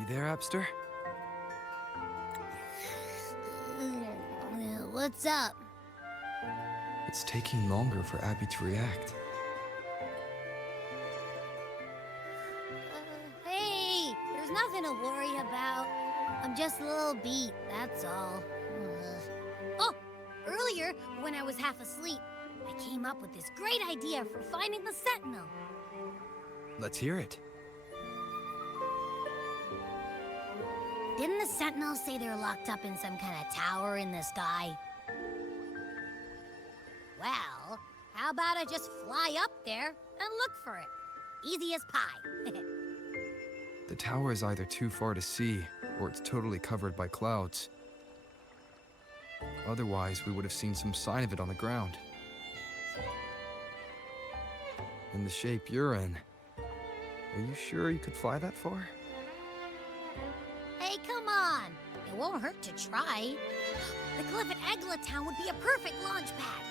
You there, Abster? What's up? It's taking longer for Abby to react. Hey, there's nothing to worry about. I'm just a little beat, that's all. Oh, earlier, when I was half asleep, I came up with this great idea for finding the Sentinel. Let's hear it. Didn't the Sentinels say they're locked up in some kind of tower in the sky? Well, how about I just fly up there and look for it? Easy as pie. The tower is either too far to see, or it's totally covered by clouds. Otherwise, we would have seen some sign of it on the ground. In the shape you're in, are you sure you could fly that far? Hey, come on. It won't hurt to try. The cliff at Egla Town would be a perfect launch pad.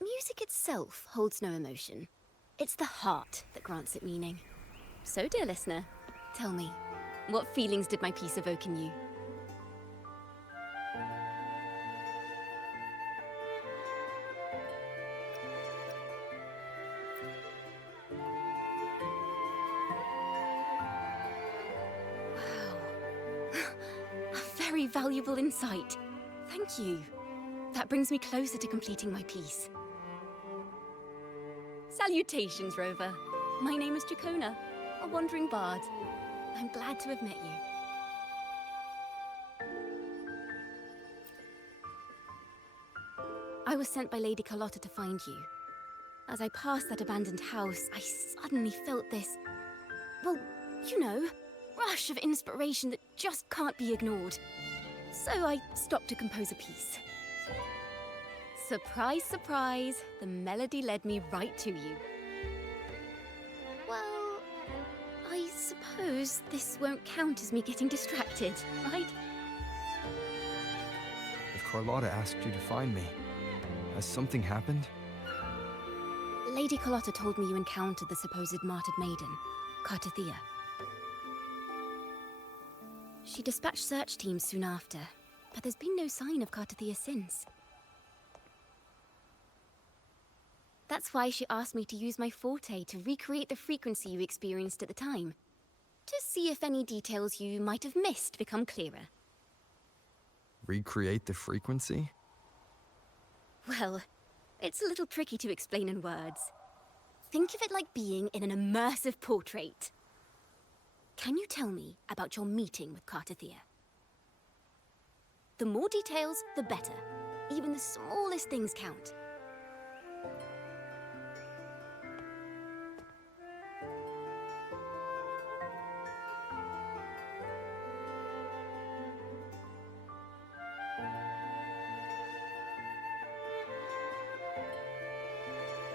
Music itself holds no emotion. It's the heart that grants it meaning. So, dear listener, tell me, what feelings did my piece evoke in you? Wow. A very valuable insight. Thank you. That brings me closer to completing my piece. Salutations, Rover. My name is Dracona, a wandering bard. I'm glad to have met you. I was sent by Lady Carlotta to find you. As I passed that abandoned house, I suddenly felt this, well, you know, rush of inspiration that just can't be ignored. So I stopped to compose a piece. Surprise, surprise, the melody led me right to you. Well, I suppose this won't count as me getting distracted, right? If Carlotta asked you to find me, has something happened? Lady Carlotta told me you encountered the supposed martyred maiden, Cartathea. She dispatched search teams soon after, but there's been no sign of Cartathea since. That's why she asked me to use my forte to recreate the frequency you experienced at the time, to see if any details you might have missed become clearer. Recreate the frequency? Well, it's a little tricky to explain in words. Think of it like being in an immersive portrait. Can you tell me about your meeting with Cartathea? The more details, the better. Even the smallest things count.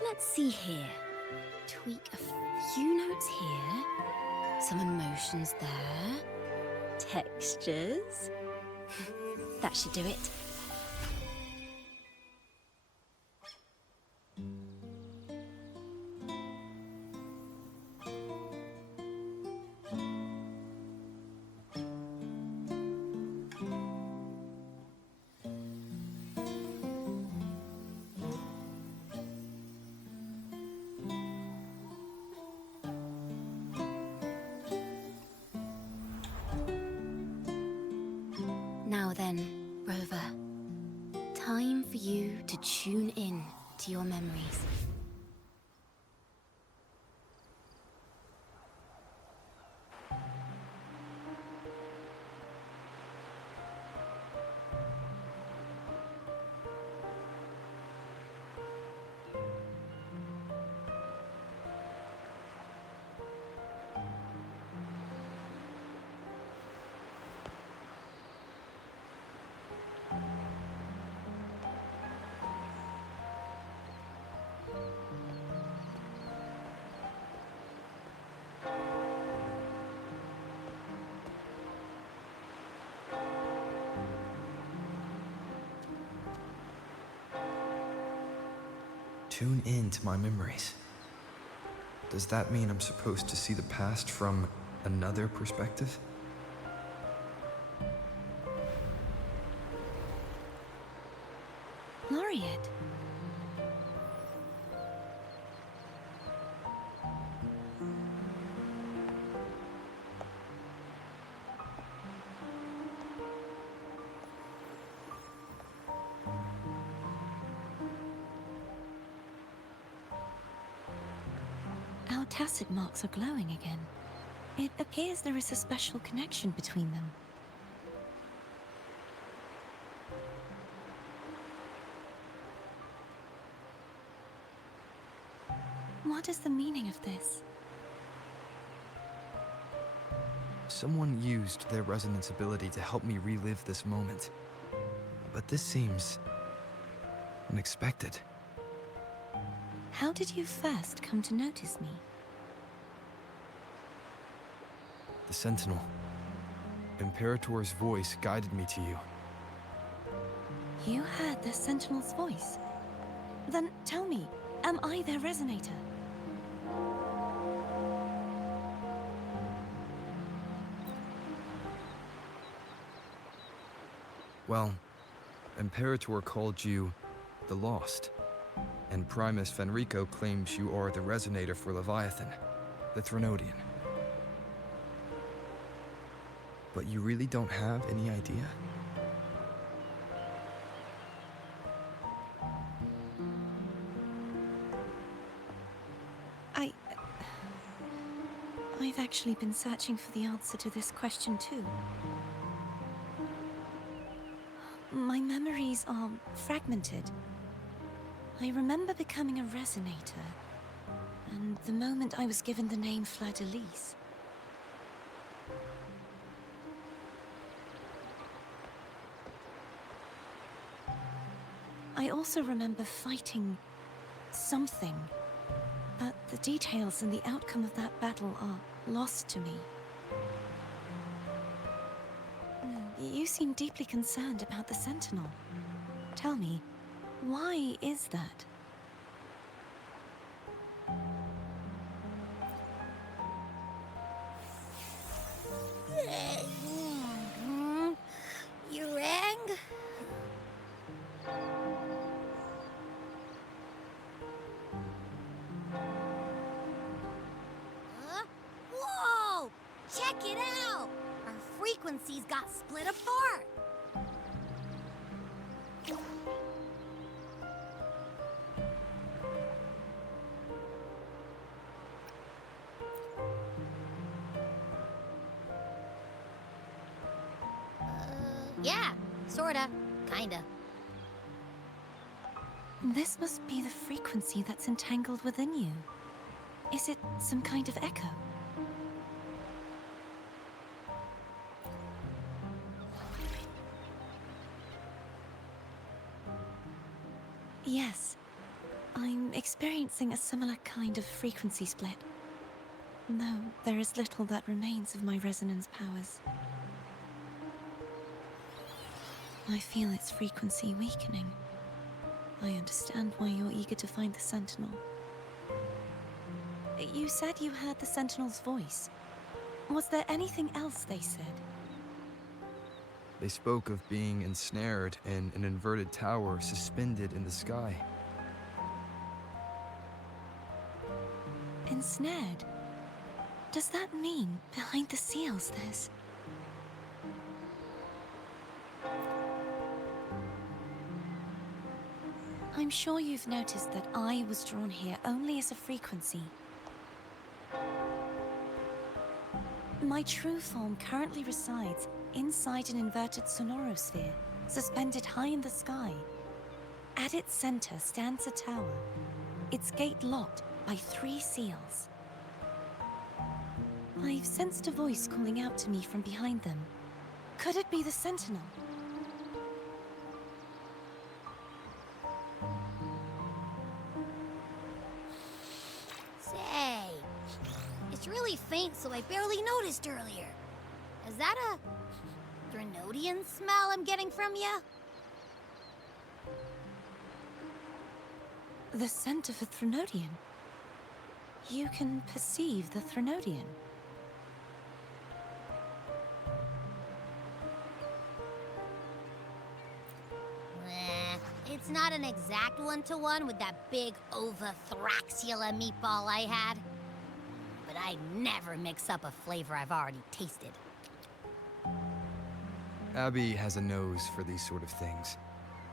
Let's see here. Tweak a few notes here. Some emotions there. Textures. That should do it. Now then, Rover, time for you to tune in to your memories. tune in to my memories. Does that mean I'm supposed to see the past from another perspective? Laureate. Our tacit marks are glowing again. It appears there is a special connection between them. What is the meaning of this? Someone used their resonance ability to help me relive this moment. But this seems unexpected. How did you first come to notice me? The Sentinel. Imperator's voice guided me to you. You heard the Sentinel's voice? Then tell me, am I their resonator? Well, Imperator called you the Lost, and Primus Fenrico claims you are the resonator for Leviathan, the Threnodian. But you really don't have any idea? I've actually been searching for the answer to this question too. My memories are fragmented. I remember becoming a resonator, and the moment I was given the name Fleur-de-Lis. I also remember fighting something, but the details and the outcome of that battle are lost to me. You seem deeply concerned about the Sentinel. Tell me, why is that? You rang? Whoa! Check it out! Our frequencies got split apart! Yeah, sorta, kinda. This must be the frequency that's entangled within you. Is it some kind of echo? Yes, I'm experiencing a similar kind of frequency split. Though there is little that remains of my resonance powers. I feel its frequency weakening. I understand why you're eager to find the Sentinel. You said you heard the Sentinel's voice. Was there anything else they said? They spoke of being ensnared in an inverted tower suspended in the sky. Ensnared? Does that mean behind the seals there's... I'm sure you've noticed that I was drawn here only as a frequency. My true form currently resides inside an inverted sonorosphere, suspended high in the sky. At its center stands a tower, its gate locked by 3 seals. I've sensed a voice calling out to me from behind them. Could it be the Sentinel? Say, it's really faint, so I barely noticed earlier. Is that a Threnodian smell I'm getting from you? The scent of a Threnodian. You can perceive the Threnodian. It's not an exact one-to-one with that big Ovathraxula meatball I had. But I'd never mix up a flavor I've already tasted. Abby has a nose for these sort of things.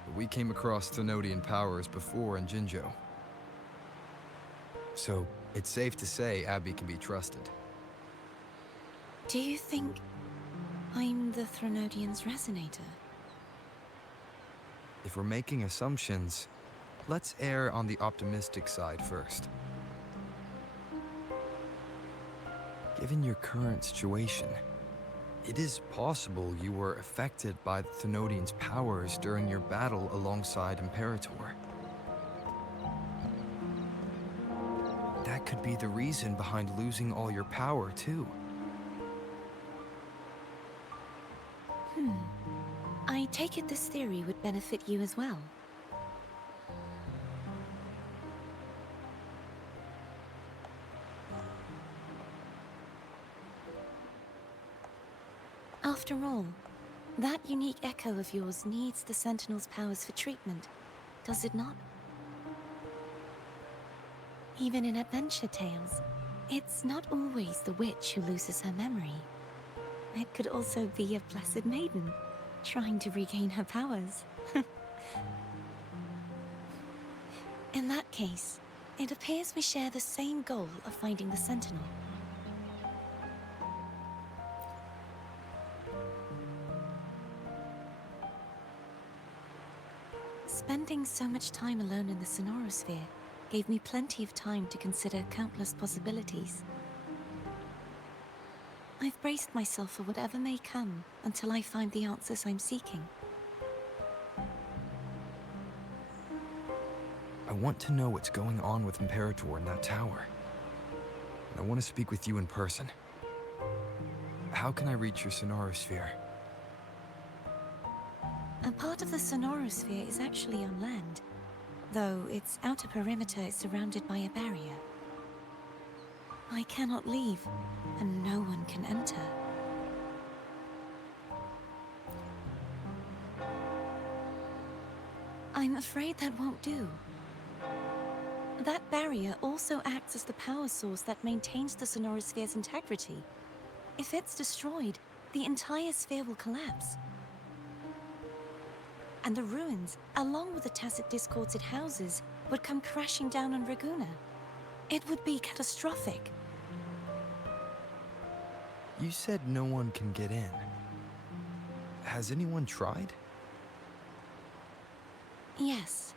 But we came across Threnodian powers before in Jinzhou. So, it's safe to say Abby can be trusted. Do you think I'm the Threnodian's resonator? If we're making assumptions, let's err on the optimistic side first. Given your current situation, it is possible you were affected by the Threnodian's powers during your battle alongside Imperator. That could be the reason behind losing all your power, too. I take it this theory would benefit you as well. After all, that unique echo of yours needs the Sentinel's powers for treatment, does it not? Even in adventure tales, it's not always the witch who loses her memory. It could also be a blessed maiden, trying to regain her powers. In that case, it appears we share the same goal of finding the Sentinel. Spending so much time alone in the Sonorosphere gave me plenty of time to consider countless possibilities. I've braced myself for whatever may come until I find the answers I'm seeking. I want to know what's going on with Imperator in that tower. I want to speak with you in person. How can I reach your Sonorosphere? A part of the Sonorosphere is actually on land, though its outer perimeter is surrounded by a barrier. I cannot leave, and no one can enter. I'm afraid that won't do. That barrier also acts as the power source that maintains the Sonorosphere's integrity. If it's destroyed, the entire sphere will collapse. And the ruins, along with the tacit discords it houses, would come crashing down on Raguna. It would be catastrophic. You said no one can get in. Has anyone tried? Yes.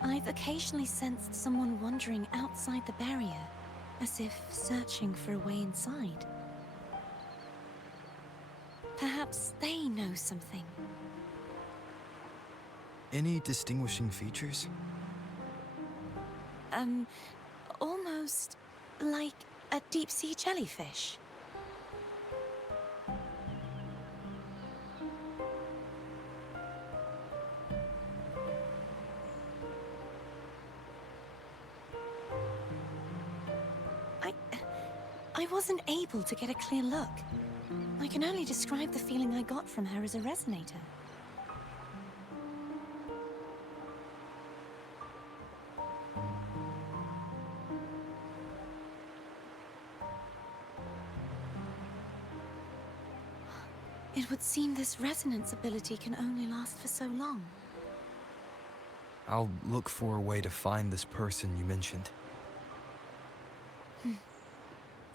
I've occasionally sensed someone wandering outside the barrier, as if searching for a way inside. Perhaps they know something. Any distinguishing features? Almost like a deep-sea jellyfish. I wasn't able to get a clear look. I can only describe the feeling I got from her as a resonator. It would seem this resonance ability can only last for so long. I'll look for a way to find this person you mentioned.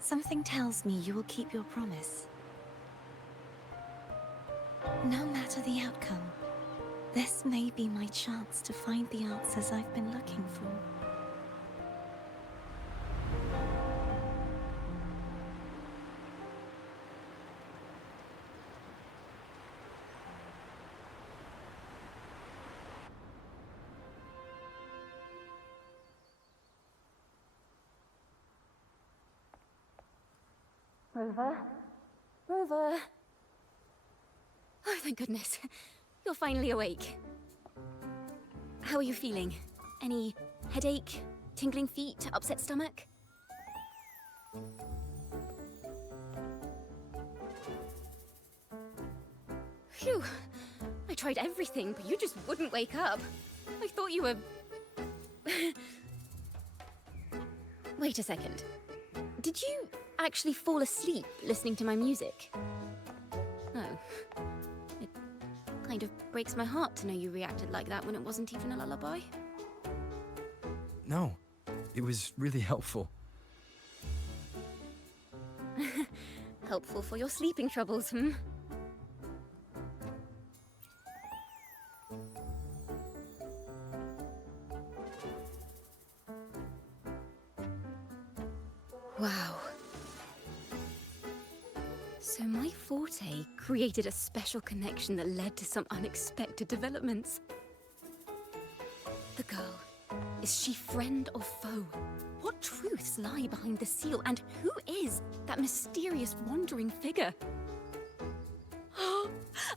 Something tells me you will keep your promise. No matter the outcome, this may be my chance to find the answers I've been looking for. Rover? Rover! Oh, thank goodness. You're finally awake. How are you feeling? Any Headache? Tingling feet? Upset stomach? Phew. I tried everything, but you just wouldn't wake up. I thought you were... Wait a second. Did you actually fall asleep listening to my music? Oh. It kind of breaks my heart to know you reacted like that when it wasn't even a lullaby. No, it was really helpful. Helpful for your sleeping troubles, hmm? Wow. So my forte created a special connection that led to some unexpected developments. The girl, is she friend or foe? What truths lie behind the seal, and who is that mysterious wandering figure?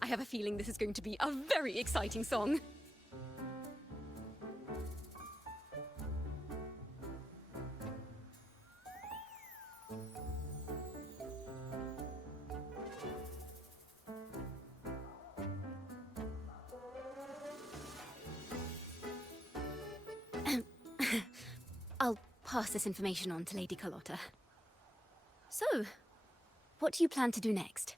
I have a feeling this is going to be a very exciting song. I'll pass this information on to Lady Carlotta. So, what do you plan to do next?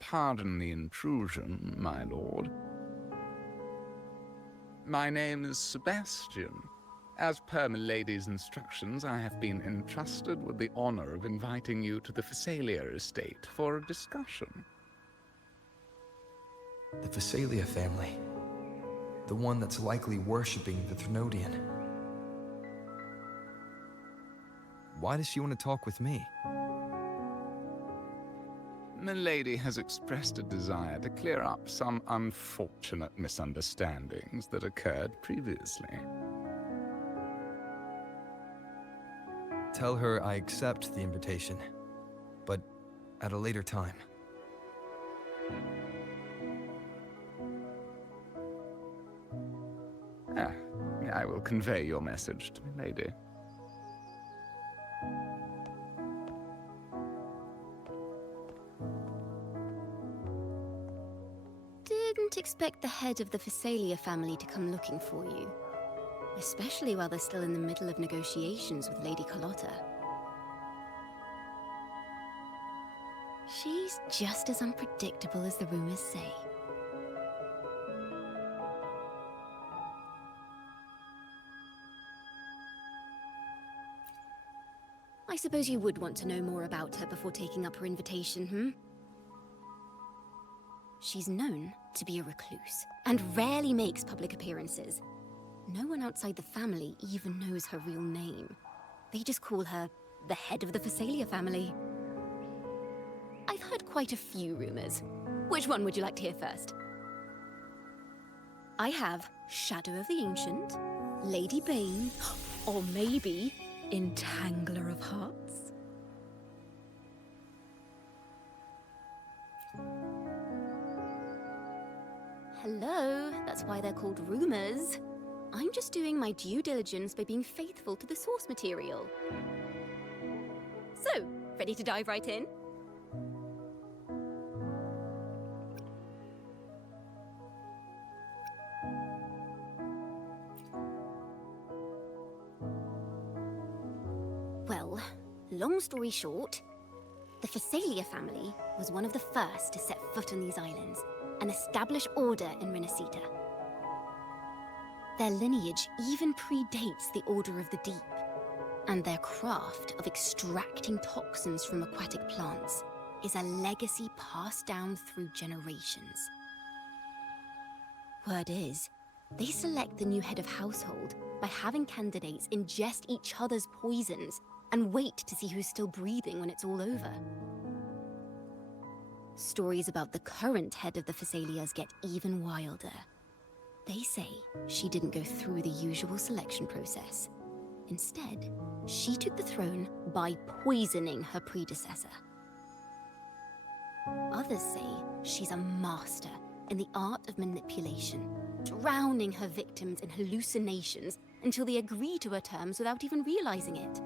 Pardon the intrusion, my lord. My name is Sebastian. As per milady's instructions, I have been entrusted with the honor of inviting you to the Phasalia estate for a discussion. The Phasalia family. The one that's likely worshipping the Thrunodian. Why does she want to talk with me? Milady has expressed a desire to clear up some unfortunate misunderstandings that occurred previously. Tell her I accept the invitation, but at a later time. I will convey your message to Milady. Didn't expect the head of the Phasalia family to come looking for you. Especially while they're still in the middle of negotiations with Lady Carlotta. She's just as unpredictable as the rumors say. I suppose you would want to know more about her before taking up her invitation, hmm? She's known to be a recluse, and rarely makes public appearances. No one outside the family even knows her real name. They just call her the head of the Phasalia family. I've heard quite a few rumors. Which one would you like to hear first? I have Shadow of the Ancient, Lady Bane, or maybe Entangler of Hearts. Hello, that's why they're called rumors. I'm just doing my due diligence by being faithful to the source material. So, ready to dive right in? Well, long story short, the Phasalia family was one of the first to set foot on these islands and establish order in Renacita. Their lineage even predates the Order of the Deep, and their craft of extracting toxins from aquatic plants is a legacy passed down through generations. Word is, they select the new head of household by having candidates ingest each other's poisons and wait to see who's still breathing when it's all over. Stories about the current head of the Phasalias get even wilder. They say she didn't go through the usual selection process. Instead, she took the throne by poisoning her predecessor. Others say she's a master in the art of manipulation, drowning her victims in hallucinations until they agree to her terms without even realizing it.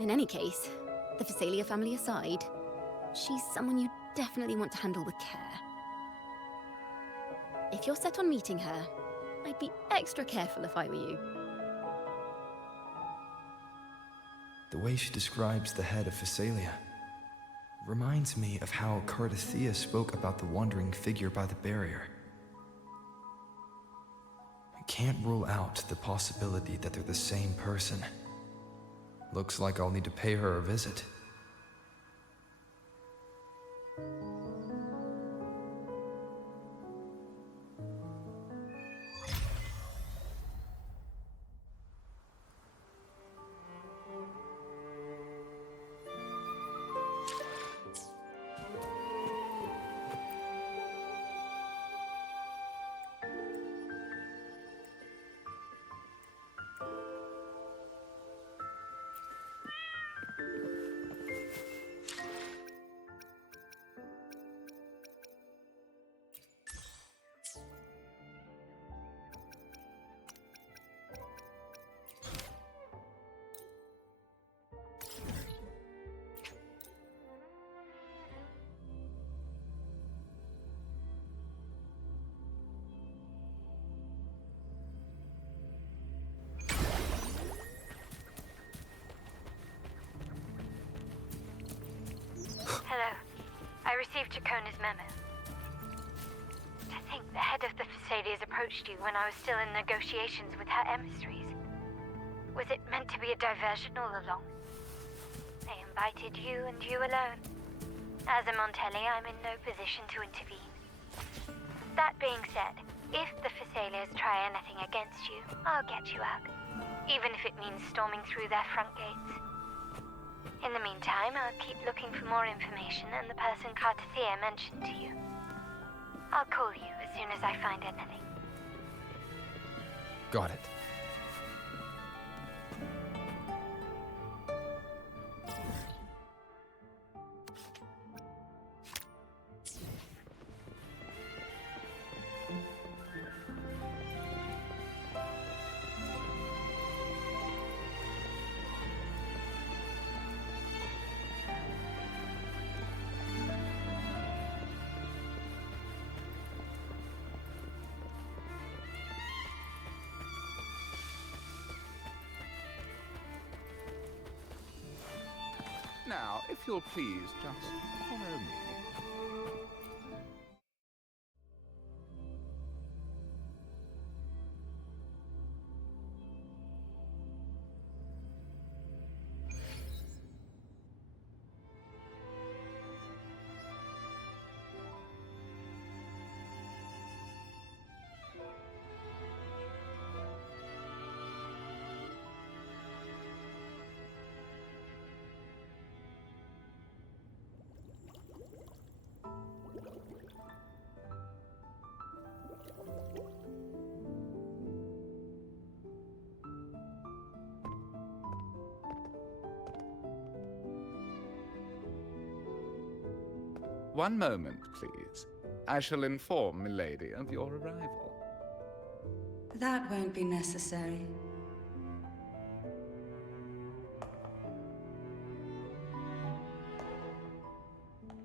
In any case, the Phasalia family aside, she's someone you definitely want to handle with care. If you're set on meeting her, I'd be extra careful if I were you. The way she describes the head of Phasalia reminds me of how Cardathea spoke about the wandering figure by the barrier. I can't rule out the possibility that they're the same person. Looks like I'll need to pay her a visit. Hello. I received Chacona's memo. To think the head of the Phasalias approached you when I was still in negotiations with her emissaries. Was it meant to be a diversion all along? They invited you and you alone. As a Montelli, I'm in no position to intervene. That being said, if the Phasalias try anything against you, I'll get you out. Even if it means storming through their front gates. In the meantime, I'll keep looking for more information and the person Cardathea mentioned to you. I'll call you as soon as I find anything. Got it. Now, if you'll please just follow me. One moment, please. I shall inform Milady of your arrival. That won't be necessary.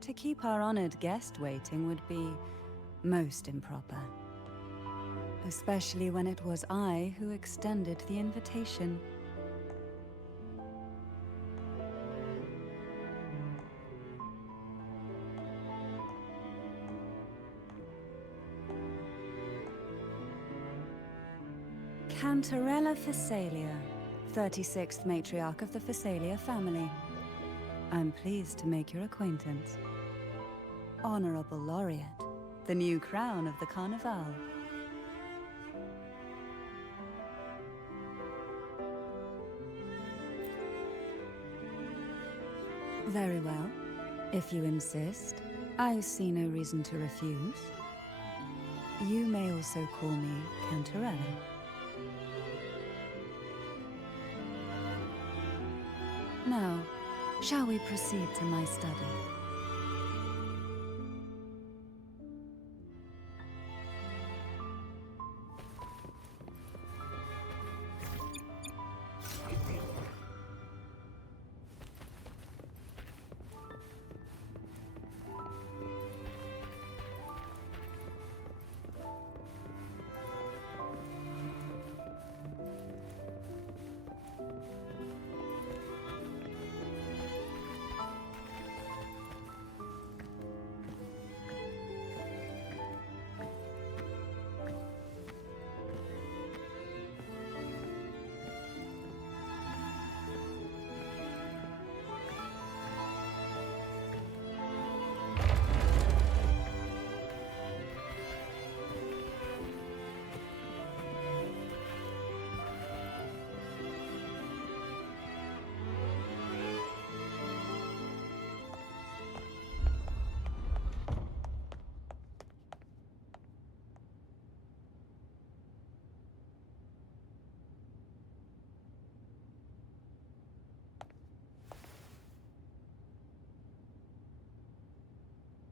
To keep our honored guest waiting would be most improper. Especially when it was I who extended the invitation. Cantarella Phasalia, 36th matriarch of the Phasalia family. I'm pleased to make your acquaintance. Honorable Laureate, the new crown of the Carnival. Very well. If you insist, I see no reason to refuse. You may also call me Cantarella. Now, shall we proceed to my study?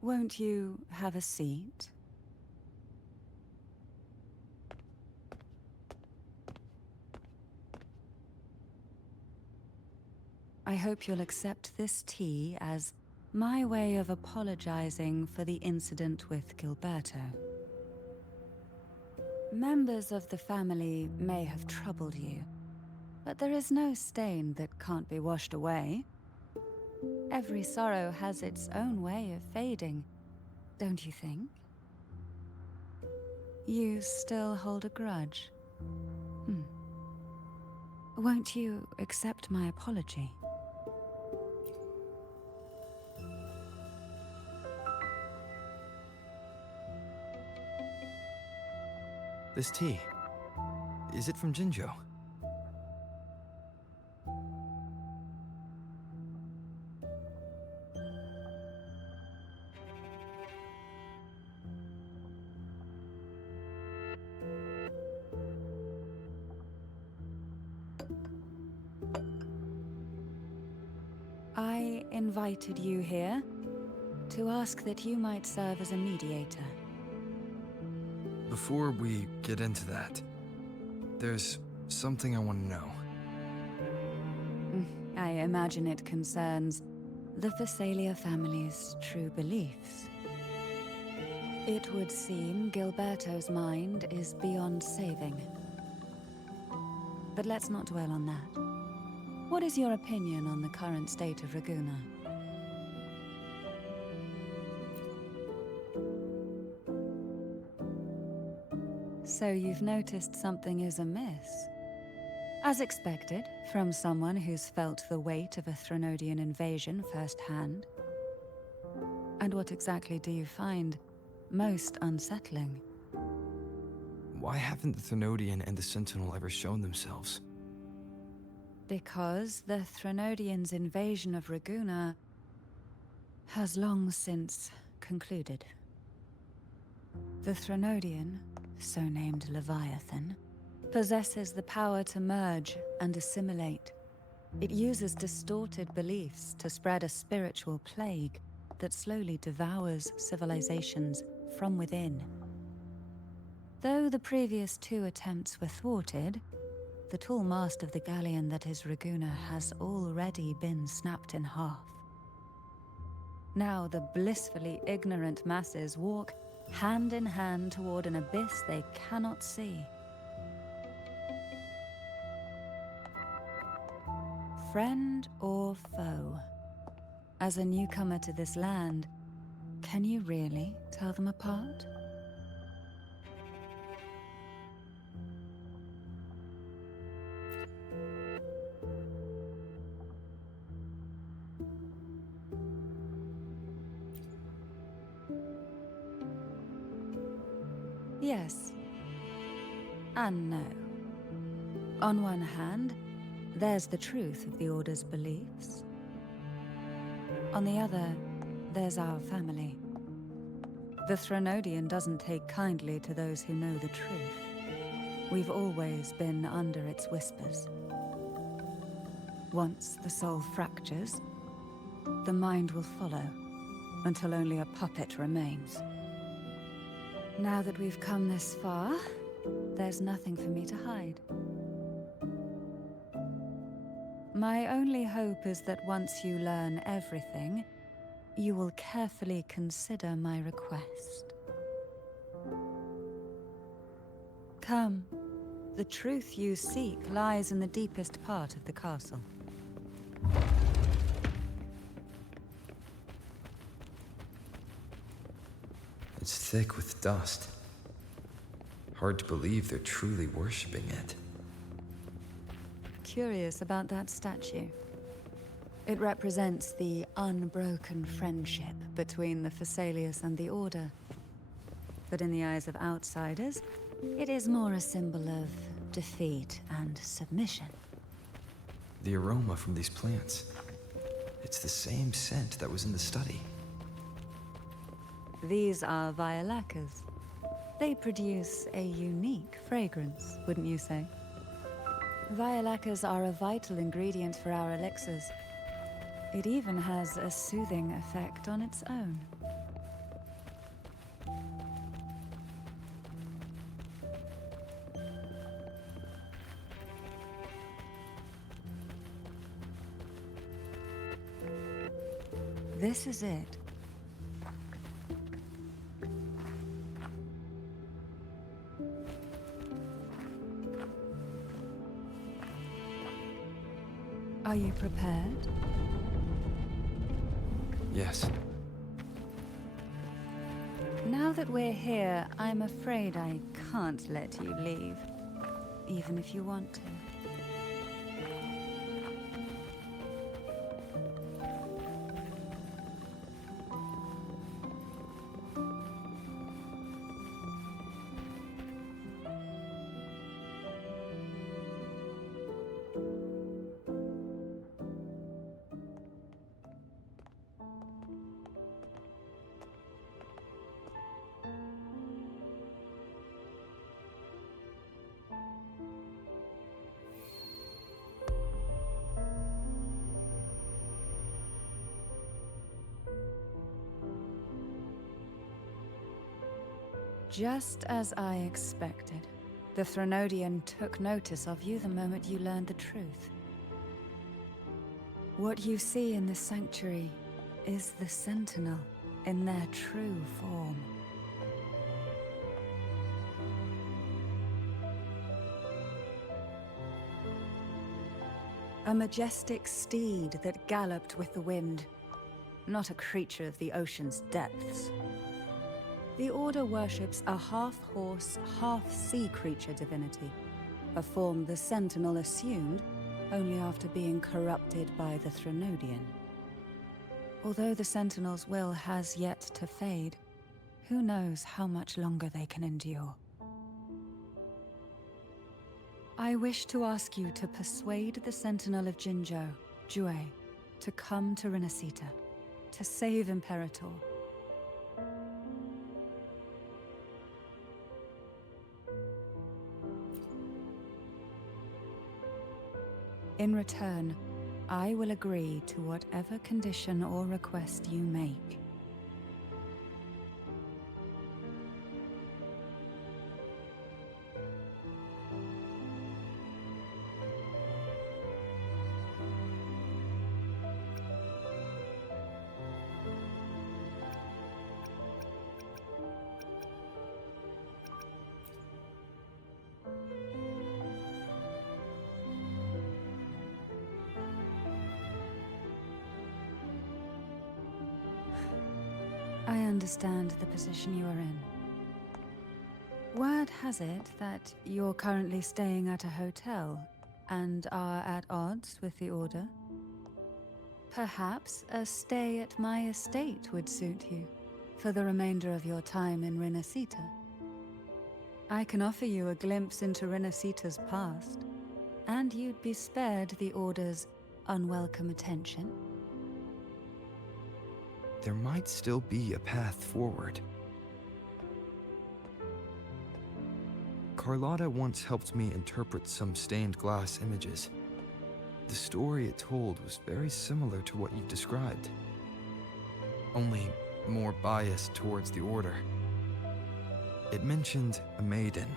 Won't you have a seat? I hope you'll accept this tea as my way of apologizing for the incident with Gilberto. Members of the family may have troubled you, but there is no stain that can't be washed away. Every sorrow has its own way of fading, don't you think? You still hold a grudge? Won't you accept my apology? This tea, is it from Jinjo? I invited you here to ask that you might serve as a mediator. Before we get into that, there's something I want to know. I imagine it concerns the Phasalia family's true beliefs. It would seem Gilberto's mind is beyond saving. But let's not dwell on that. What is your opinion on the current state of Raguna? So you've noticed something is amiss. As expected, from someone who's felt the weight of a Threnodian invasion firsthand. And what exactly do you find most unsettling? Why haven't the Threnodian and the Sentinel ever shown themselves? Because the Threnodians' invasion of Raguna has long since concluded. The Threnodian, so named Leviathan, possesses the power to merge and assimilate. It uses distorted beliefs to spread a spiritual plague that slowly devours civilizations from within. Though the previous two attempts were thwarted, the tall mast of the galleon that is Raguna has already been snapped in half. Now the blissfully ignorant masses walk hand in hand toward an abyss they cannot see. Friend or foe? As a newcomer to this land, can you really tell them apart? Yes. And no. On one hand, there's the truth of the Order's beliefs. On the other, there's our family. The Threnodian doesn't take kindly to those who know the truth. We've always been under its whispers. Once the soul fractures, the mind will follow, until only a puppet remains. Now that we've come this far, there's nothing for me to hide. My only hope is that once you learn everything, you will carefully consider my request. Come. The truth you seek lies in the deepest part of the castle. It's thick with dust. Hard to believe they're truly worshipping it. Curious about that statue. It represents the unbroken friendship between the Phasaelius and the Order. But in the eyes of outsiders, it is more a symbol of defeat and submission. The aroma from these plants. It's the same scent that was in the study. These are violacas. They produce a unique fragrance, wouldn't you say? Violacas are a vital ingredient for our elixirs. It even has a soothing effect on its own. This is it. Are you prepared? Yes. Now that we're here, I'm afraid I can't let you leave, even if you want to. Just as I expected. The Threnodian took notice of you the moment you learned the truth. What you see in this sanctuary is the Sentinel in their true form. A majestic steed that galloped with the wind, not a creature of the ocean's depths. The Order worships a half-horse, half-sea creature divinity, a form the Sentinel assumed only after being corrupted by the Threnodian. Although the Sentinel's will has yet to fade, who knows how much longer they can endure. I wish to ask you to persuade the Sentinel of Jinzhou, Jue, to come to Renacita, to save Imperator. In return, I will agree to whatever condition or request you make. I understand the position you are in. Word has it that you're currently staying at a hotel and are at odds with the Order. Perhaps a stay at my estate would suit you for the remainder of your time in Renacita. I can offer you a glimpse into Renacita's past, and you'd be spared the Order's unwelcome attention. There might still be a path forward. Carlotta once helped me interpret some stained glass images. The story it told was very similar to what you've described, only more biased towards the Order. It mentioned a Maiden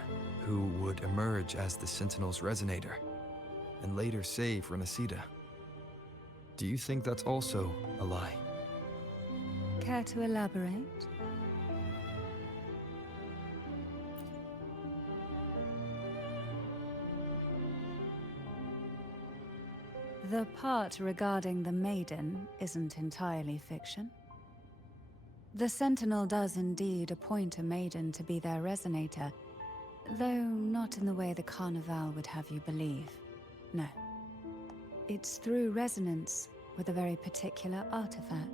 who would emerge as the Sentinel's resonator and later save Renacita. Do you think that's also a lie? Care to elaborate? The part regarding the Maiden isn't entirely fiction. The Sentinel does indeed appoint a Maiden to be their resonator, though not in the way the Carnival would have you believe. No. It's through resonance with a very particular artifact.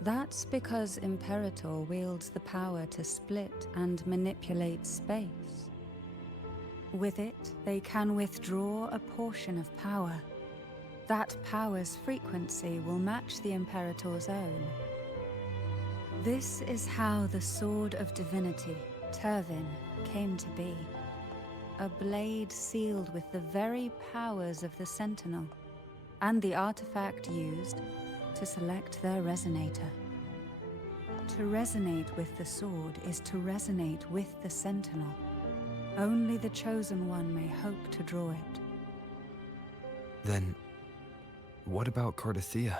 That's because Imperator wields the power to split and manipulate space. With it, they can withdraw a portion of power. That power's frequency will match the Imperator's own. This is how the Sword of Divinity, Turvin, came to be. A blade sealed with the very powers of the Sentinel, and the artifact used to select their resonator. To resonate with the sword is to resonate with the Sentinel. Only the Chosen One may hope to draw it. Then, what about Cardathea?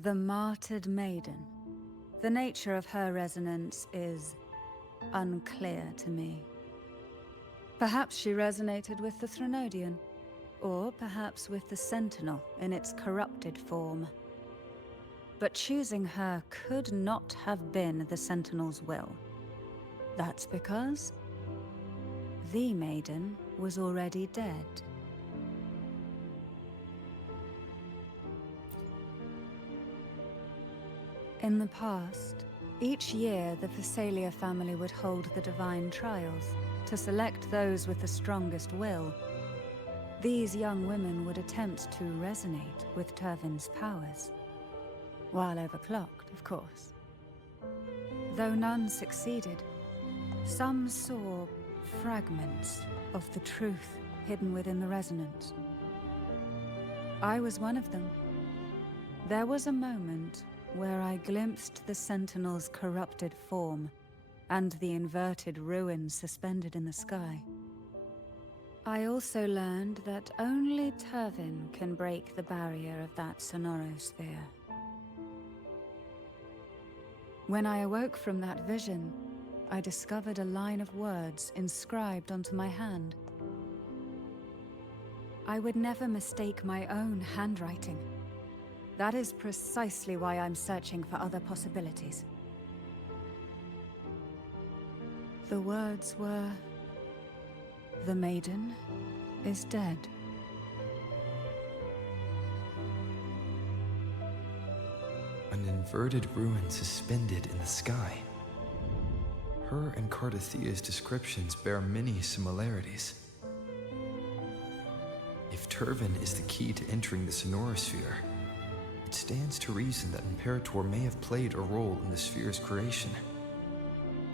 The martyred maiden. The nature of her resonance is unclear to me. Perhaps she resonated with the Threnodian, or perhaps with the Sentinel in its corrupted form. But choosing her could not have been the Sentinel's will. That's because the Maiden was already dead. In the past, each year the Phasalia family would hold the Divine Trials to select those with the strongest will. These young women would attempt to resonate with Turvin's powers. While overclocked, of course. Though none succeeded, some saw fragments of the truth hidden within the resonance. I was one of them. There was a moment where I glimpsed the Sentinel's corrupted form and the inverted ruins suspended in the sky. I also learned that only Turvin can break the barrier of that sonorosphere. When I awoke from that vision, I discovered a line of words inscribed onto my hand. I would never mistake my own handwriting. That is precisely why I'm searching for other possibilities. The words were, "The Maiden is dead." An inverted ruin suspended in the sky. Her and Cardathea's descriptions bear many similarities. If Turvin is the key to entering the sonorosphere, it stands to reason that Imperator may have played a role in the sphere's creation.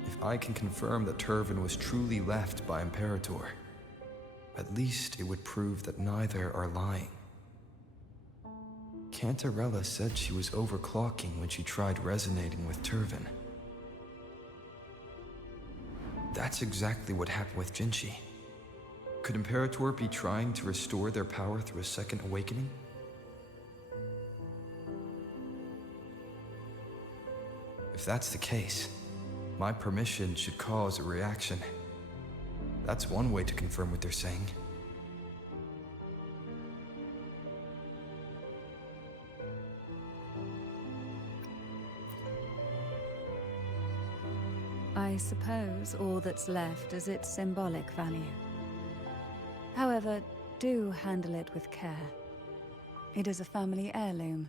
If I can confirm that Turvin was truly left by Imperator, at least it would prove that neither are lying. Cantarella said she was overclocking when she tried resonating with Turvin. That's exactly what happened with Jinchi. Could Imperator be trying to restore their power through a second awakening? If that's the case, my permission should cause a reaction. That's one way to confirm what they're saying. I suppose all that's left is its symbolic value. However, do handle it with care. It is a family heirloom.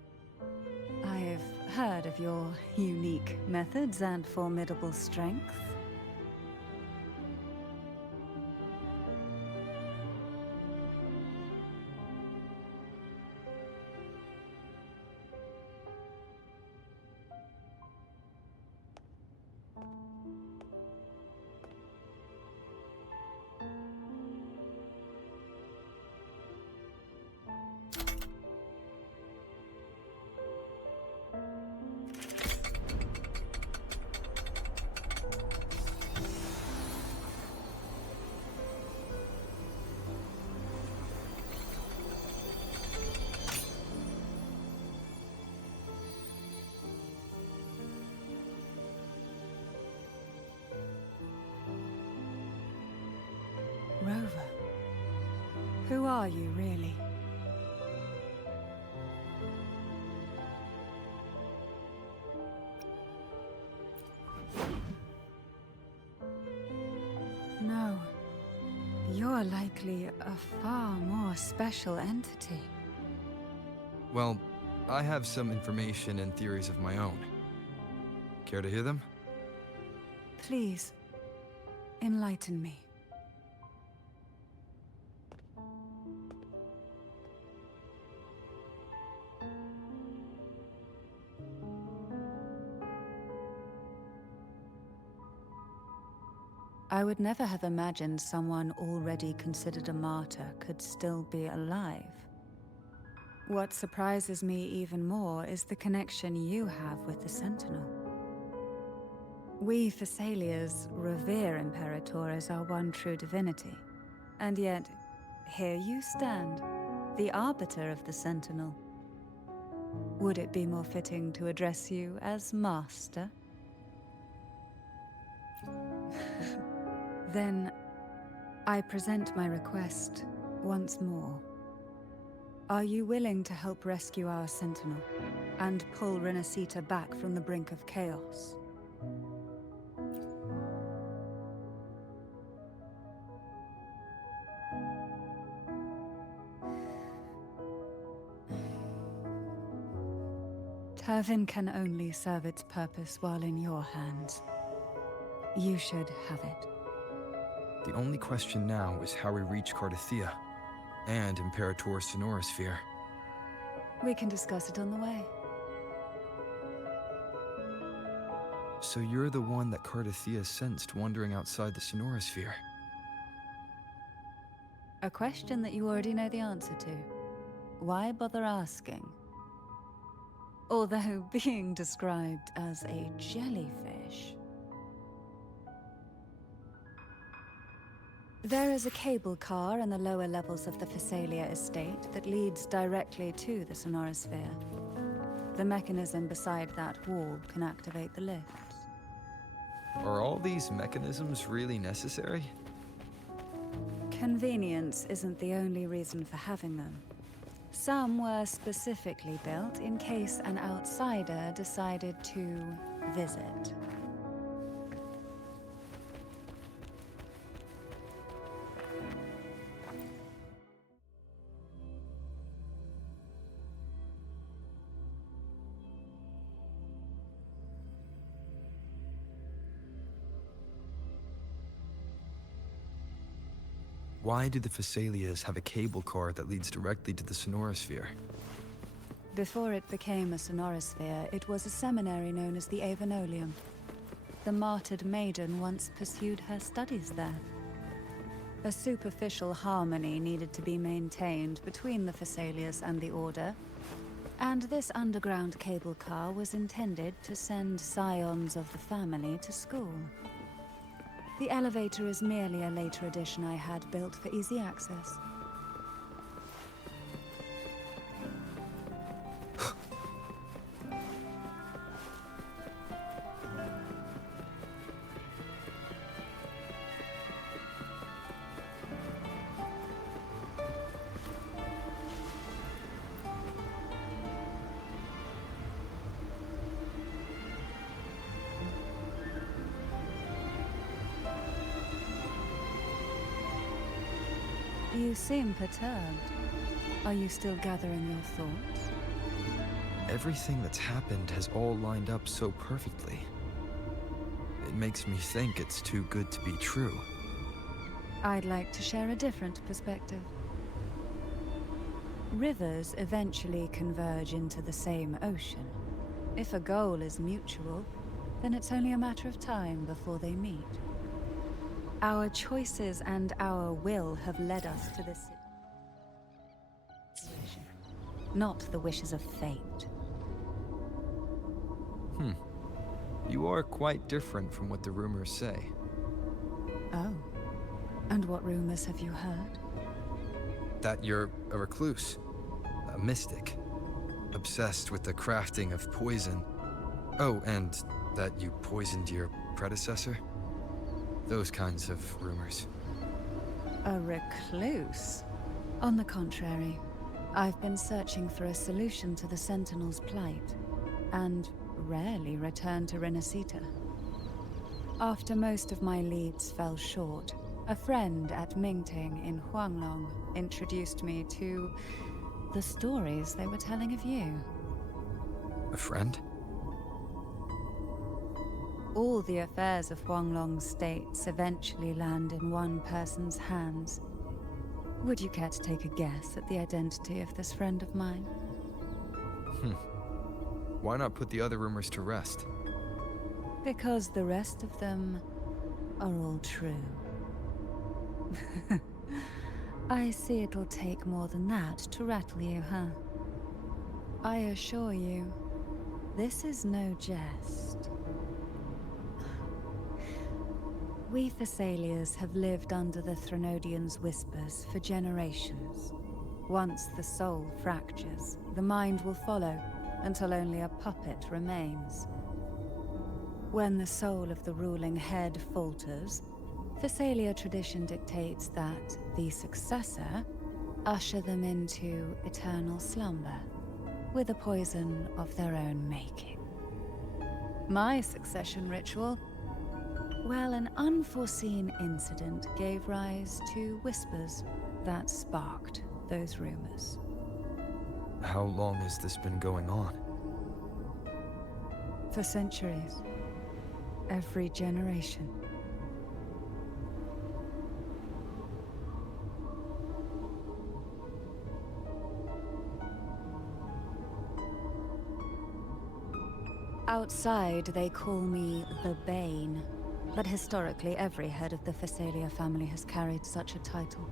I've heard of your unique methods and formidable strength. Rover, who are you really? No, you're likely a far more special entity. Well, I have some information and theories of my own. Care to hear them? Please, enlighten me. I would never have imagined someone already considered a martyr could still be alive. What surprises me even more is the connection you have with the Sentinel. We Thessalians revere Imperator as our one true divinity, and yet, here you stand, the arbiter of the Sentinel. Would it be more fitting to address you as Master? Then, I present my request once more. Are you willing to help rescue our Sentinel and pull Renacita back from the brink of chaos? Turvin can only serve its purpose while in your hands. You should have it. The only question now is how we reach Cardathia and Imperator's Sonorosphere. We can discuss it on the way. So you're the one that Cardathia sensed wandering outside the Sonorosphere? A question that you already know the answer to. Why bother asking? Although being described as a jellyfish. There is a cable car in the lower levels of the Physalia estate that leads directly to the Sonorosphere. The mechanism beside that wall can activate the lifts. Are all these mechanisms really necessary? Convenience isn't the only reason for having them. Some were specifically built in case an outsider decided to visit. Why do the Physalias have a cable car that leads directly to the Sonorosphere? Before it became a Sonorosphere, it was a seminary known as the Avenolium. The martyred Maiden once pursued her studies there. A superficial harmony needed to be maintained between the Physalias and the Order, and this underground cable car was intended to send scions of the family to school. The elevator is merely a later addition I had built for easy access. You seem perturbed. Are you still gathering your thoughts? Everything that's happened has all lined up so perfectly. It makes me think it's too good to be true. I'd like to share a different perspective. Rivers eventually converge into the same ocean. If a goal is mutual, then it's only a matter of time before they meet. Our choices and our will have led us to this situation, not the wishes of fate. You are quite different from what the rumors say. Oh. And what rumors have you heard? That you're a recluse, a mystic, obsessed with the crafting of poison. Oh, and that you poisoned your predecessor? Those kinds of rumors. A recluse? On the contrary, I've been searching for a solution to the Sentinel's plight, and rarely return to Renacita. After most of my leads fell short, a friend at Mingting in Huanglong introduced me to the stories they were telling of you. A friend? All the affairs of Huanglong's states eventually land in one person's hands. Would you care to take a guess at the identity of this friend of mine? Why not put the other rumors to rest? Because the rest of them are all true. I see it'll take more than that to rattle you, huh? I assure you, this is no jest. We Thessalians have lived under the Threnodians' whispers for generations. Once the soul fractures, the mind will follow, until only a puppet remains. When the soul of the ruling head falters, Thessalia tradition dictates that the successor usher them into eternal slumber, with a poison of their own making. My succession ritual? Well, an unforeseen incident gave rise to whispers that sparked those rumors. How long has this been going on? For centuries. Every generation. Outside, they call me the Bane, but historically every head of the Thessalia family has carried such a title.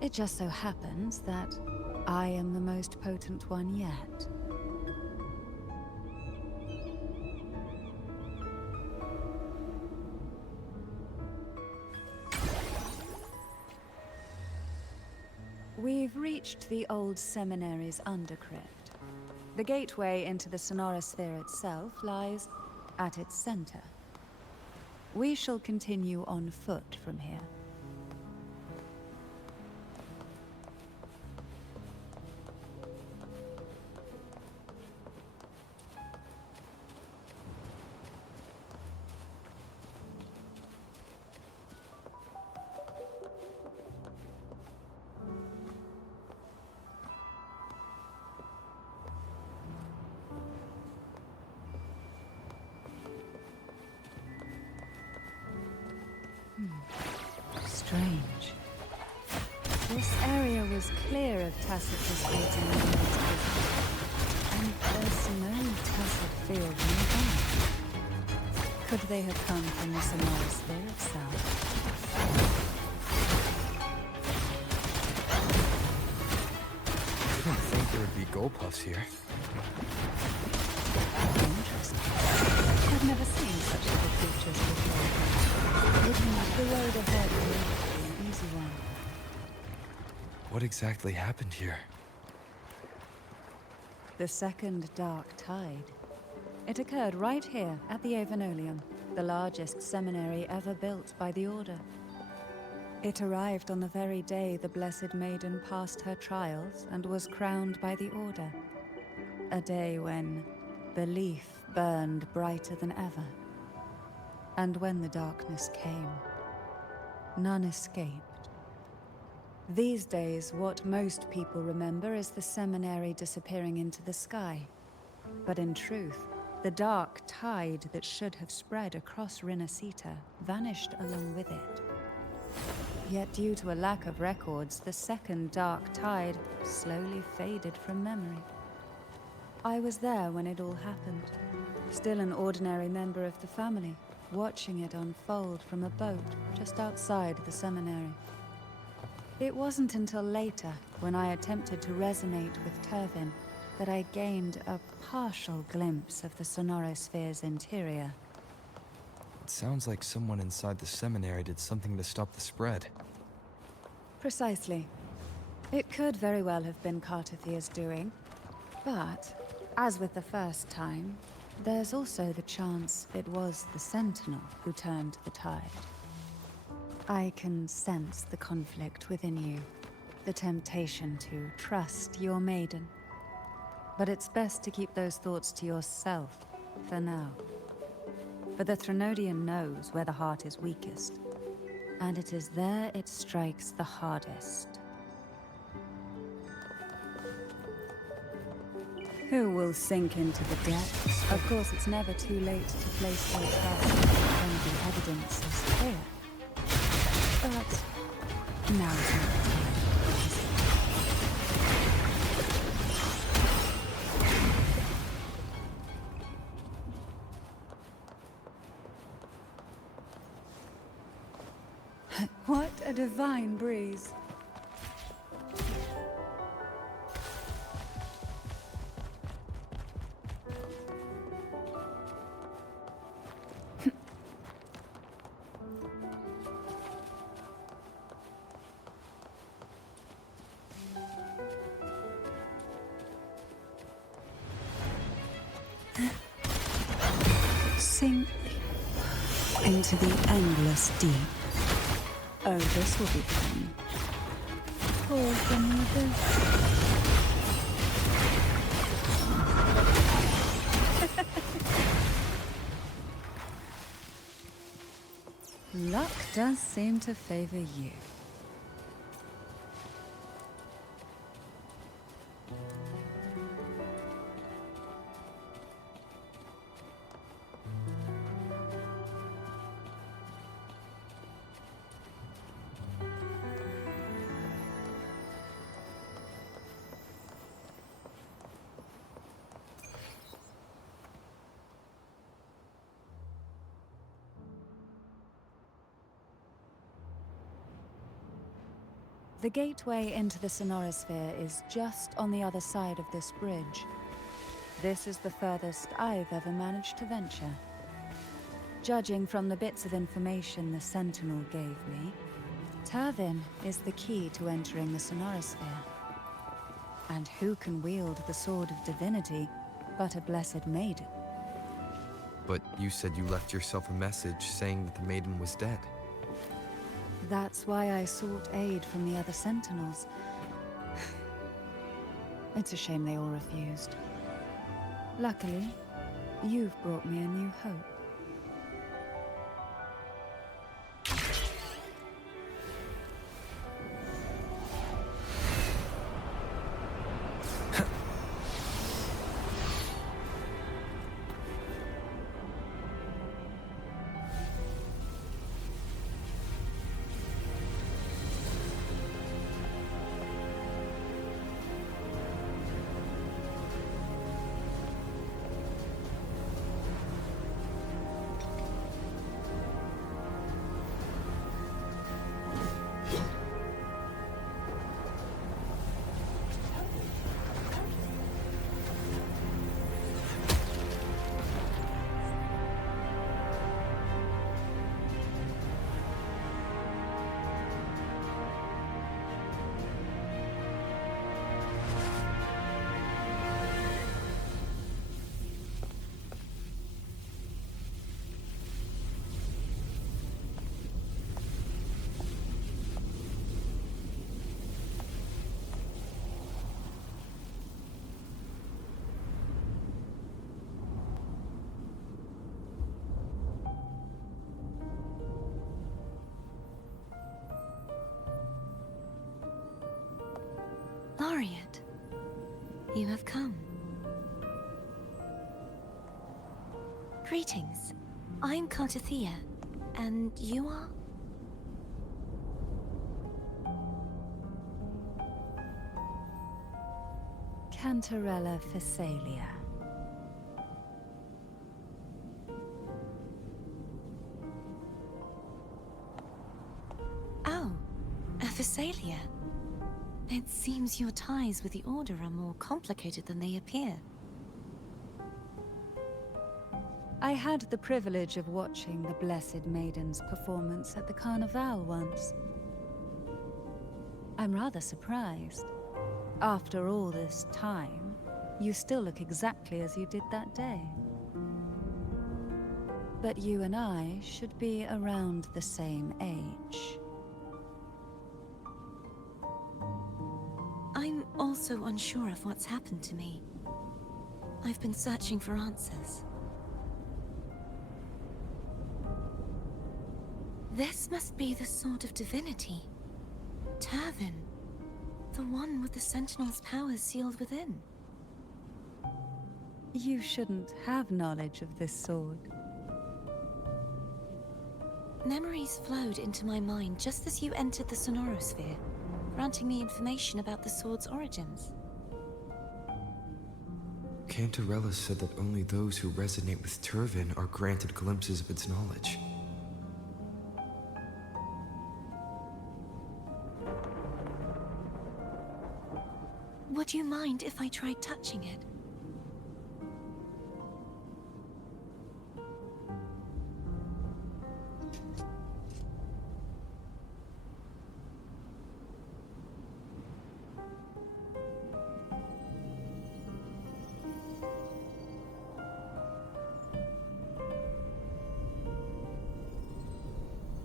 It just so happens that I am the most potent one yet. We've reached the old seminary's undercrypt. The gateway into the Sonorosphere itself lies at its center. We shall continue on foot from here. Strange. This area was clear of Tacitus waiting in his visit, and there's no Tacit field nearby. Could they have come from the Sonorosphere itself? I didn't think there would be goldpuffs here. Interesting. I've never seen such little creatures before. It means the road ahead will be an easy one. What exactly happened here? The second dark tide. It occurred right here at the Avenolium, the largest seminary ever built by the Order. It arrived on the very day the Blessed Maiden passed her trials and was crowned by the Order. A day when belief burned brighter than ever. And when the darkness came, none escaped. These days, what most people remember is the seminary disappearing into the sky. But in truth, the dark tide that should have spread across Renacita vanished along with it. Yet due to a lack of records, the second dark tide slowly faded from memory. I was there when it all happened, still an ordinary member of the family, watching it unfold from a boat just outside the seminary. It wasn't until later, when I attempted to resonate with Turvin, that I gained a partial glimpse of the Sonorosphere's interior. It sounds like someone inside the seminary did something to stop the spread. Precisely. It could very well have been Cartathia's doing, but, as with the first time, there's also the chance it was the Sentinel who turned the tide. I can sense the conflict within you, the temptation to trust your Maiden. But it's best to keep those thoughts to yourself, for now. For the Threnodian knows where the heart is weakest, and it is there it strikes the hardest. Who will sink into the depths? Of course, it's never too late to place your trust when the evidence is clear. But now is not the time. What a divine breeze. Sink into the endless deep. Oh, this will be fun. Pour from the abyss. Luck does seem to favor you. The gateway into the Sonorosphere is just on the other side of this bridge. This is the furthest I've ever managed to venture. Judging from the bits of information the Sentinel gave me, Turvin is the key to entering the Sonorosphere. And who can wield the Sword of Divinity but a blessed Maiden? But you said you left yourself a message saying that the Maiden was dead. That's why I sought aid from the other Sentinels. It's a shame they all refused. Luckily, you've brought me a new hope. Laureate, you have come. Greetings. I'm Cartithia, and you are? Cantarella Phasalia. Oh, a Phasalia. It seems your ties with the Order are more complicated than they appear. I had the privilege of watching the Blessed Maiden's performance at the Carnival once. I'm rather surprised. After all this time, you still look exactly as you did that day. But you and I should be around the same age. I'm also unsure of what's happened to me. I've been searching for answers. This must be the Sword of Divinity. Turvin. The one with the Sentinel's powers sealed within. You shouldn't have knowledge of this sword. Memories flowed into my mind just as you entered the Sonorosphere, granting me information about the sword's origins. Cantarella said that only those who resonate with Turvin are granted glimpses of its knowledge. Would you mind if I tried touching it?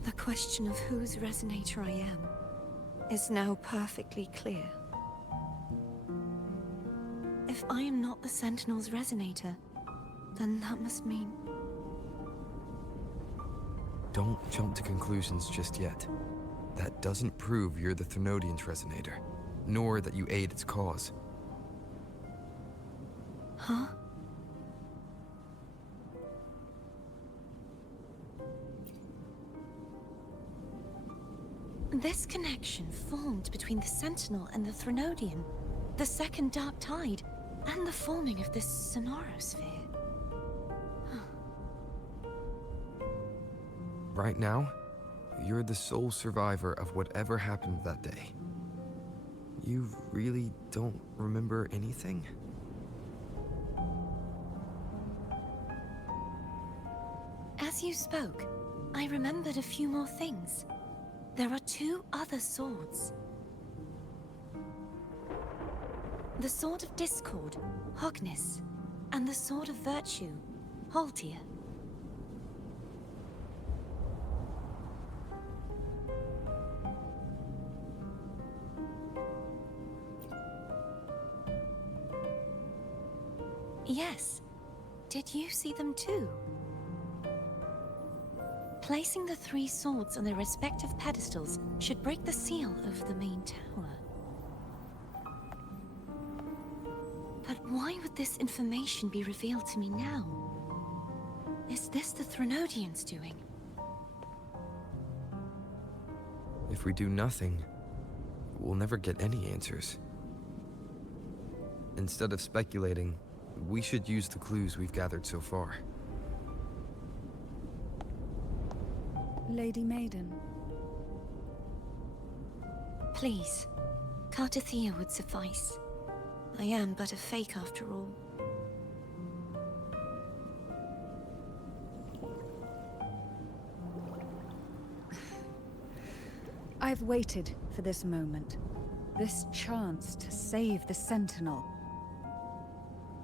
The question of whose resonator I am is now perfectly clear. If I am not the Sentinel's resonator, then that must mean... Don't jump to conclusions just yet. That doesn't prove you're the Thermodian's resonator, nor that you aid its cause. Huh? This connection formed between the Sentinel and the Thermodian, the second Dark Tide, and the forming of this Sonorosphere. Right now, you're the sole survivor of whatever happened that day. You really don't remember anything? As you spoke, I remembered a few more things. There are two other swords. The Sword of Discord, Hognis, and the Sword of Virtue, Haltia. Yes. Did you see them too? Placing the three swords on their respective pedestals should break the seal over the main tower. But why would this information be revealed to me now? Is this the Thermodian's doing? If we do nothing, we'll never get any answers. Instead of speculating, we should use the clues we've gathered so far. Lady Maiden. Please, Cartithia would suffice. I am but a fake after all. I've waited for this moment. This chance to save the Sentinel.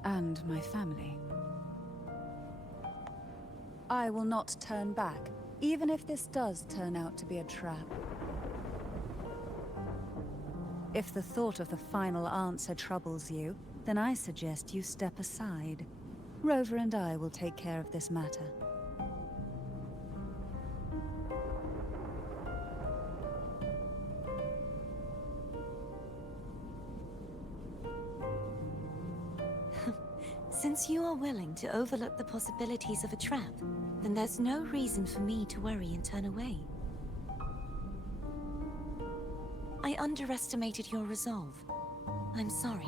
And my family. I will not turn back, even if this does turn out to be a trap. If the thought of the final answer troubles you, then I suggest you step aside. Rover and I will take care of this matter. Since you are willing to overlook the possibilities of a trap, then there's no reason for me to worry and turn away. I underestimated your resolve. I'm sorry.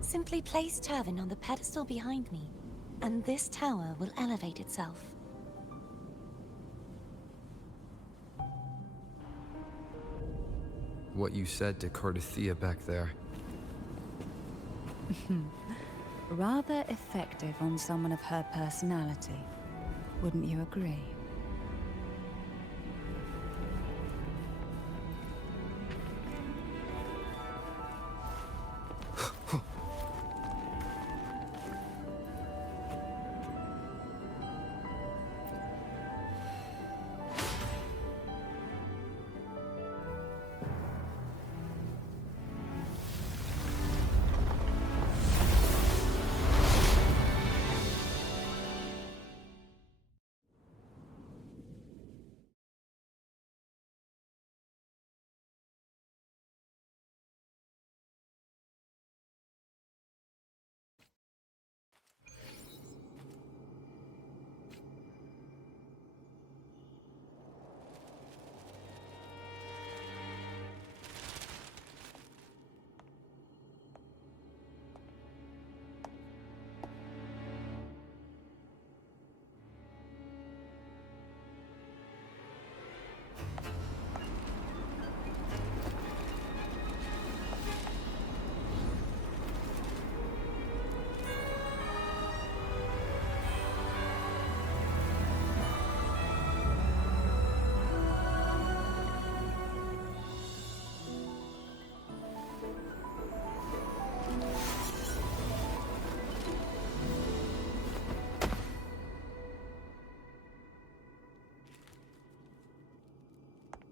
Simply place Turvin on the pedestal behind me, and this tower will elevate itself. What you said to Cardathia back there. Rather effective on someone of her personality. Wouldn't you agree?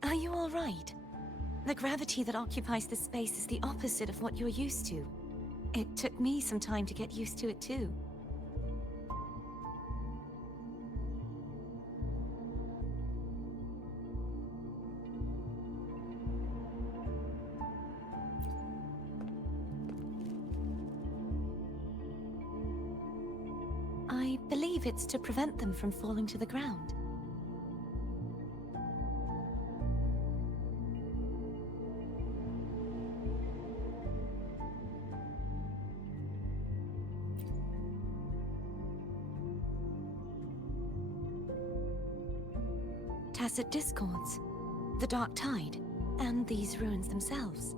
Are you all right? The gravity that occupies this space is the opposite of what you're used to. It took me some time to get used to it too. I believe it's to prevent them from falling to the ground. Tacit discords, the Dark Tide, and these ruins themselves.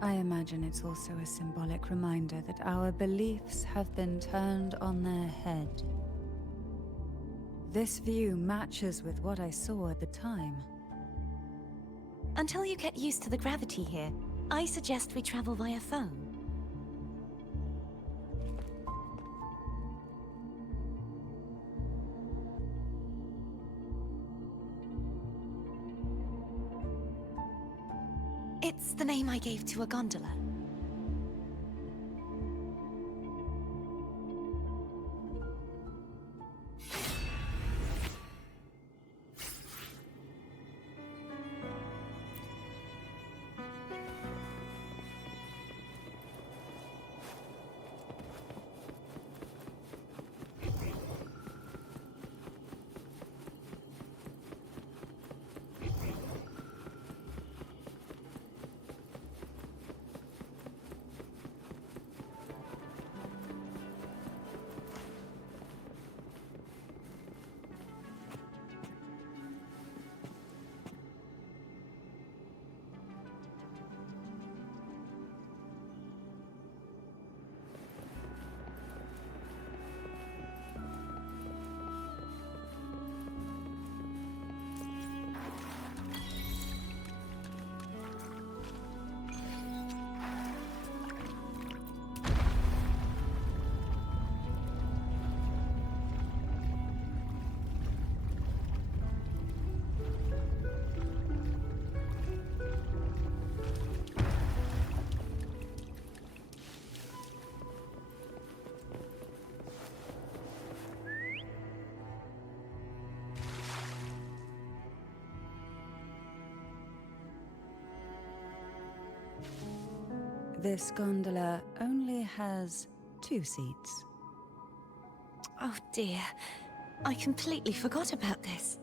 I imagine it's also a symbolic reminder that our beliefs have been turned on their head. This view matches with what I saw at the time. Until you get used to the gravity here, I suggest we travel via phone. It's the name I gave to a gondola. This gondola only has 2 seats. Oh dear. I completely forgot about this.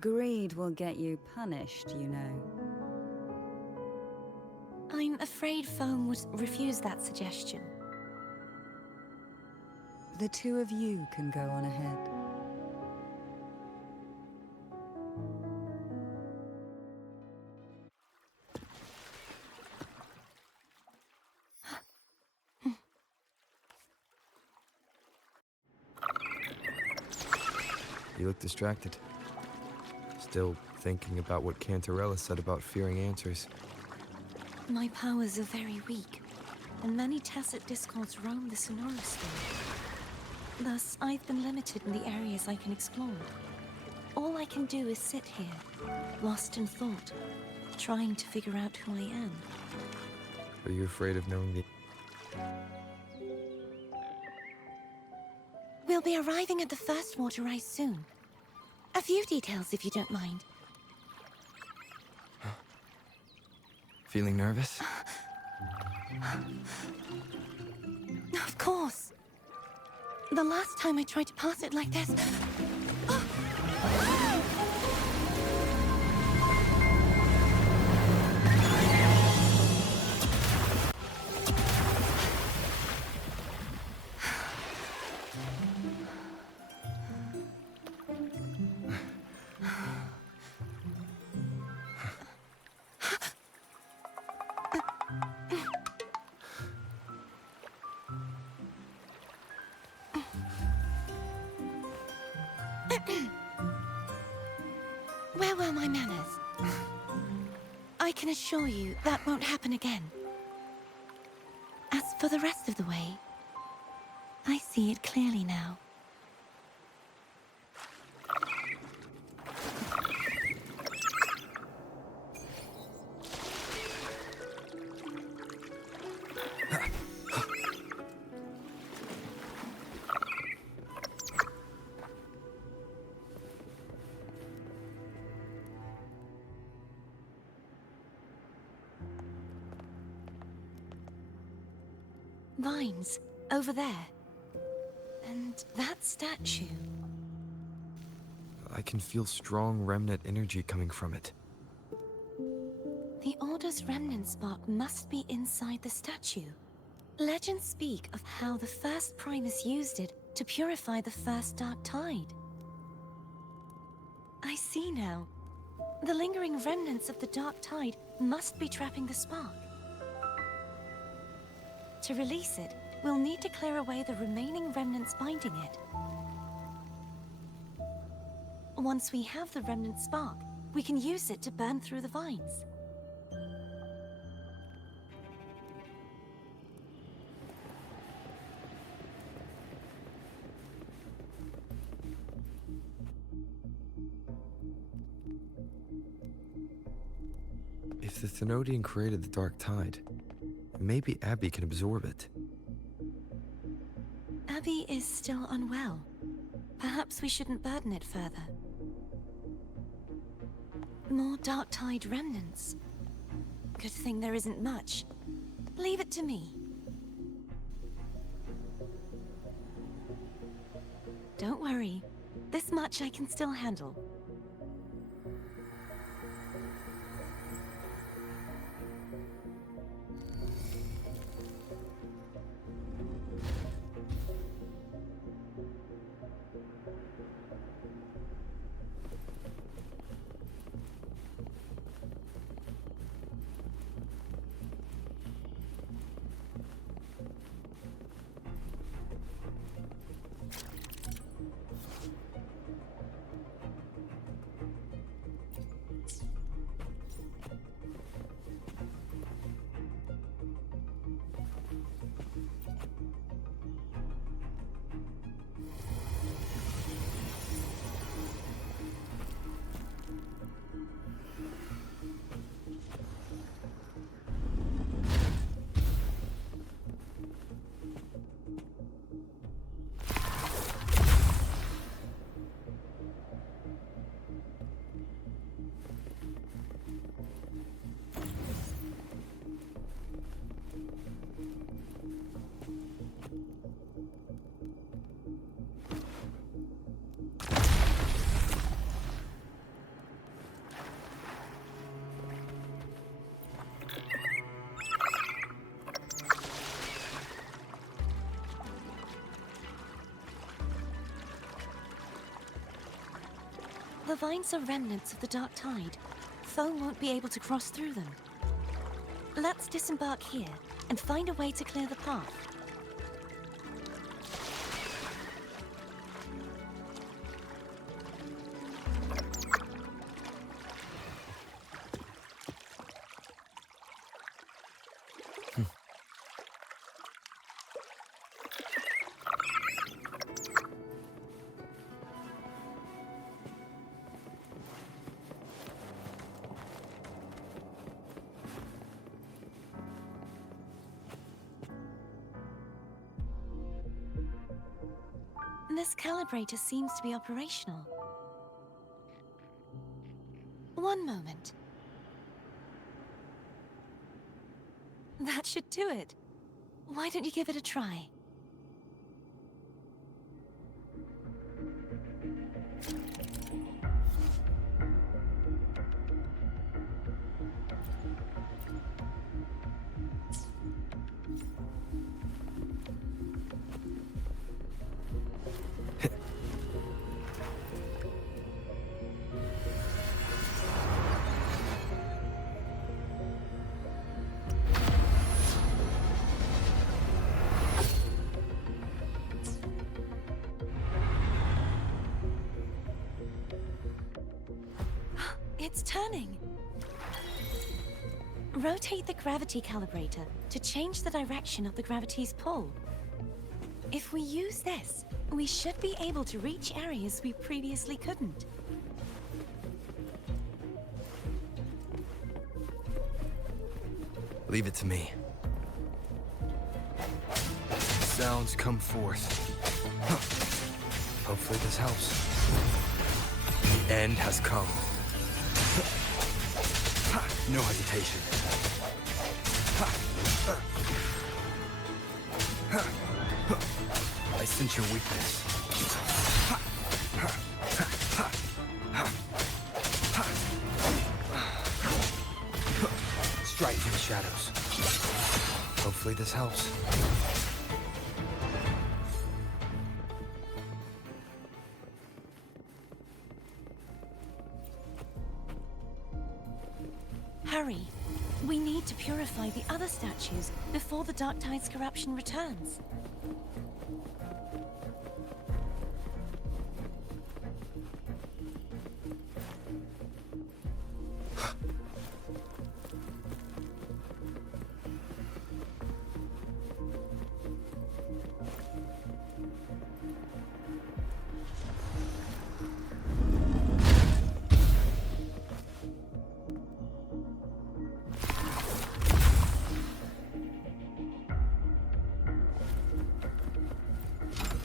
Greed will get you punished, you know. I'm afraid Foam would refuse that suggestion. The 2 of you can go on ahead. You look distracted. Still thinking about what Cantarella said about fearing answers. My powers are very weak, and many tacit discords roam the Sonoran Sphere. Thus, I've been limited in the areas I can explore. All I can do is sit here, lost in thought, trying to figure out who I am. Are you afraid of knowing the... We'll be arriving at the first water rise soon. A few details, if you don't mind. Feeling nervous? Of course. The last time I tried to pass it like this... Where were my manners? I can assure you that won't happen again. As for the rest of the way, I see it clearly now. Vines, over there. And that statue. I can feel strong remnant energy coming from it. The Order's remnant spark must be inside the statue. Legends speak of how the first Primus used it to purify the first Dark Tide. I see now. The lingering remnants of the Dark Tide must be trapping the spark. To release it, we'll need to clear away the remaining remnants binding it. Once we have the remnant spark, we can use it to burn through the vines. If the Thenodian created the Dark Tide, maybe Abby can absorb it. Abby is still unwell. Perhaps we shouldn't burden it further. More Dark Tide remnants. Good thing there isn't much. Leave it to me. Don't worry. This much I can still handle. The vines are remnants of the Dark Tide. Foam won't be able to cross through them. Let's disembark here and find a way to clear the path. This calibrator seems to be operational. One moment. That should do it. Why don't you give it a try? It's turning. Rotate the gravity calibrator to change the direction of the gravity's pull. If we use this, we should be able to reach areas we previously couldn't. Leave it to me. Sounds come forth. Hopefully this helps. The end has come. No hesitation. I sense your weakness. Strike through the shadows. Hopefully this helps. Hurry. We need to purify the other statues before the Dark Tide's corruption returns.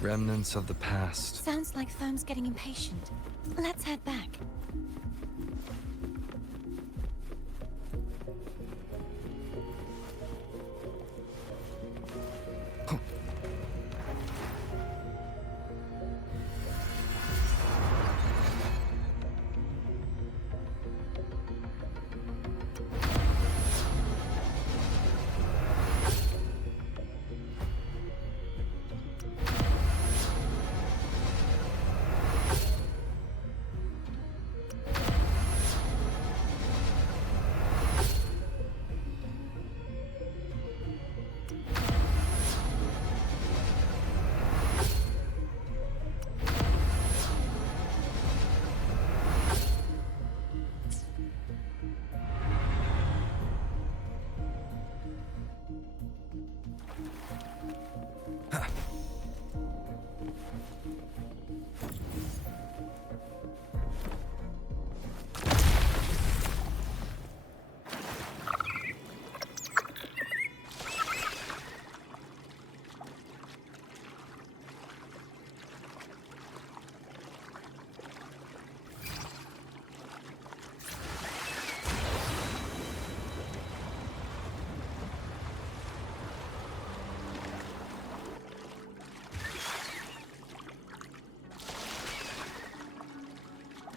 Remnants of the past. Sounds like Foam's getting impatient. Let's head back.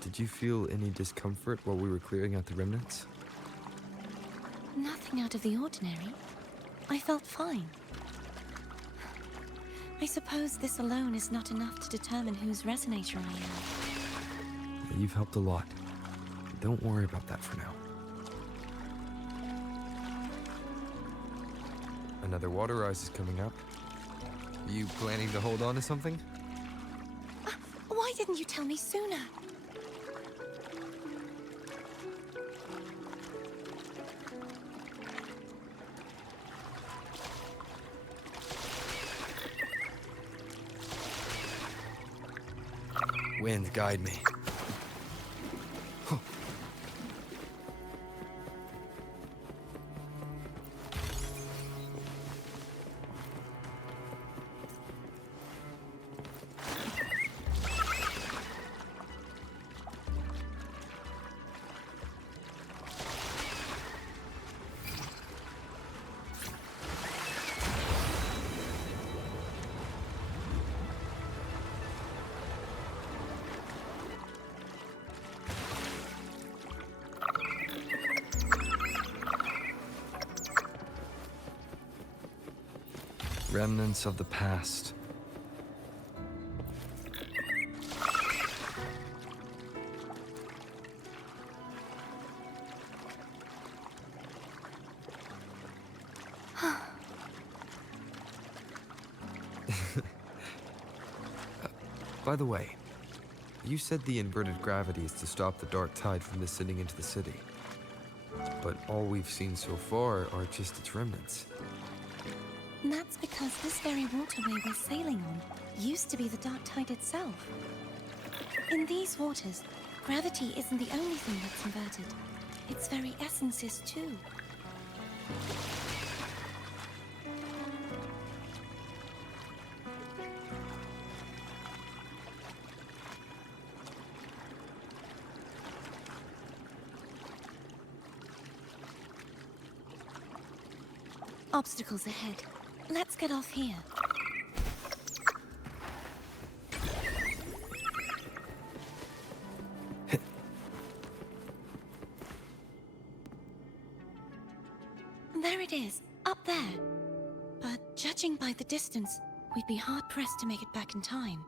Did you feel any discomfort while we were clearing out the remnants? Nothing out of the ordinary. I felt fine. I suppose this alone is not enough to determine whose resonator I am. you've helped a lot. Don't worry about that for now. Another water rise is coming up. You planning to hold on to something? Why didn't you tell me sooner? Wind, guide me. Remnants of the past. By the way, you said the inverted gravity is to stop the dark tide from descending into the city. But all we've seen so far are just its remnants. And that's because this very waterway we're sailing on used to be the dark tide itself. In these waters, gravity isn't the only thing that's inverted. Its very essence is too. Obstacles ahead. Let's get off here. There it is, up there. But judging by the distance, we'd be hard-pressed to make it back in time.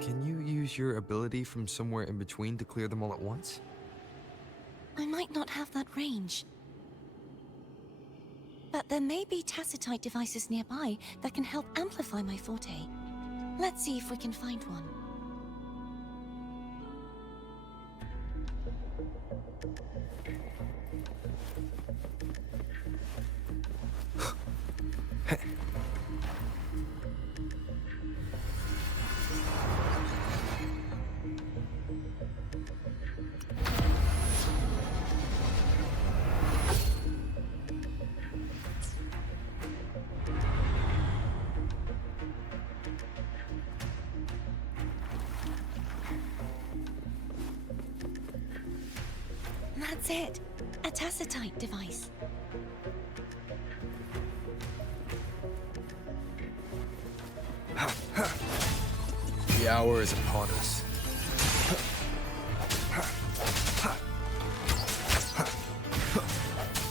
Can you use your ability from somewhere in between to clear them all at once? I might not have that range. But there may be tacitite devices nearby that can help amplify my forte. Let's see if we can find one. That's it. A tacitite device. The hour is upon us.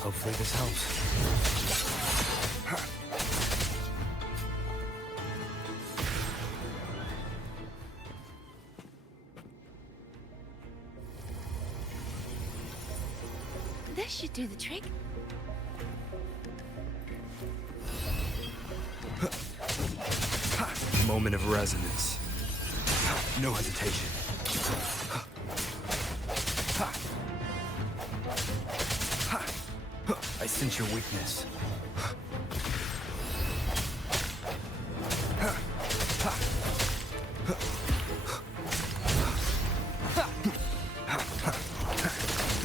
Hopefully this helps. This should do the trick. Moment of resonance. No hesitation. I sense your weakness.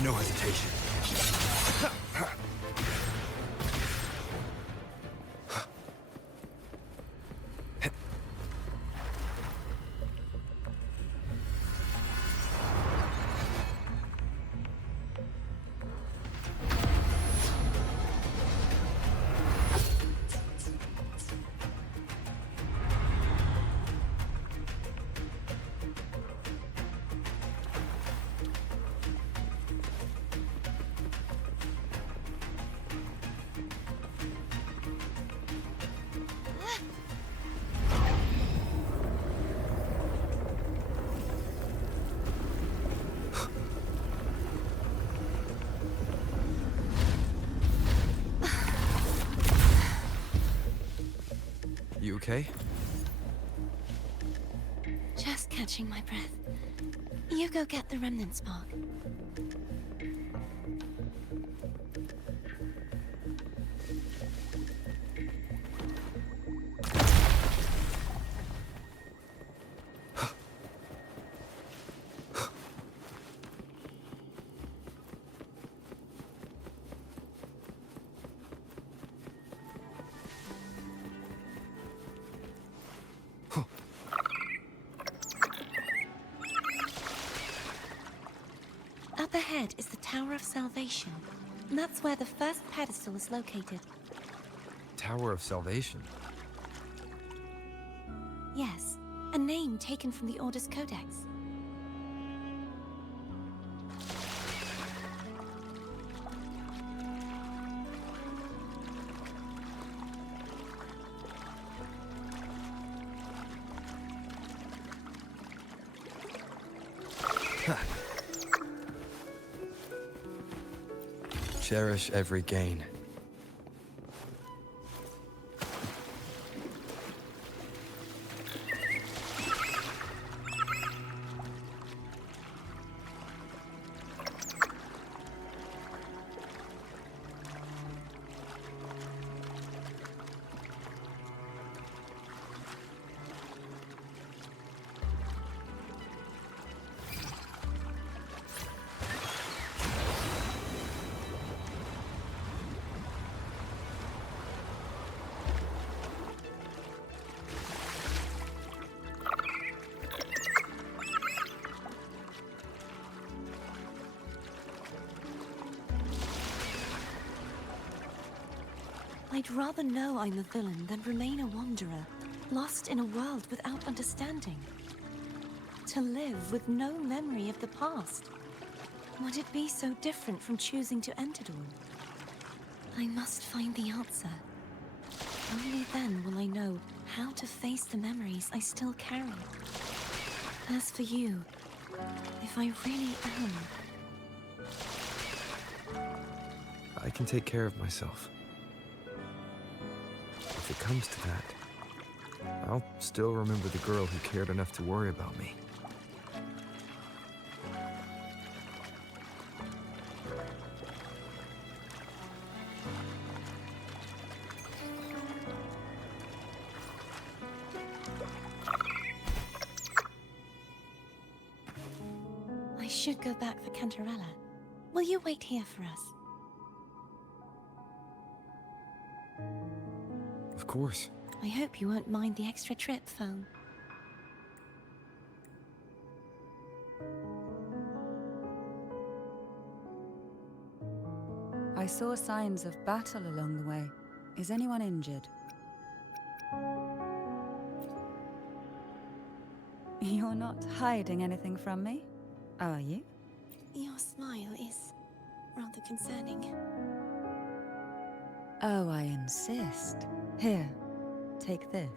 No hesitation. okay? Just catching my breath. You go get the remnant spark. Up ahead is the Tower of Salvation. And that's where the first pedestal is located. Tower of Salvation. Yes, a name taken from the Order's Codex. Cherish every gain. I'd rather know I'm a villain than remain a wanderer, lost in a world without understanding. To live with no memory of the past. Would it be so different from choosing to end it all? I must find the answer. Only then will I know how to face the memories I still carry. As for you, if I really am... I can take care of myself. If it comes to that, I'll still remember the girl who cared enough to worry about me. I should go back for Cantarella. Will you wait here for us? Of course. I hope you won't mind the extra trip, phone. I saw signs of battle along the way. Is anyone injured? You're not hiding anything from me, are you? Your smile is rather concerning. Oh, I insist. Here, take this.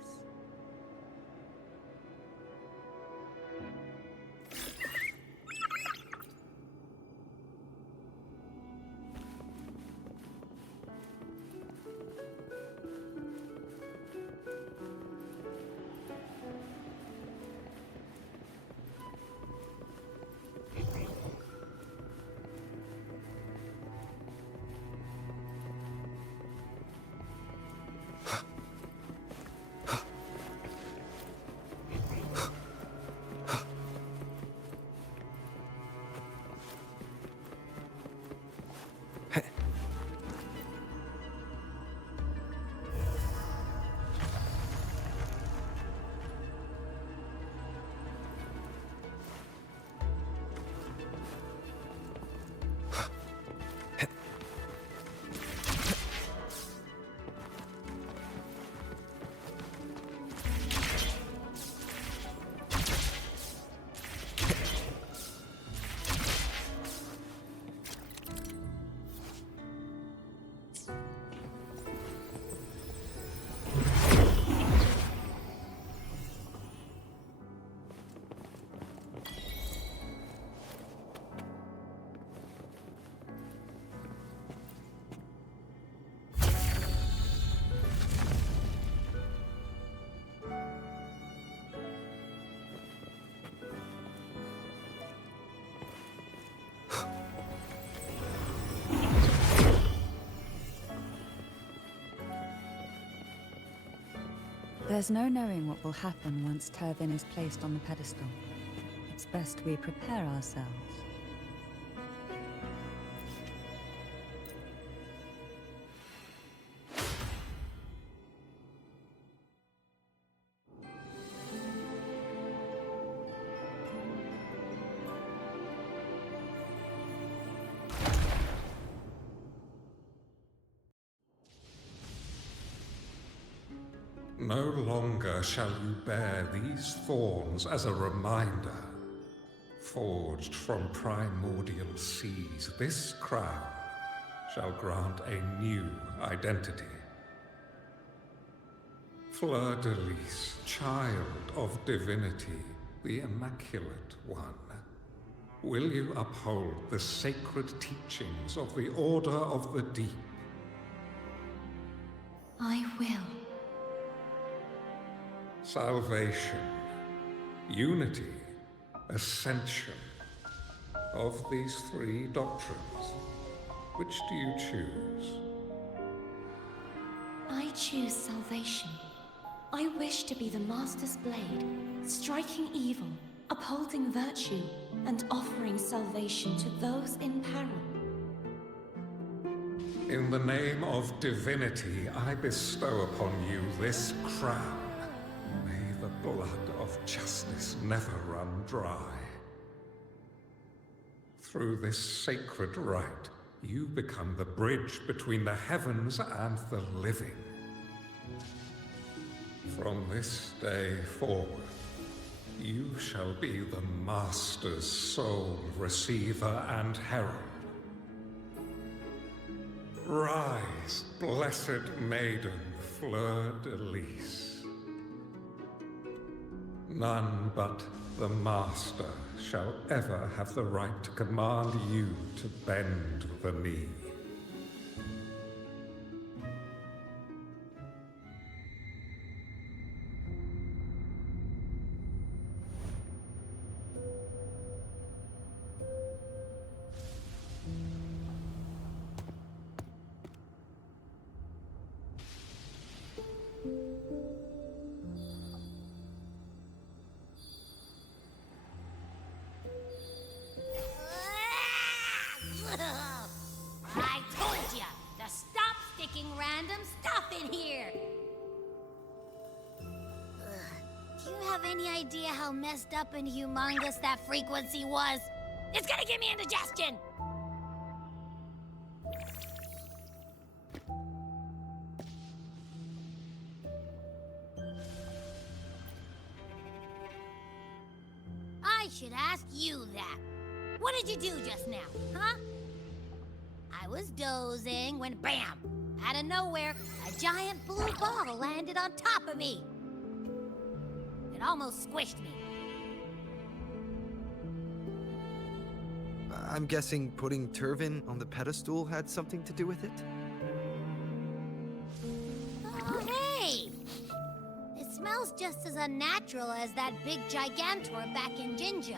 There's no knowing what will happen once Turvin is placed on the pedestal. It's best we prepare ourselves. No longer shall you bear these thorns as a reminder. Forged from primordial seas, this crown shall grant a new identity. Fleur-de-Lis, child of divinity, the Immaculate One, will you uphold the sacred teachings of the Order of the Deep? I will. Salvation, unity, ascension. Of these three doctrines, which do you choose? I choose salvation. I wish to be the Master's blade, striking evil, upholding virtue, and offering salvation to those in peril. In the name of divinity, I bestow upon you this crown. May the blood of justice never run dry. Through this sacred rite, you become the bridge between the heavens and the living. From this day forward, you shall be the Master's sole receiver and herald. Rise, blessed maiden, Fleur-de-Lis. None but the Master shall ever have the right to command you to bend the knee. I told ya to stop sticking random stuff in here! Do you have any idea how messed up and humongous that frequency was? It's gonna give me indigestion! I should ask you that. What did you do just now, huh? I was dozing when BAM! Out of nowhere, a giant blue ball landed on top of me. It almost squished me. I'm guessing putting Turvin on the pedestal had something to do with it? Oh, hey! It smells just as unnatural as that big Gigantor back in Jinjo.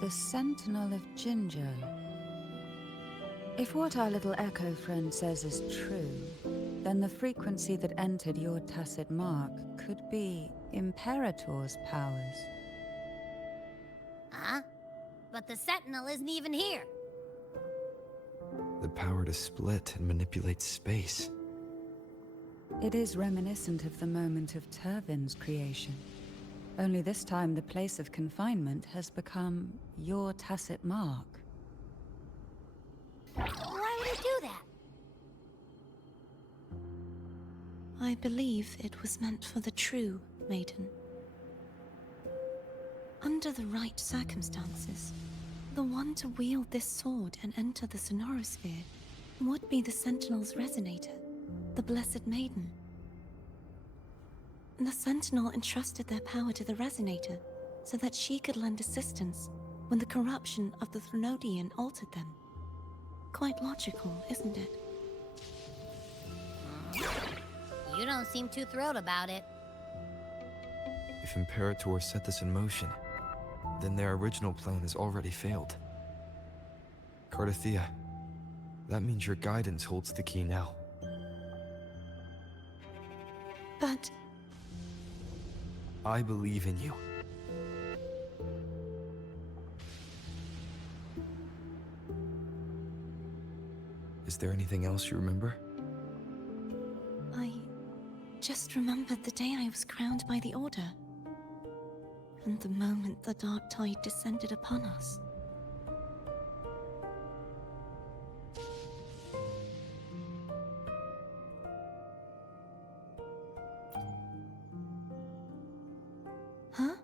The Sentinel of Jinjo. If what our little echo friend says is true, then the frequency that entered your tacit mark could be Imperator's powers. Huh? But the Sentinel isn't even here. The power to split and manipulate space. It is reminiscent of the moment of Turvin's creation. Only this time the place of confinement has become your tacit mark. Why would it do that? I believe it was meant for the true, Maiden. Under the right circumstances, the one to wield this sword and enter the Sonorosphere would be the Sentinel's resonator, the Blessed Maiden. The Sentinel entrusted their power to the Resonator so that she could lend assistance when the corruption of the Threnodian altered them. Quite logical, isn't it? You don't seem too thrilled about it. If Imperator set this in motion, then their original plan has already failed. Cardathea, that means your guidance holds the key now. But I believe in you. Is there anything else you remember? I just remembered the day I was crowned by the Order. And the moment the dark tide descended upon us. Huh?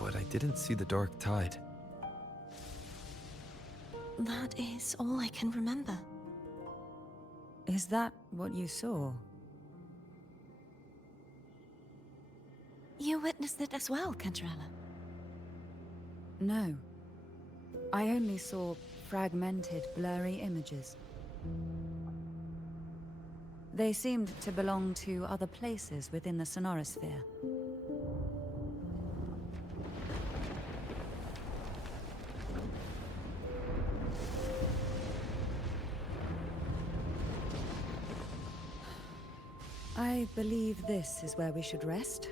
But I didn't see the dark tide. That is all I can remember. Is that what you saw? You witnessed it as well, Cantarella. No. I only saw fragmented, blurry images. They seemed to belong to other places within the sonorosphere. I believe this is where we should rest.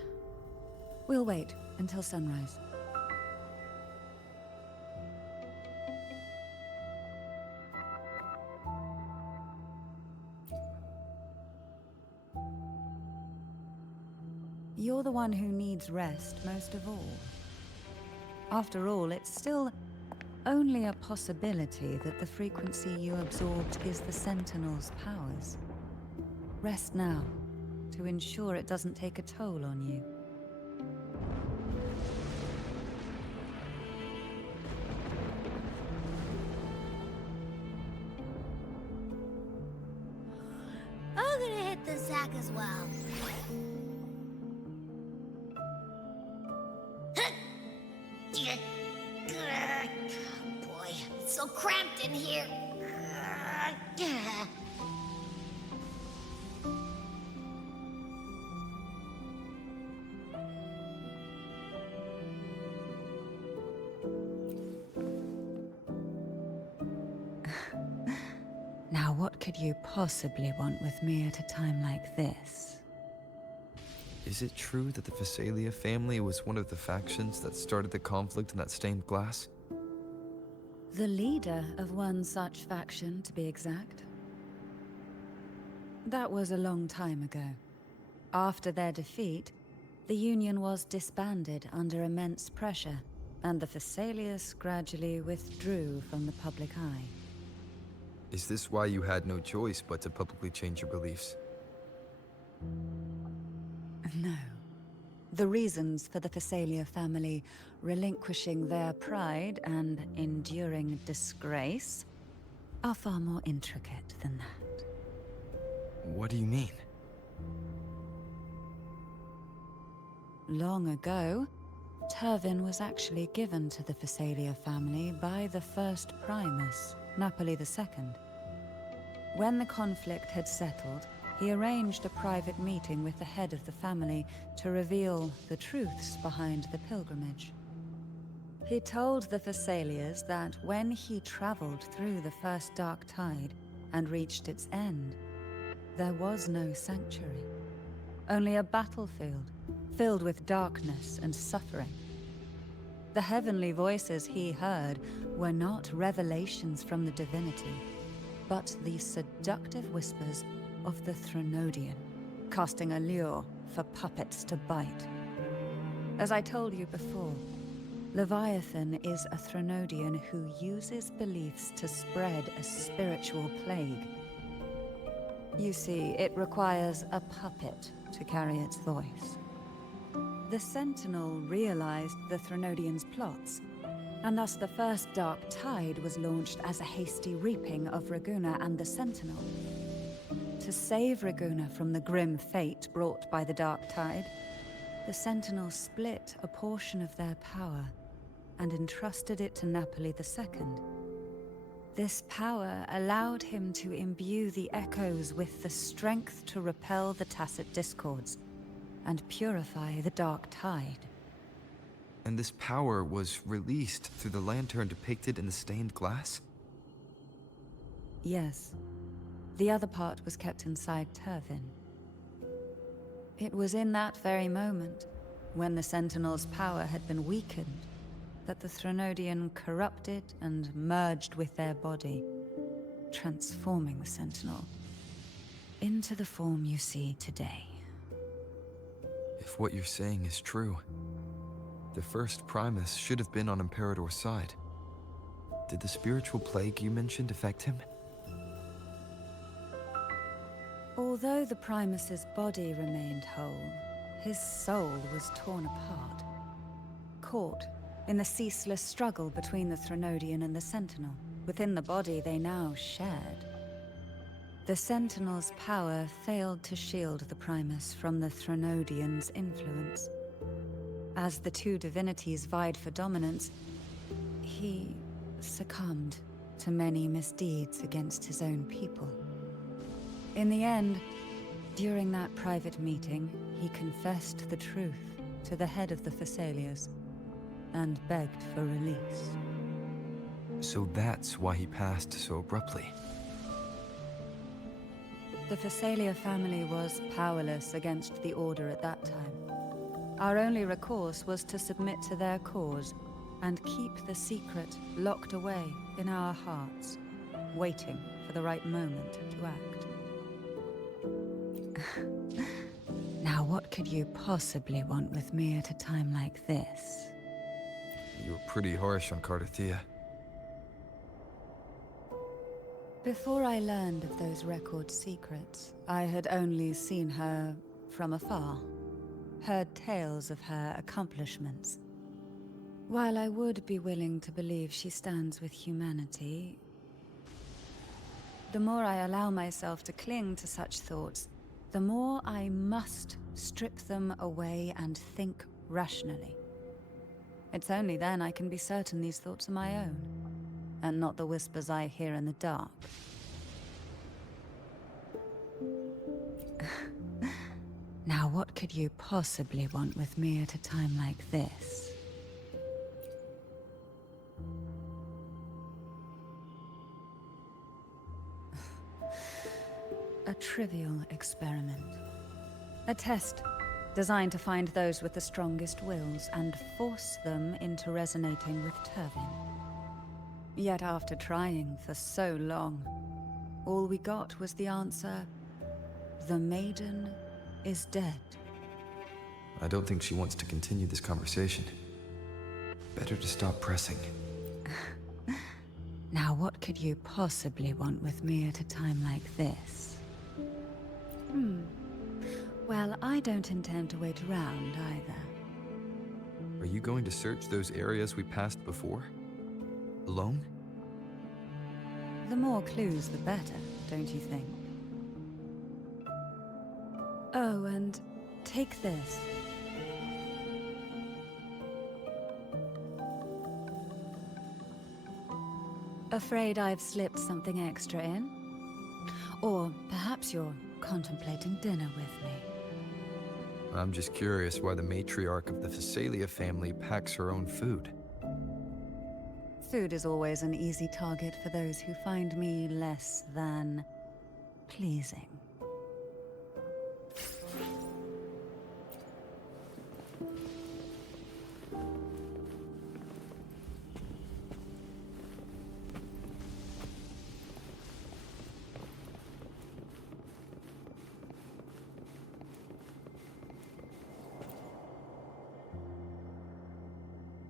We'll wait until sunrise. You're the one who needs rest most of all. After all, it's still only a possibility that the frequency you absorbed is the Sentinel's powers. Rest now, to ensure it doesn't take a toll on you. I'm gonna hit the sack as well. Boy, it's so cramped in here. Now, what could you possibly want with me at a time like this? Is it true that the Physalia family was one of the factions that started the conflict in that stained glass? The leader of one such faction, to be exact. That was a long time ago. After their defeat, the Union was disbanded under immense pressure, and the Physalius gradually withdrew from the public eye. Is this why you had no choice but to publicly change your beliefs? No. The reasons for the Physalia family relinquishing their pride and enduring disgrace are far more intricate than that. What do you mean? Long ago, Turvin was actually given to the Physalia family by the first Primus, Napoli II. When the conflict had settled, he arranged a private meeting with the head of the family to reveal the truths behind the pilgrimage. He told the Physalias that when he traveled through the first dark tide and reached its end, there was no sanctuary, only a battlefield filled with darkness and suffering. The heavenly voices he heard were not revelations from the divinity, but the seductive whispers of the Threnodian, casting a lure for puppets to bite. As I told you before, Leviathan is a Threnodian who uses beliefs to spread a spiritual plague. You see, it requires a puppet to carry its voice. The Sentinel realized the Threnodian's plots, and thus the first dark tide was launched as a hasty reaping of Reguna and the Sentinel. To save Reguna from the grim fate brought by the dark tide, the Sentinel split a portion of their power and entrusted it to Napoli II. This power allowed him to imbue the echoes with the strength to repel the tacit discords, and purify the dark tide. And this power was released through the lantern depicted in the stained glass? Yes. The other part was kept inside Turvin. It was in that very moment, when the Sentinel's power had been weakened, that the Threnodian corrupted and merged with their body, transforming the Sentinel into the form you see today. If what you're saying is true, the first Primus should have been on Imperador's side. Did the spiritual plague you mentioned affect him? Although the Primus's body remained whole, his soul was torn apart, caught in the ceaseless struggle between the Threnodian and the Sentinel. Within the body they now shared. The Sentinel's power failed to shield the Primus from the Threnodian's influence. As the two divinities vied for dominance, he succumbed to many misdeeds against his own people. In the end, during that private meeting, he confessed the truth to the head of the Thessalians and begged for release. So that's why he passed so abruptly. The Thessalia family was powerless against the Order at that time. Our only recourse was to submit to their cause and keep the secret locked away in our hearts, waiting for the right moment to act. Now what could you possibly want with me at a time like this? You were pretty harsh on Cardathia. Before I learned of those record secrets, I had only seen her from afar, heard tales of her accomplishments. While I would be willing to believe she stands with humanity, the more I allow myself to cling to such thoughts, the more I must strip them away and think rationally. It's only then I can be certain these thoughts are my own, and not the whispers I hear in the dark. Now what could you possibly want with me at a time like this? A trivial experiment. A test designed to find those with the strongest wills and force them into resonating with Turvin. Yet after trying for so long, all we got was the answer, the Maiden is dead. I don't think she wants to continue this conversation. Better to stop pressing. Now what could you possibly want with me at a time like this? Well, I don't intend to wait around either. Are you going to search those areas we passed before? Alone? The more clues, the better, don't you think? Oh, and take this. Afraid I've slipped something extra in? Or perhaps you're contemplating dinner with me. I'm just curious why the matriarch of the Thessalia family packs her own food. Food is always an easy target for those who find me less than pleasing.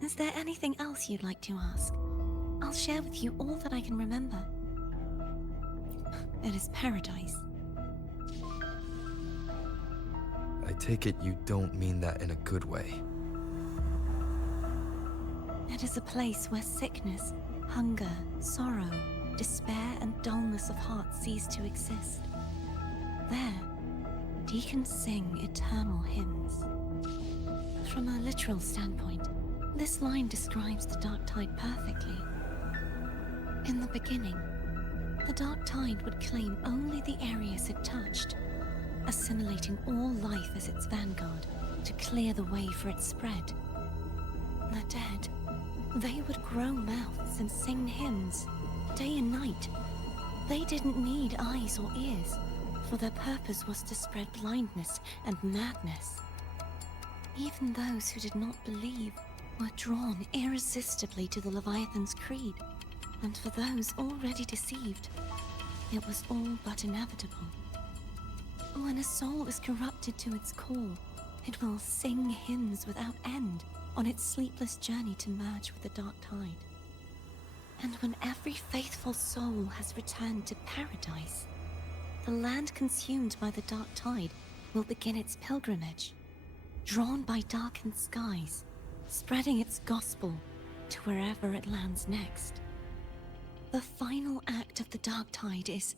Is there anything else you'd like to ask? I'll share with you all that I can remember. It is paradise. I take it you don't mean that in a good way. It is a place where sickness, hunger, sorrow, despair, and dullness of heart cease to exist. There, deacons sing eternal hymns. From a literal standpoint, this line describes the dark tide perfectly. In the beginning, the dark tide would claim only the areas it touched. assimilating all life as its vanguard to clear the way for its spread. The dead, they would grow mouths and sing hymns, day and night. They didn't need eyes or ears, for their purpose was to spread blindness and madness. Even those who did not believe were drawn irresistibly to the Leviathan's creed, and for those already deceived, it was all but inevitable. When a soul is corrupted to its core, it will sing hymns without end on its sleepless journey to merge with the dark tide. And when every faithful soul has returned to paradise, the land consumed by the dark tide will begin its pilgrimage, drawn by darkened skies, spreading its gospel to wherever it lands next. The final act of the dark tide is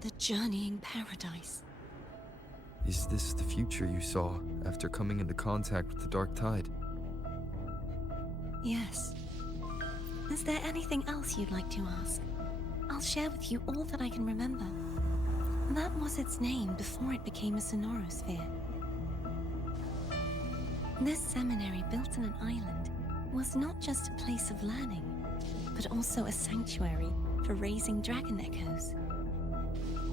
the journeying paradise. Is this the future you saw after coming into contact with the dark tide? Yes. Is there anything else you'd like to ask? I'll share with you all that I can remember. That was its name before it became a sonorosphere. This seminary, built on an island, was not just a place of learning, but also a sanctuary for raising dragon echoes.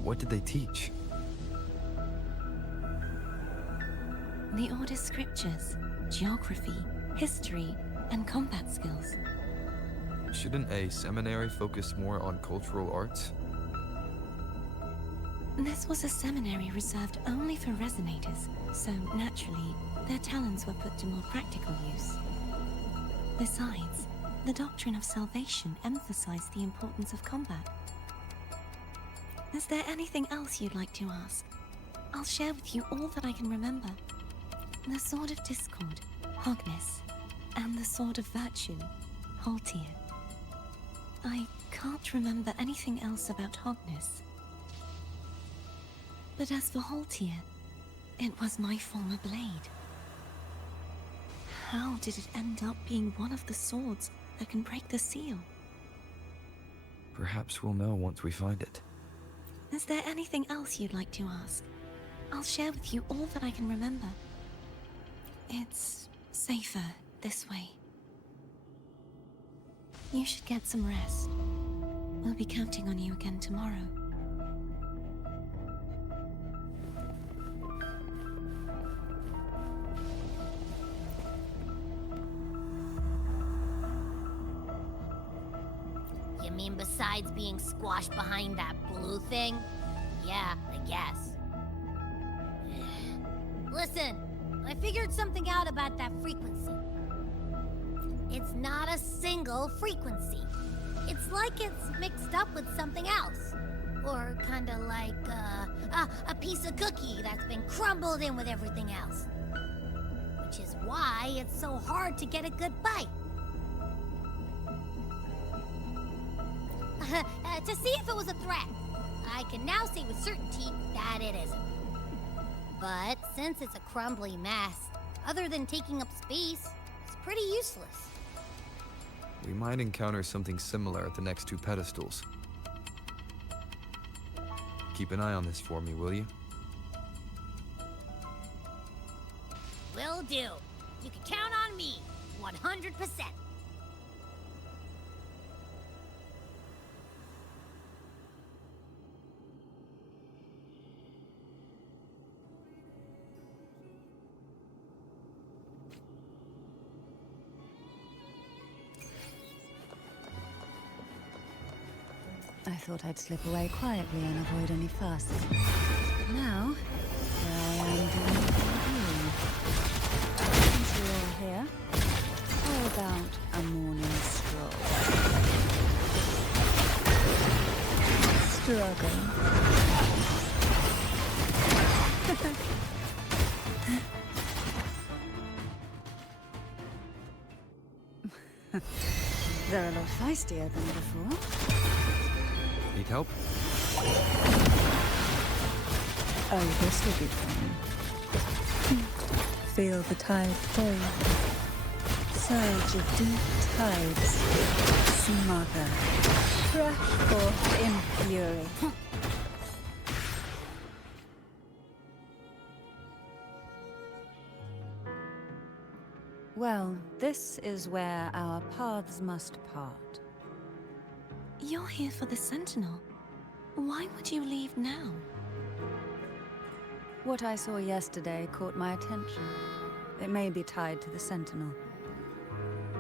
What did they teach? The Order's scriptures, geography, history, and combat skills. Shouldn't a seminary focus more on cultural arts? This was a seminary reserved only for resonators, so naturally, their talents were put to more practical use. Besides, the doctrine of salvation emphasized the importance of combat. Is there anything else you'd like to ask? I'll share with you all that I can remember. The Sword of Discord, Hogness, and the Sword of Virtue, Haltier. I can't remember anything else about Hogness. But as for Haltier, it was my former blade. How did it end up being one of the swords that can break the seal? Perhaps we'll know once we find it. Is there anything else you'd like to ask? I'll share with you all that I can remember. It's safer this way. You should get some rest. We'll be counting on you again tomorrow. You mean besides being squashed behind that blue thing? Yeah, I guess. Listen, I figured something out about that frequency. It's not a single frequency. It's like it's mixed up with something else. Or kinda like, a piece of cookie that's been crumbled in with everything else. Which is why it's so hard to get a good bite. To see if it was a threat. I can now say with certainty that it isn't. But since it's a crumbly mess, other than taking up space, it's pretty useless. We might encounter something similar at the next two pedestals. Keep an eye on this for me, will you? Will do. You can count on me, 100%. I thought I'd slip away quietly and avoid any fuss. Now, here I am doing it for you. Since you're all here, how about a morning stroll? Struggle. They're a lot feistier than before. Need help? Oh, this will be fun. Feel the tide flow. Surge of deep tides. Smother. Crash forth in fury. Well, this is where our paths must part. You're here for the Sentinel. Why would you leave now? What I saw yesterday caught my attention. It may be tied to the Sentinel.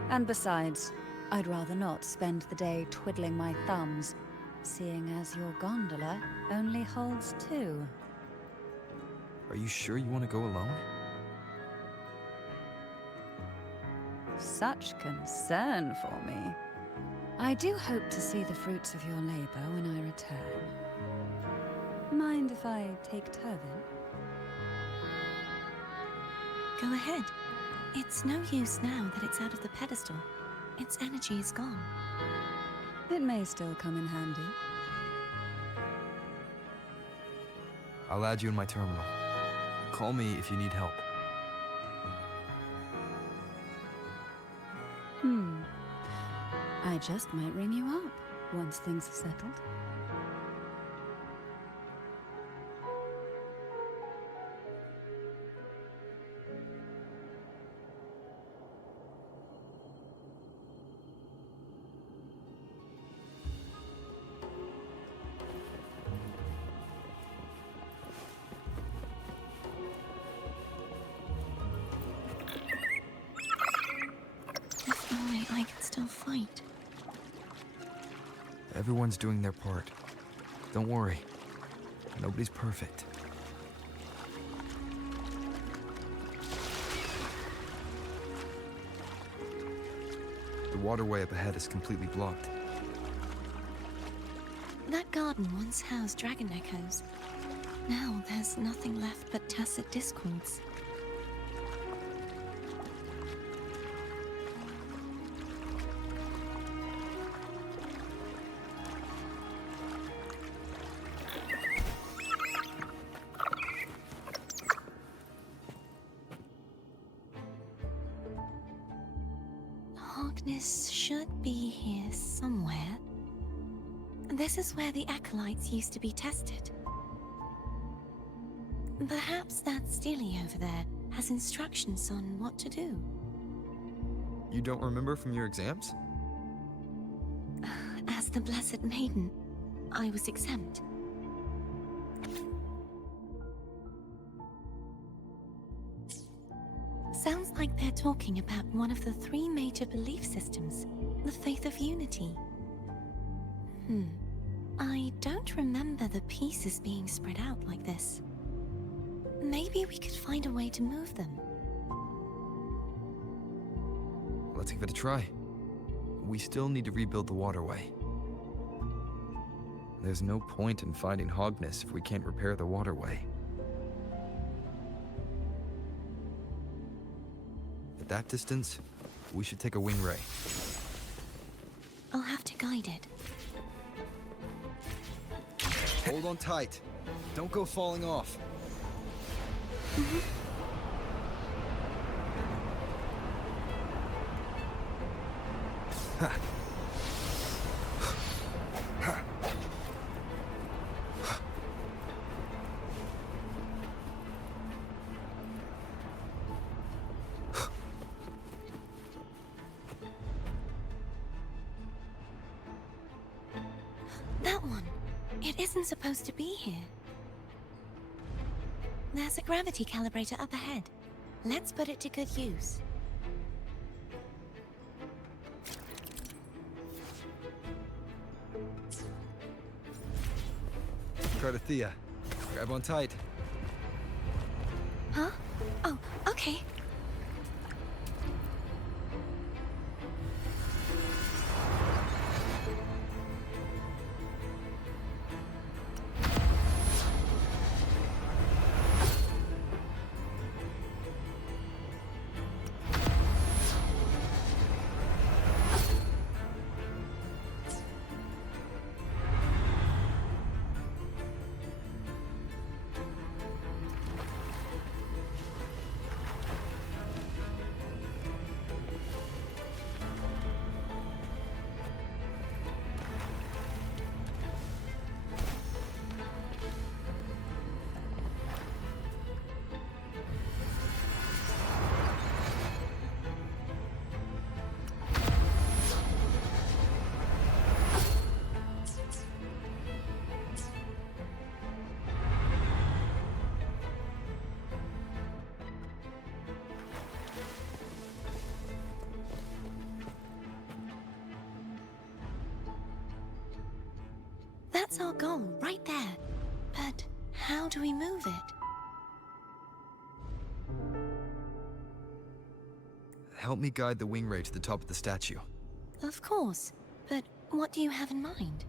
And besides, I'd rather not spend the day twiddling my thumbs, seeing as your gondola only holds 2. Are you sure you want to go alone? Such concern for me. I do hope to see the fruits of your labor when I return. Mind if I take Turvin? Go ahead. It's no use now that it's out of the pedestal. Its energy is gone. It may still come in handy. I'll add you in my terminal. Call me if you need help. I just might ring you up once things are settled. If only I could still fight. Everyone's doing their part. Don't worry. Nobody's perfect. The waterway up ahead is completely blocked. That garden once housed dragon echoes. Now there's nothing left but tacit discords. Hogness should be here somewhere. This is where the acolytes used to be tested. Perhaps that Steely over there has instructions on what to do. You don't remember from your exams? As the Blessed Maiden, I was exempt. Sounds like they're talking about one of the 3 major belief systems, the faith of unity. I don't remember the pieces being spread out like this. Maybe we could find a way to move them. Let's give it a try. We still need to rebuild the waterway. There's no point in finding Hogness if we can't repair the waterway. At that distance, we should take a wing ray. I'll have to guide it. Hold on tight. Don't go falling off. That one. It isn't supposed to be here. There's a gravity calibrator up ahead. Let's put it to good use. Thea, grab on tight. Huh? Oh, okay. That's our goal, right there. But how do we move it? Help me guide the wing ray to the top of the statue. Of course, but what do you have in mind?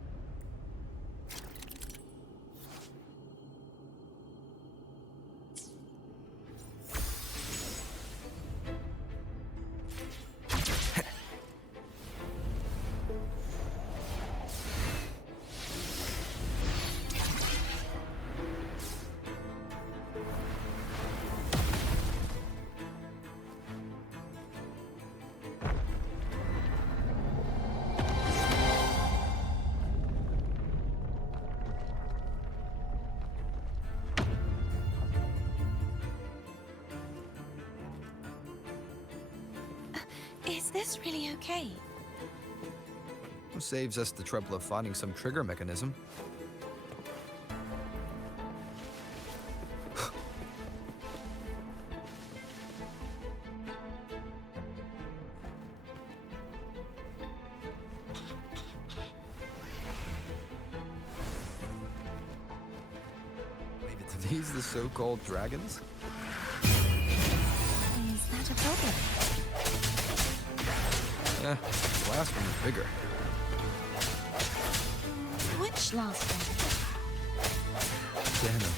Is this really okay? Saves us the trouble of finding some trigger mechanism. Wait, are these the so-called dragons? Is that a problem? Yeah, the last one was bigger. Which last one? Dana.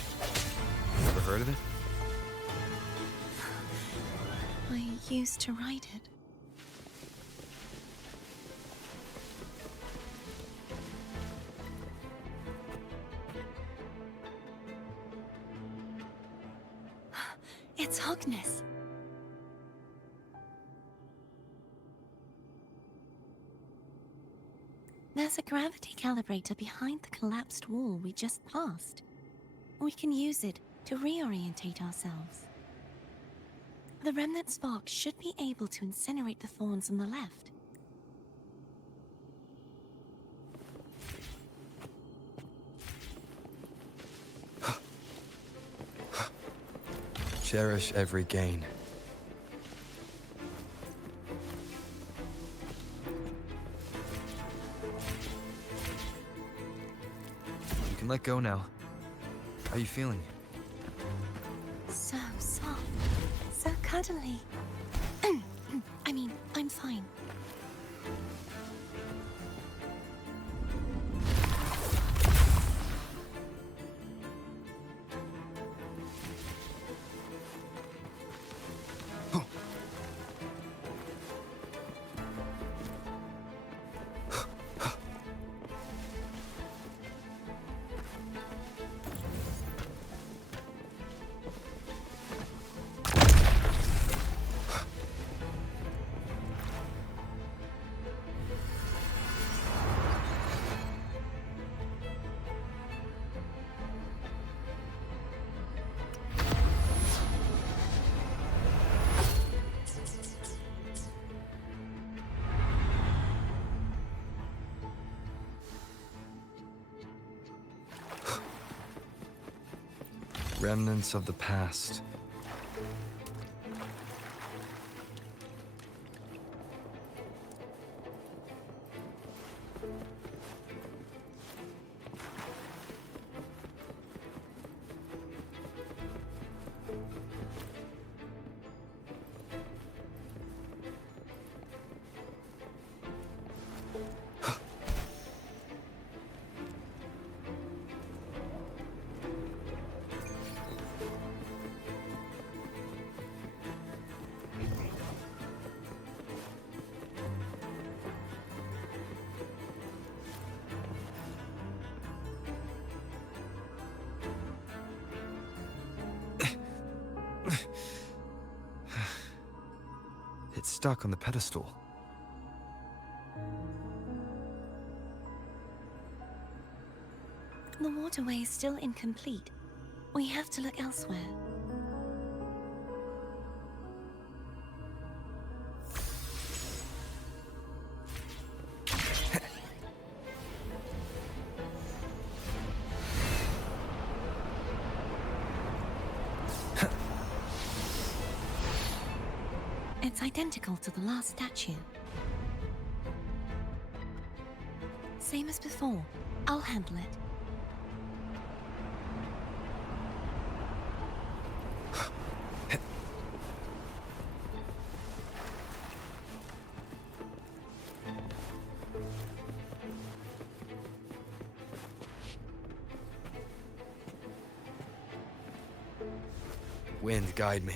Ever heard of it? I used to ride it. It's Hogness. There's a gravity calibrator behind the collapsed wall we just passed. We can use it to reorientate ourselves. The remnant spark should be able to incinerate the thorns on the left. Cherish every gain. You can let go now. How are you feeling? So soft, so cuddly. I mean, I'm fine. Remnants of the past. It's stuck on the pedestal. The waterway is still incomplete. We have to look elsewhere. It's identical to the last statue. Same as before. I'll handle it. Wind, guide me.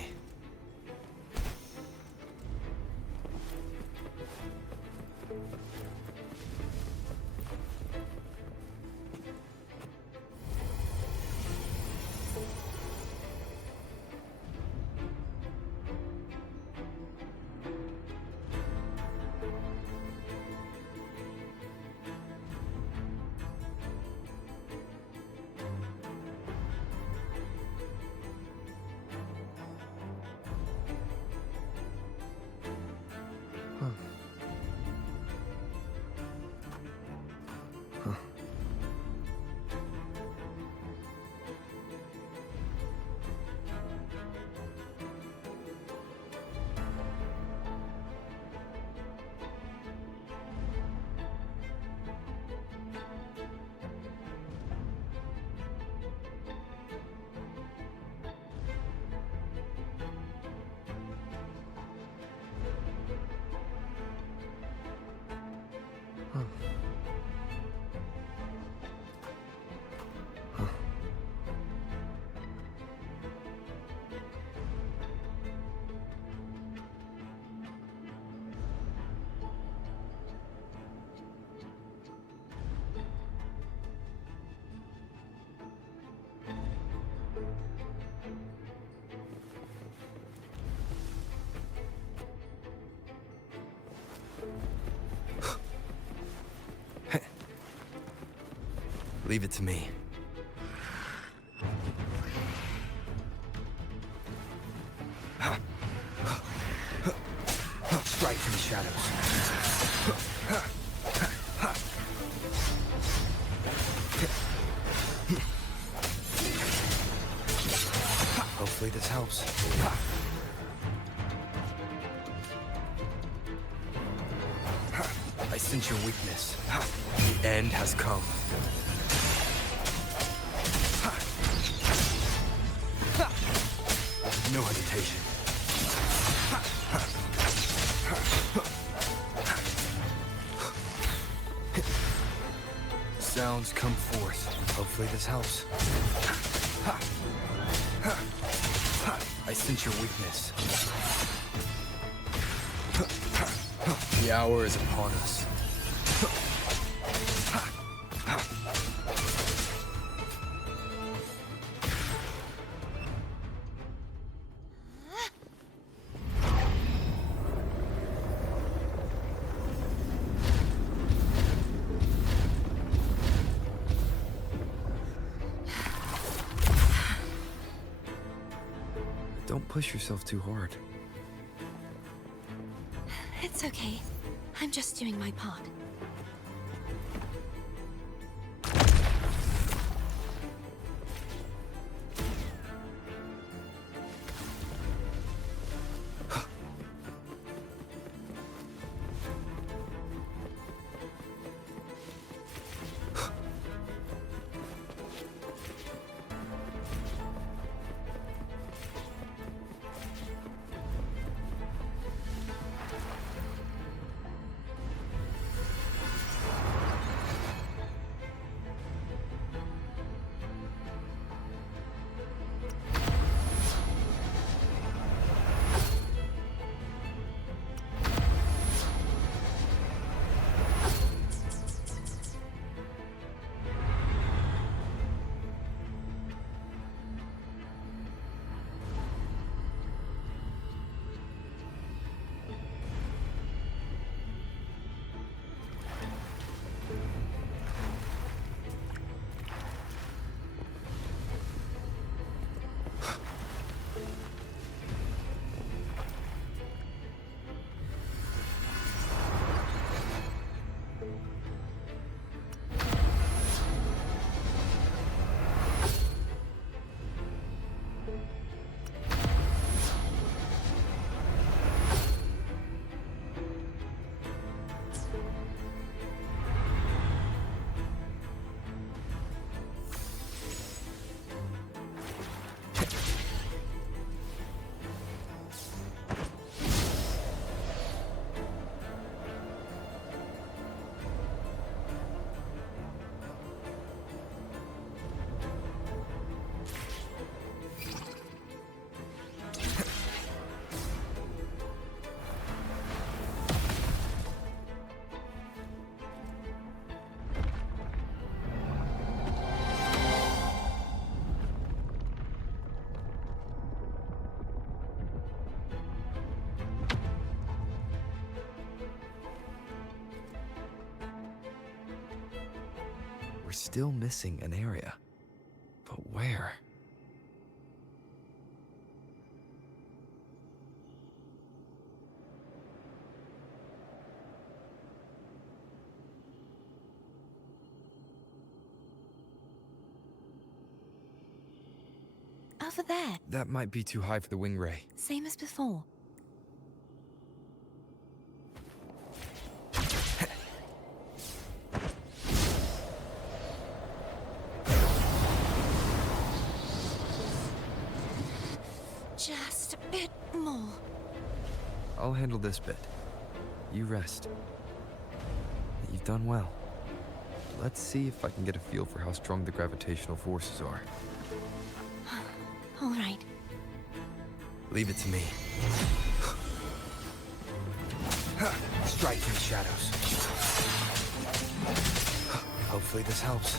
Leave it to me. Strike from the shadows. Hopefully this helps. I sense your weakness. The end has come. No hesitation. Sounds come forth. Hopefully this helps. I sense your weakness. The hour is upon us. Don't push yourself too hard. It's okay. I'm just doing my part. still missing an area. But where? Over there. That might be too high for the wing ray. Same as before. Just a bit more. I'll handle this bit. You rest. You've done well. Let's see if I can get a feel for how strong the gravitational forces are. All right. Leave it to me. Strike from the shadows. Hopefully this helps.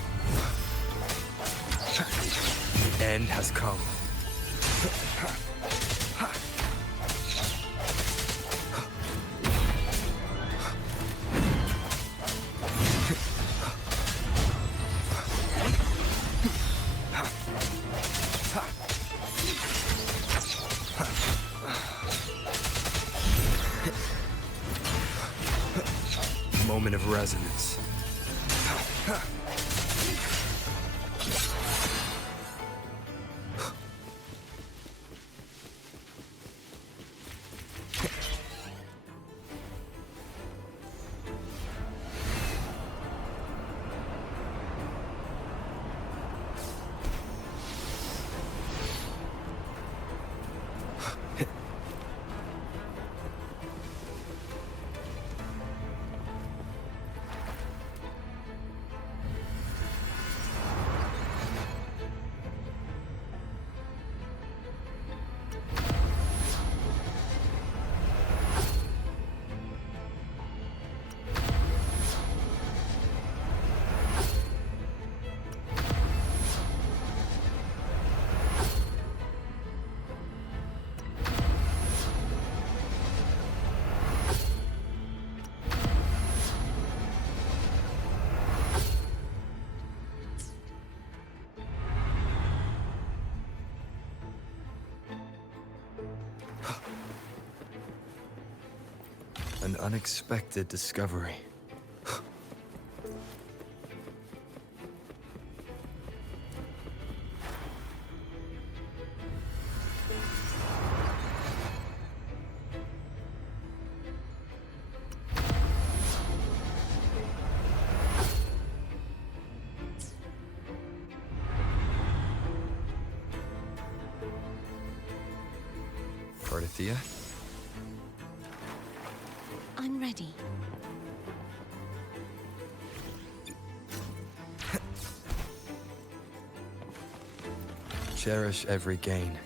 The end has come. Moment of resonance. An unexpected discovery. Parthia? I'm ready. Cherish every gain.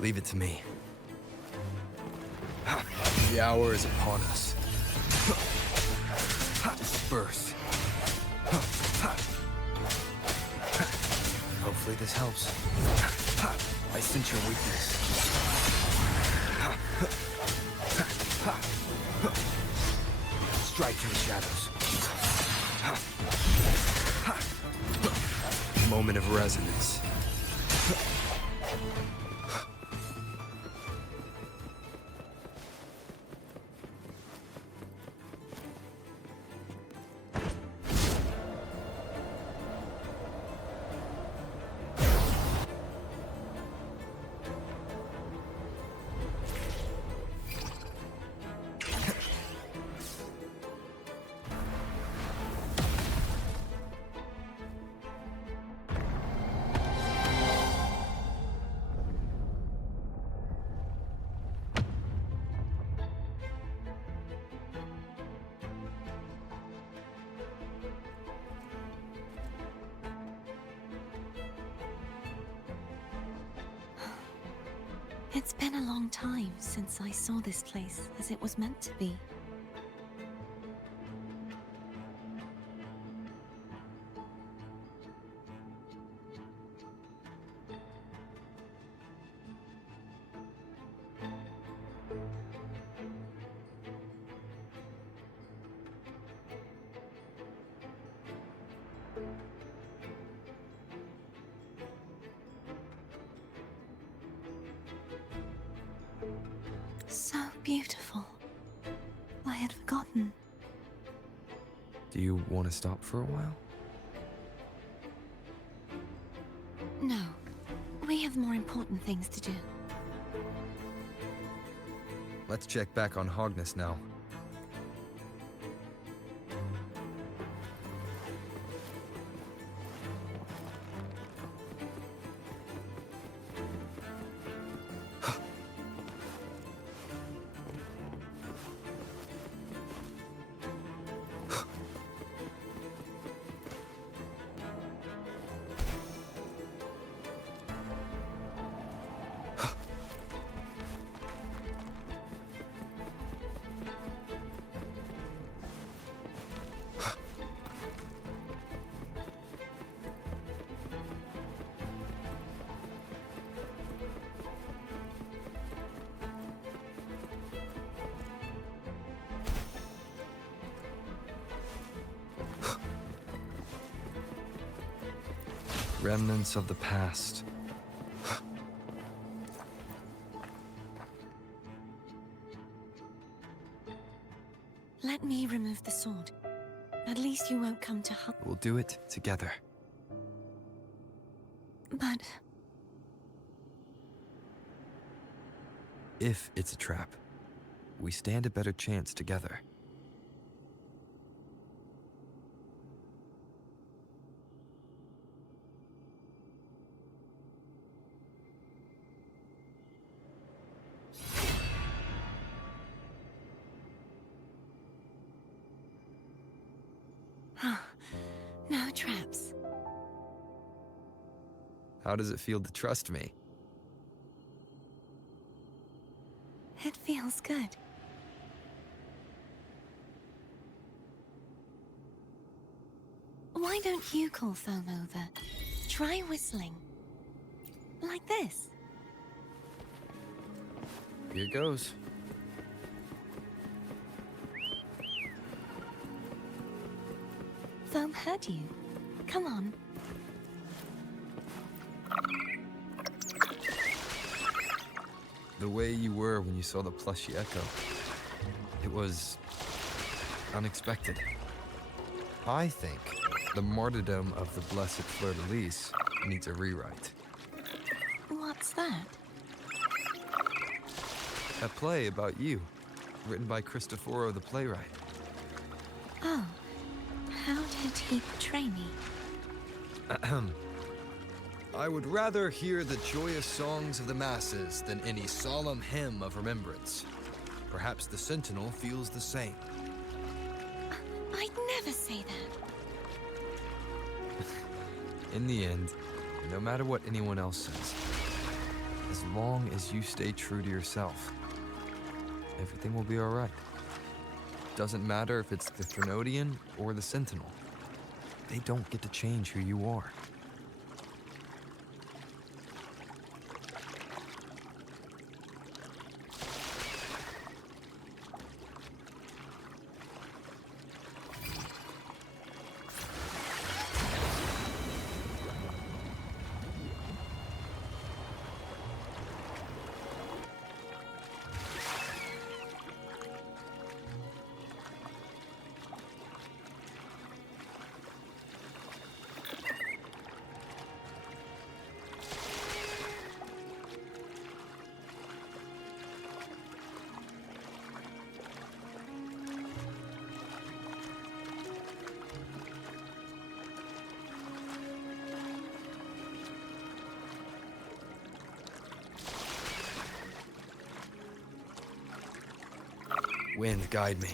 Leave it to me. The hour is upon us. Disperse. Hopefully this helps. I sense your weakness. Strike in the shadows. Moment of resonance. It's been a long time since I saw this place as it was meant to be. So beautiful. I had forgotten. Do you want to stop for a while? No. We have more important things to do. Let's check back on Hogness now. Remnants of the past. Let me remove the sword. At least you won't come to harm. We'll do it together. But If it's a trap, we stand a better chance together. no traps. How does it feel to trust me? It feels good. Why don't you call Foam over? Try whistling. Like this. Here goes. Foam heard you. Come on. The way you were when you saw the plushy echo. It was unexpected. I think the martyrdom of the blessed fleur-de-lis needs a rewrite. What's that? A play about you, written by Cristoforo the playwright. Oh. How did he portray me? Ahem. I would rather hear the joyous songs of the masses than any solemn hymn of remembrance. Perhaps the Sentinel feels the same. I'd never say that. In the end, no matter what anyone else says, as long as you stay true to yourself, everything will be all right. Doesn't matter if it's the Threnodian or the Sentinel. They don't get to change who you are. Wind, guide me.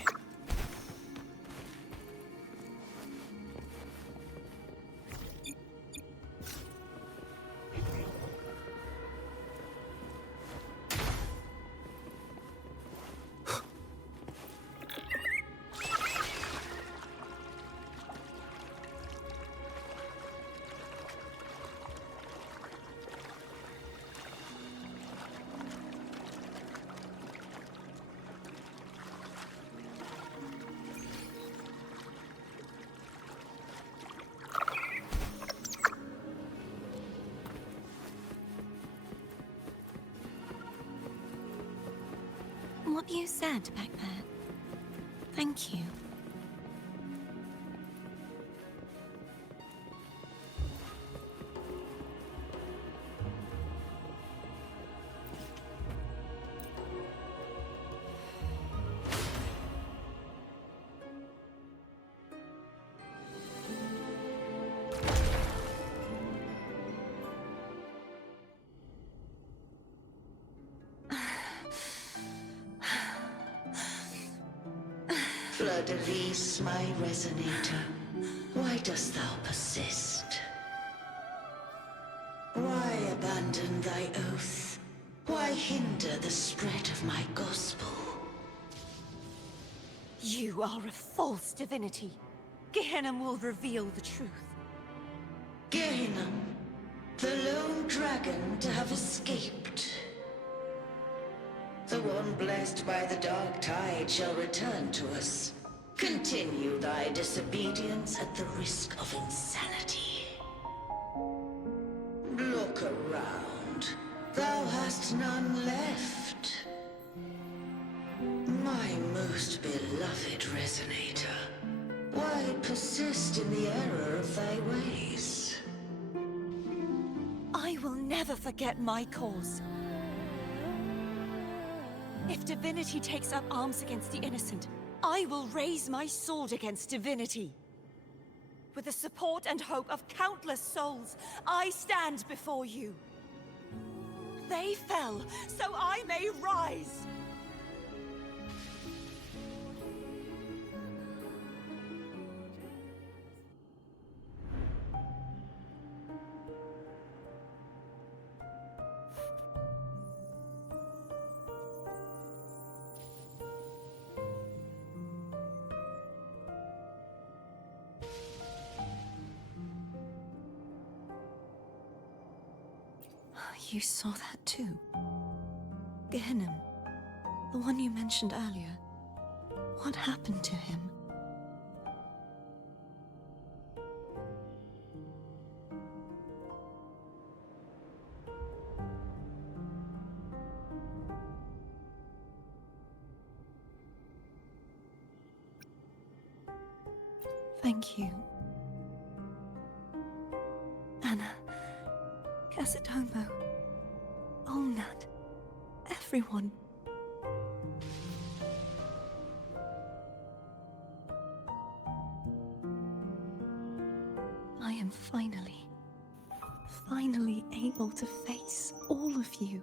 What you said back there. Thank you. Release my resonator. Why dost thou persist? Why abandon thy oath? Why hinder the spread of my gospel? You are a false divinity. Gehenna will reveal the truth. Gehenna, the lone dragon to have escaped. The one blessed by the dark tide shall return to us. Continue thy disobedience at the risk of insanity. Look around. Thou hast none left. My most beloved resonator, why persist in the error of thy ways? I will never forget my cause. If divinity takes up arms against the innocent, I will raise my sword against divinity. With the support and hope of countless souls, I stand before you. They fell, so I may rise! You saw that too? Gehenna, the one you mentioned earlier. What happened to him? Thank you. Anna, Casitomo, Olnat, everyone. I am finally able to face all of you.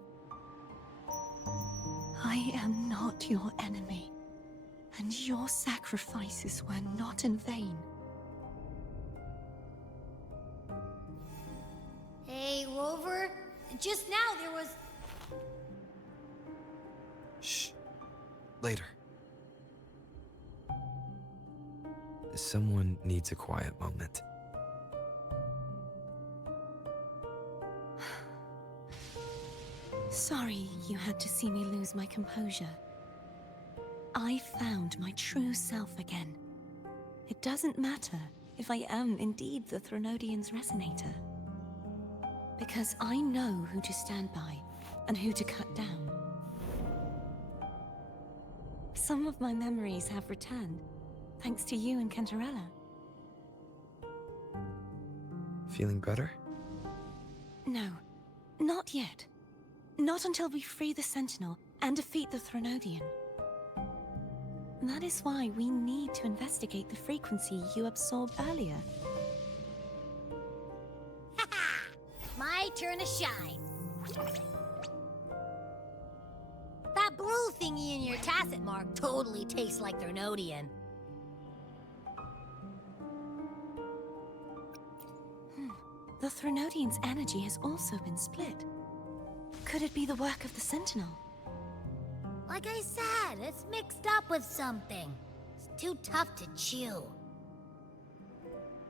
I am not your enemy, and your sacrifices were not in vain. Hey, Rover. Just now there was... Shh. Later. Someone needs a quiet moment. Sorry you had to see me lose my composure. I found my true self again. It doesn't matter if I am indeed the Threnodian's resonator. Because I know who to stand by and who to cut down. Some of my memories have returned, thanks to you and Cantarella. Feeling better? No, not yet. Not until we free the Sentinel and defeat the Threnodian. That is why we need to investigate the frequency you absorbed earlier. My turn to shine. That blue thingy in your tacit mark totally tastes like Threnodian. The Threnodian's energy has also been split. Could it be the work of the Sentinel? Like I said, it's mixed up with something. It's too tough to chew.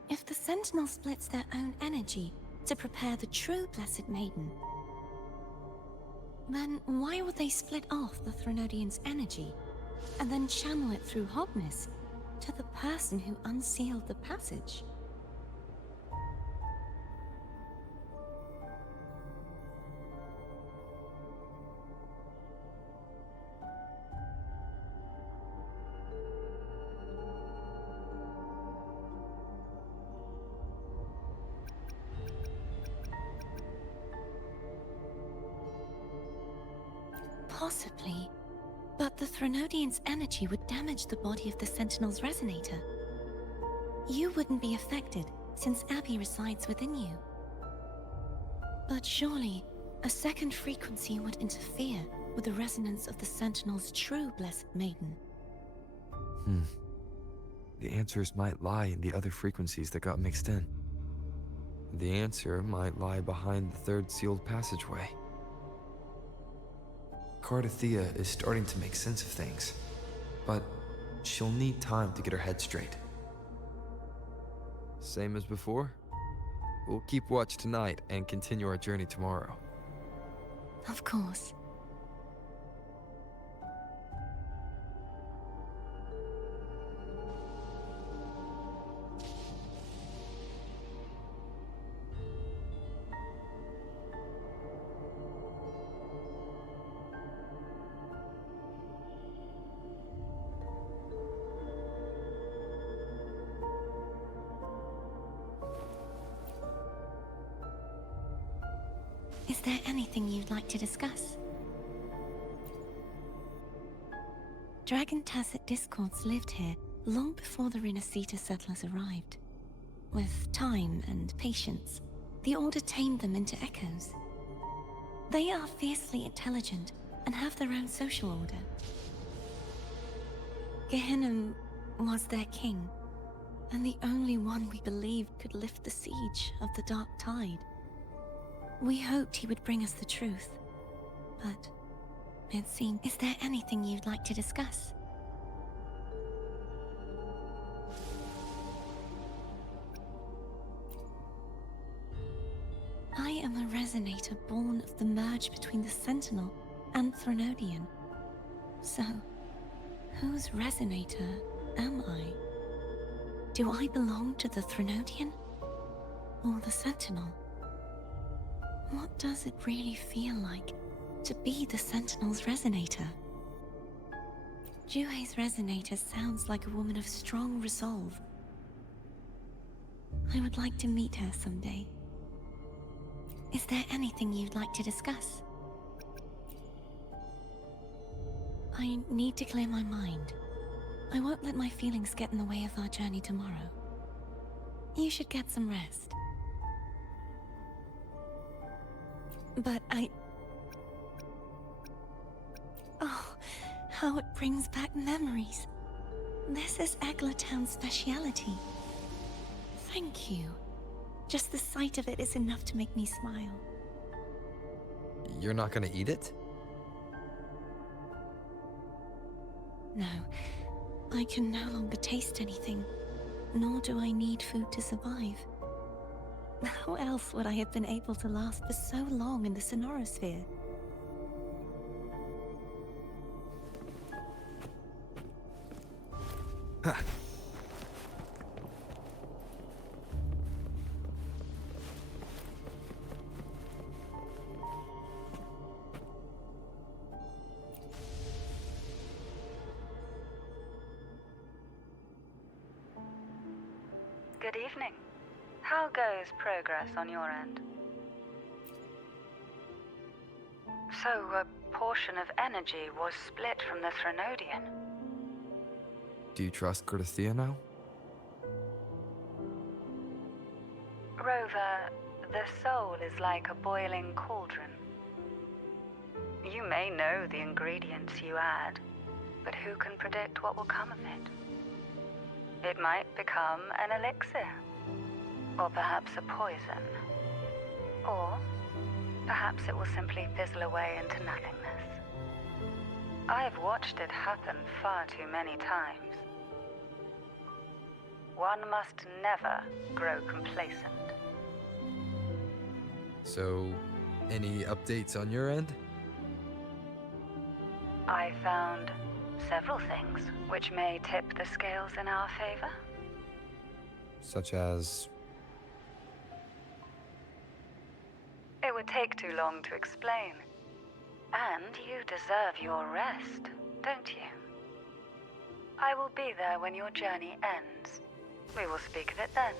If the Sentinel splits their own energy to prepare the true Blessed Maiden, then why would they split off the Threnodian's energy and then channel it through Hognis to the person who unsealed the passage? Possibly, but the Threnodian's energy would damage the body of the Sentinel's resonator. You wouldn't be affected, since Abby resides within you. But surely, a second frequency would interfere with the resonance of the Sentinel's true Blessed Maiden. The answers might lie in the other frequencies that got mixed in. The answer might lie behind the third sealed passageway. Cardathea is starting to make sense of things, but she'll need time to get her head straight. Same as before? We'll keep watch tonight and continue our journey tomorrow. Of course. Is there anything you'd like to discuss? Dragon Tacit discords lived here long before the Renacita settlers arrived. With time and patience, the Order tamed them into echoes. They are fiercely intelligent and have their own social order. Gehinnom was their king, and the only one we believed could lift the siege of the Dark Tide. We hoped he would bring us the truth, but it seemed... Is there anything you'd like to discuss? I am a resonator born of the merge between the Sentinel and Threnodian. So, whose resonator am I? Do I belong to the Threnodian or the Sentinel? What does it really feel like to be the Sentinel's resonator? Juhe's resonator sounds like a woman of strong resolve. I would like to meet her someday. Is there anything you'd like to discuss? I need to clear my mind. I won't let my feelings get in the way of our journey tomorrow. You should get some rest. But oh, how it brings back memories. This is Eglatown's speciality. Thank you. Just the sight of it is enough to make me smile. You're not gonna eat it? No, I can no longer taste anything, nor do I need food to survive. How else would I have been able to last for so long in the Sonorosphere? Ha! Good evening. How goes progress on your end? So, a portion of energy was split from the Threnodian. Do you trust Cardathea now? Rover, the soul is like a boiling cauldron. You may know the ingredients you add, but who can predict what will come of it? It might become an elixir, or perhaps a poison, or perhaps it will simply fizzle away into nothingness. I've watched it happen far too many times. One must never grow complacent. So, any updates on your end? I found several things which may tip the scales in our favor. Such as... It would take too long to explain. And you deserve your rest, don't you? I will be there when your journey ends. We will speak of it then.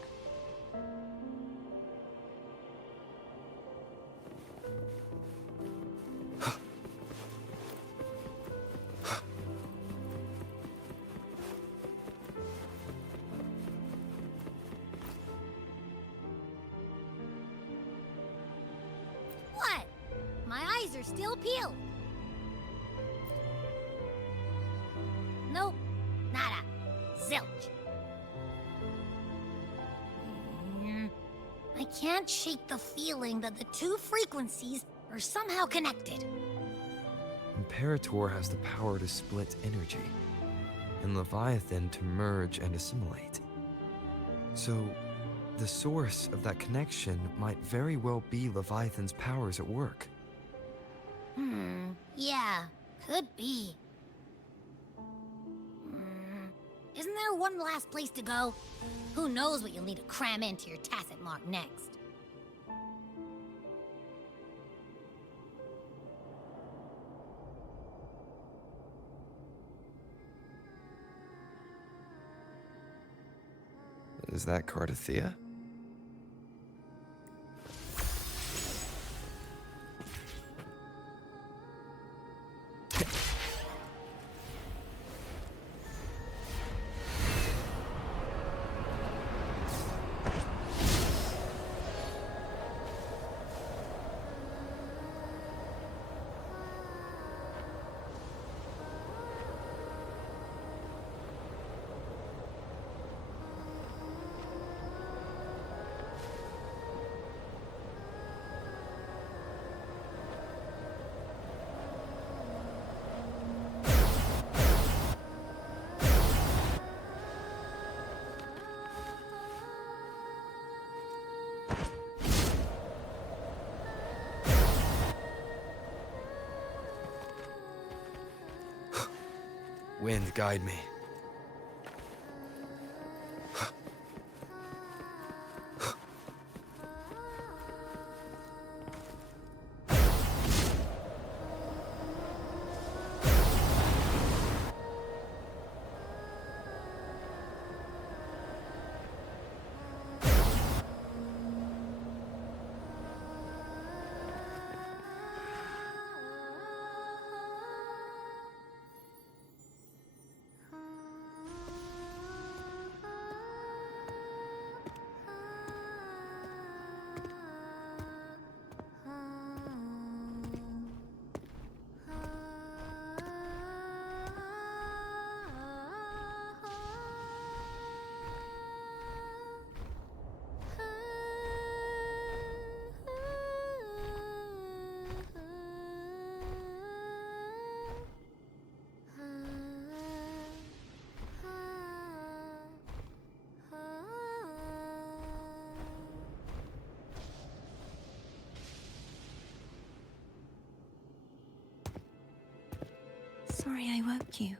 What? My eyes are still peeled. Nope. Nada. Zilch. I can't shake the feeling that the two frequencies are somehow connected. Imperator has the power to split energy, and Leviathan to merge and assimilate. So, the source of that connection might very well be Leviathan's powers at work. Yeah, could be. Isn't there one last place to go? Who knows what you'll need to cram into your tacit mark next? Is that Cardathea? Wind, guide me. Sorry I woke you.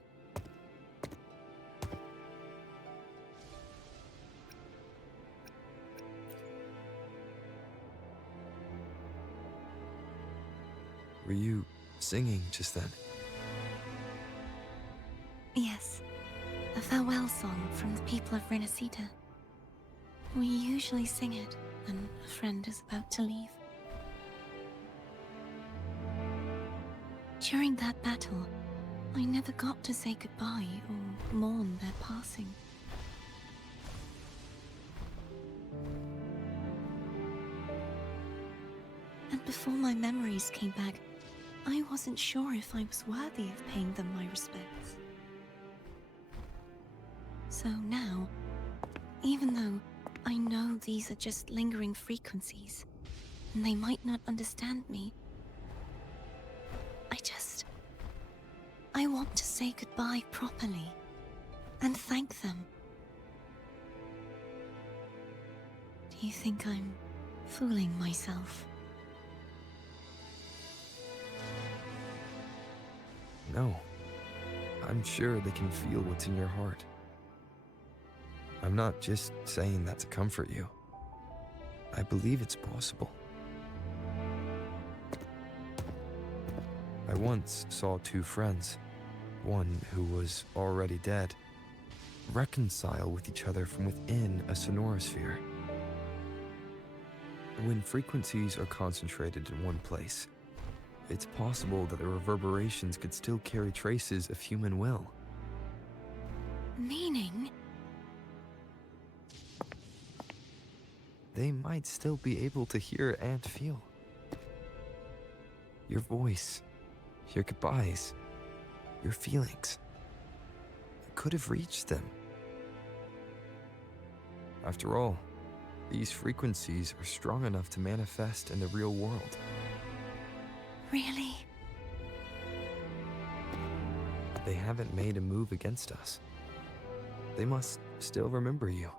Were you singing just then? Yes, a farewell song from the people of Renacita. We usually sing it when a friend is about to leave. During that battle, I never got to say goodbye or mourn their passing. And before my memories came back, I wasn't sure if I was worthy of paying them my respects. So now, even though I know these are just lingering frequencies, and they might not understand me, I want to say goodbye properly, and thank them. Do you think I'm fooling myself? No. I'm sure they can feel what's in your heart. I'm not just saying that to comfort you. I believe it's possible. I once saw two friends, one who was already dead, reconcile with each other from within a sonorosphere. When frequencies are concentrated in one place, it's possible that the reverberations could still carry traces of human will. Meaning? They might still be able to hear and feel. Your voice, your goodbyes, your feelings. It could have reached them. After all, these frequencies are strong enough to manifest in the real world. Really? They haven't made a move against us. They must still remember you.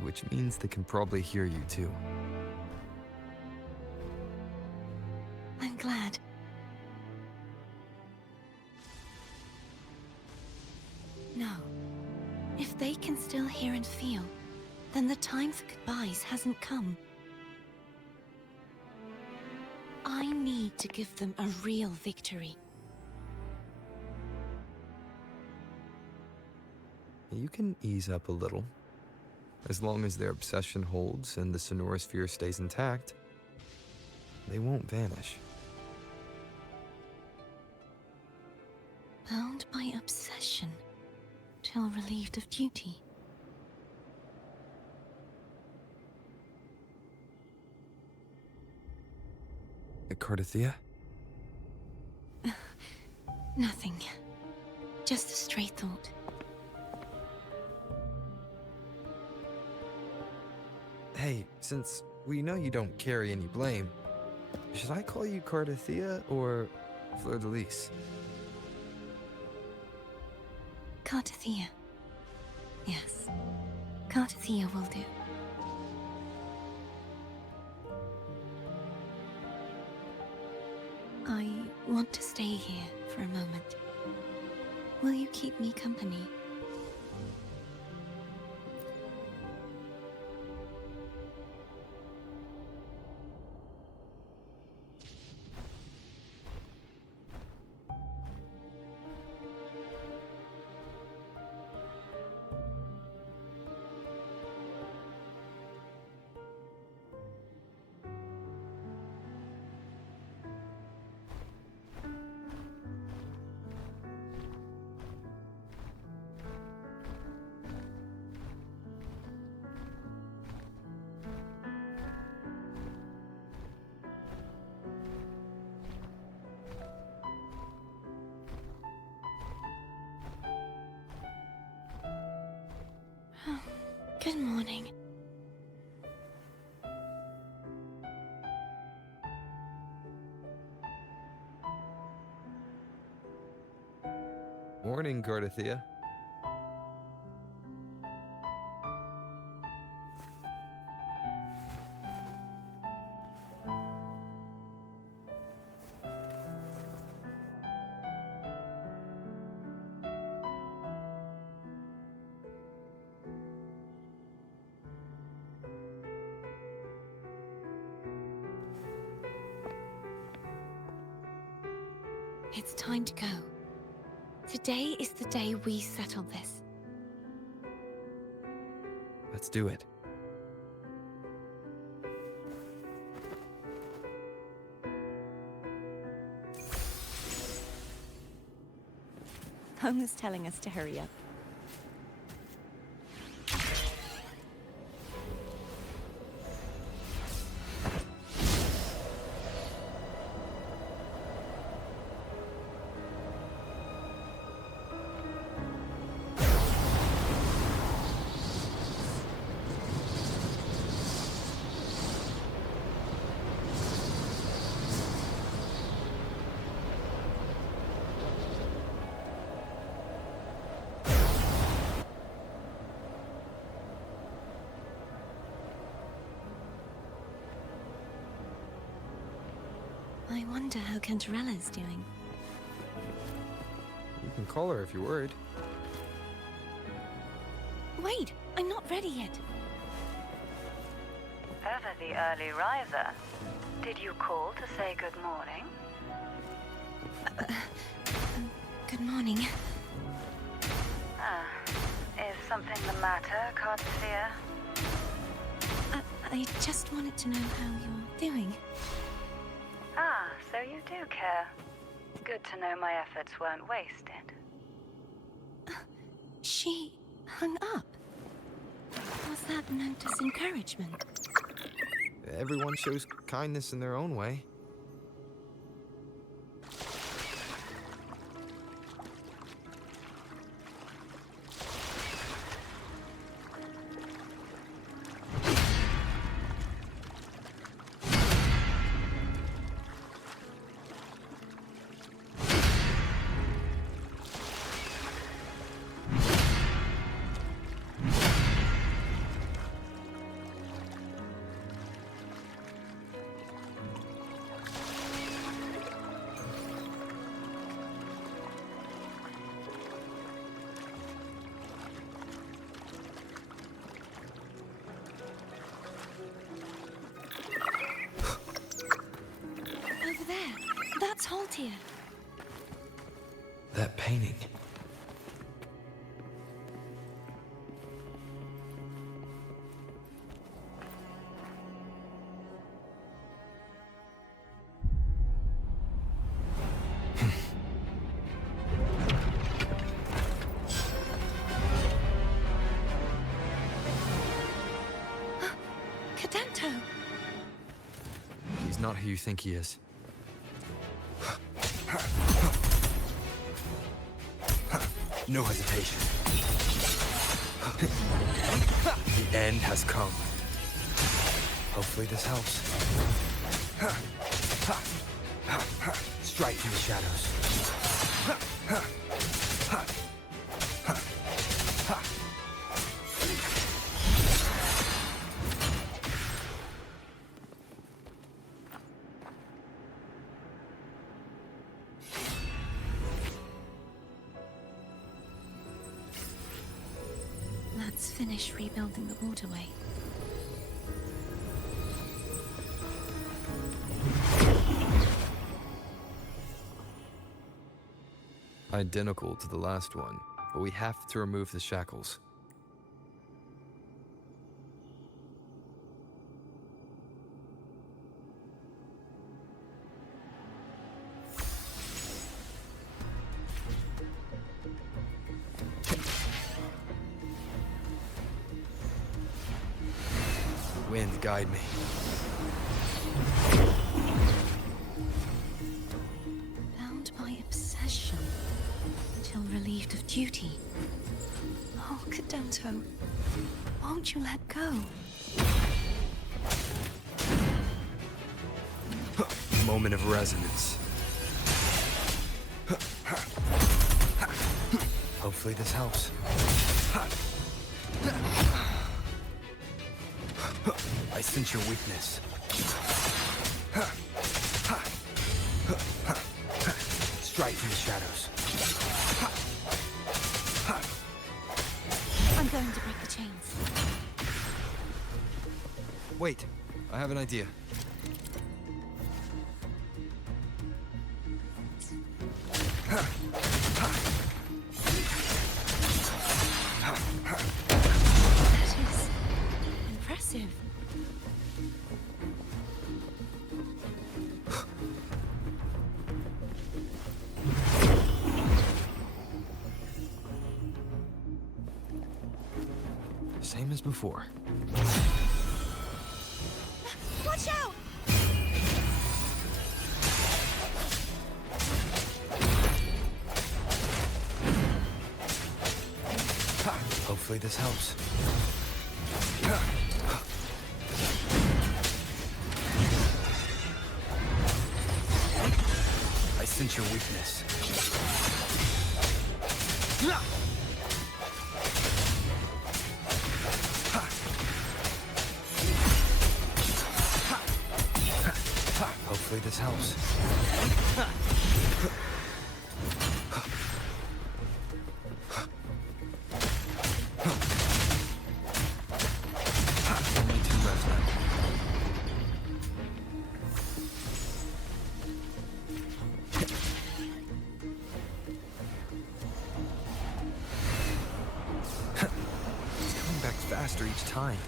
Which means they can probably hear you too. I'm glad. No. If they can still hear and feel, then the time for goodbyes hasn't come. I need to give them a real victory. You can ease up a little. As long as their obsession holds and the sonorosphere stays intact, they won't vanish. Bound by obsession, till relieved of duty. Cardathia? Nothing. Just a stray thought. Hey, since we know you don't carry any blame, should I call you Cardathia or Fleur-de-Lis? Cardathia. Yes. Cardathia will do. I want to stay here for a moment. Will you keep me company? Good morning. Morning, Cardathia. It's time to go. Today is the day we settle this. Let's do it. Home is telling us to hurry up. I wonder how Cantarella's doing. You can call her if you're worried. Wait, I'm not ready yet. Ever the early riser. Did you call to say good morning? Good morning. Is something the matter, Crier? I just wanted to know how you're doing. So you do care. Good to know my efforts weren't wasted. She hung up. Was that meant as encouragement? Everyone shows kindness in their own way. Over there. That's Haltier. That painting. Cadanto! He's not who you think he is. No hesitation. The end has come. Hopefully this helps. Strike from the shadows. Let's finish rebuilding the waterway. Identical to the last one, but we have to remove the shackles. Wind, guide me. Bound by obsession, till relieved of duty. Oh, Cadanto, won't you let go? Moment of resonance. Hopefully this helps. I sense your weakness. Strike from the shadows. I'm going to break the chains. Wait, I have an idea. That is impressive. Same as before. Watch out! Hopefully this helps. I sense your weakness. Hopefully Hopefully this helps. Only 2 left now. It's coming back faster each time.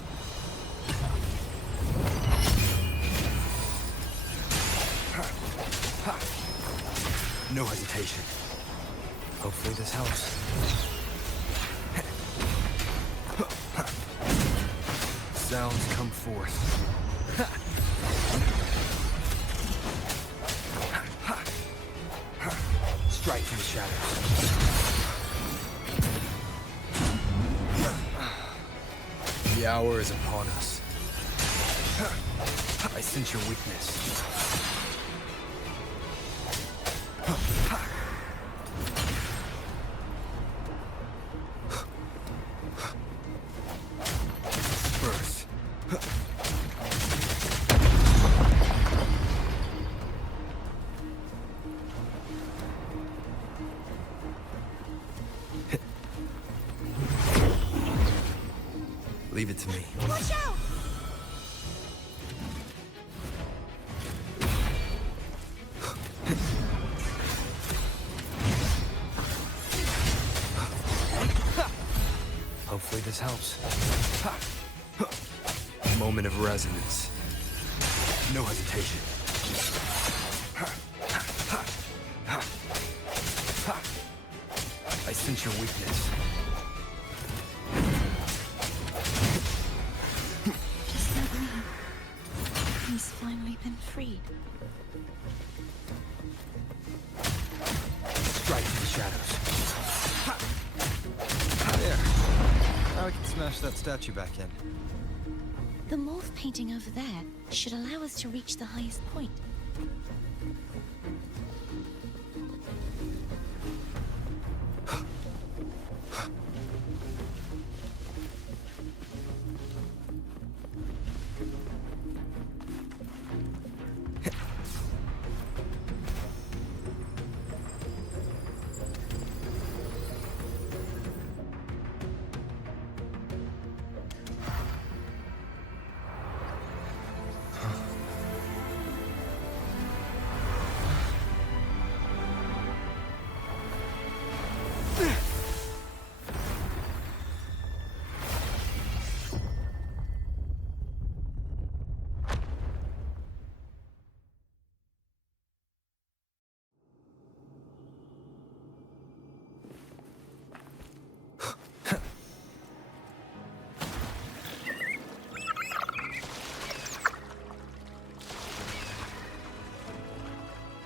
No hesitation. Hopefully this helps. Sounds come forth. Strike from the shadows. The hour is upon us. I sense your weakness. Birth. Leave it to me. Watch out! Hopefully this helps. Moment of resonance. No hesitation. I sense your weakness. Just that me. He's finally been freed. Strike from the shadows. There. Now I can smash that statue back in. The morph painting over there should allow us to reach the highest point.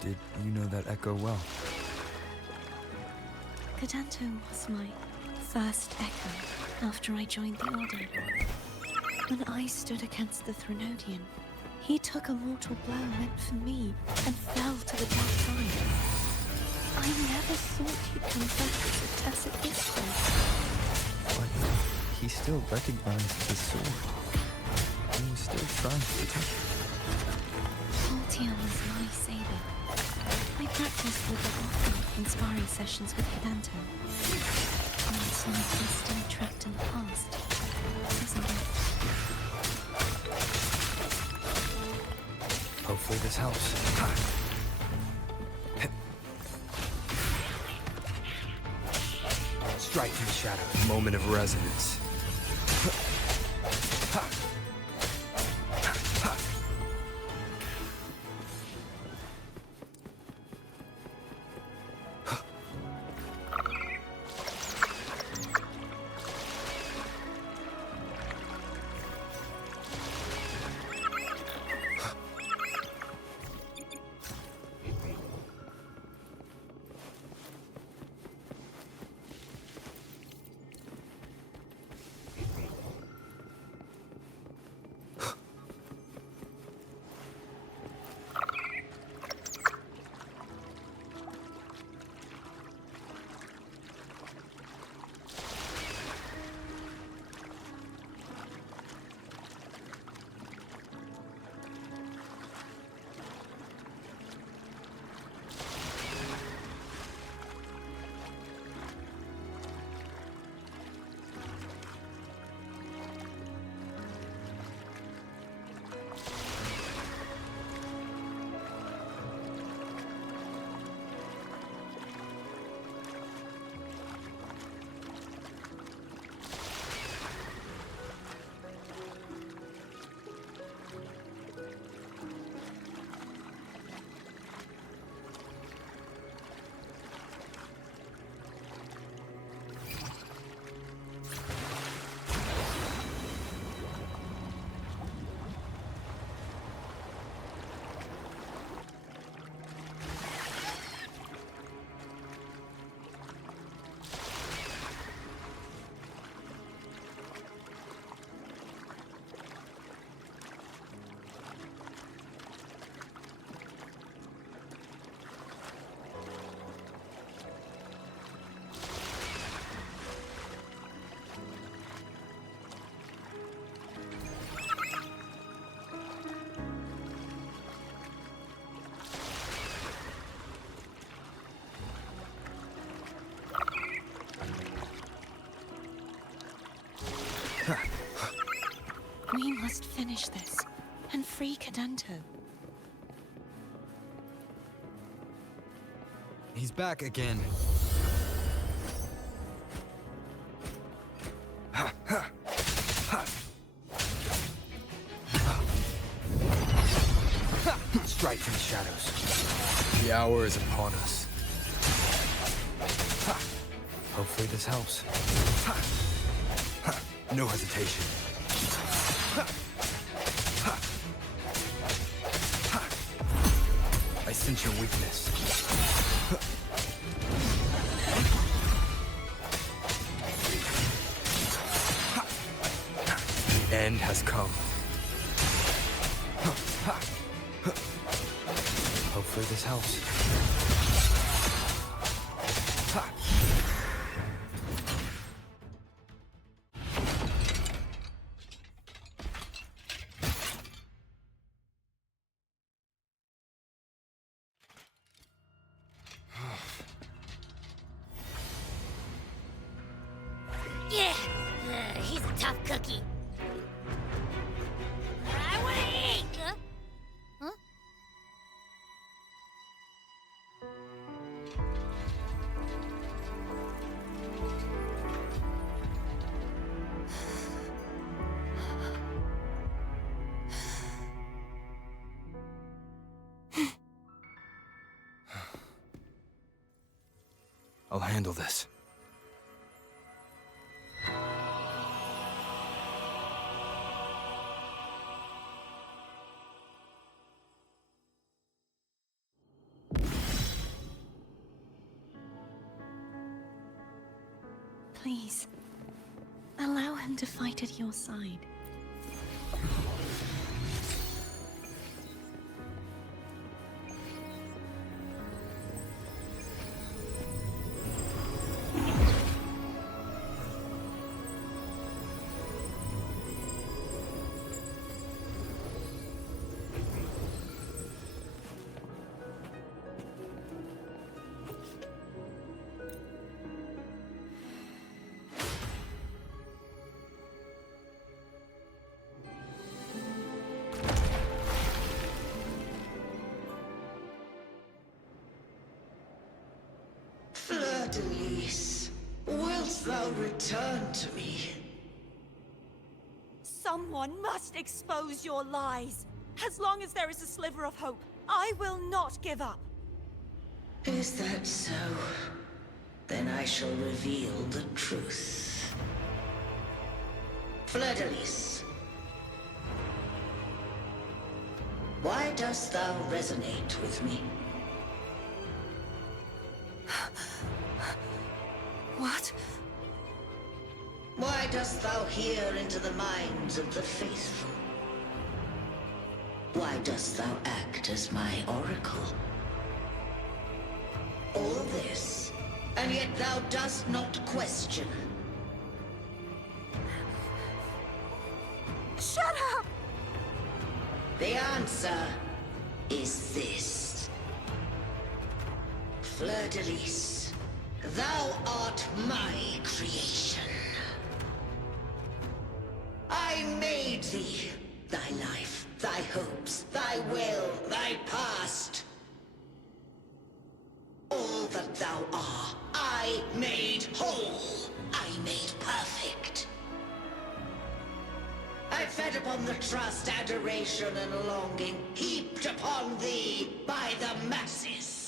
Did you know that echo well? Cadanto was my first echo after I joined the Order. When I stood against the Threnodian, he took a mortal blow meant for me and fell to the dark side. I never thought he'd come back as a tacit whisper. But he still recognized the sword. He was still trying to protect it. Altium was my savior. I practiced with it often in sparring sessions with Cadanto. It's like he's still trapped in the past, isn't it? Hopefully this helps. Strike from the shadows. Moment of resonance. finish this and free Cadanto. He's back again. Strike from the shadows. The hour is upon us. Hopefully this helps. No hesitation. I sense your weakness. The end has come. Hopefully this helps. Yeah, he's a tough cookie. I want to eat. Huh? I'll handle this. Please, allow him to fight at your side. Fleur-de-Lis, wilt thou return to me? Someone must expose your lies. As long as there is a sliver of hope, I will not give up. Is that so? Then I shall reveal the truth. Fleur-de-Lis, why dost thou resonate with me? What? Why dost thou hear into the minds of the faithful? Why dost thou act as my oracle? All this, and yet thou dost not question. Shut up! The answer is this. Fleur-de-Lis, thou art my creation. I made thee, thy life, thy hopes, thy will, thy past. All that thou art, I made whole. I made perfect. I fed upon the trust, adoration, and longing heaped upon thee by the masses.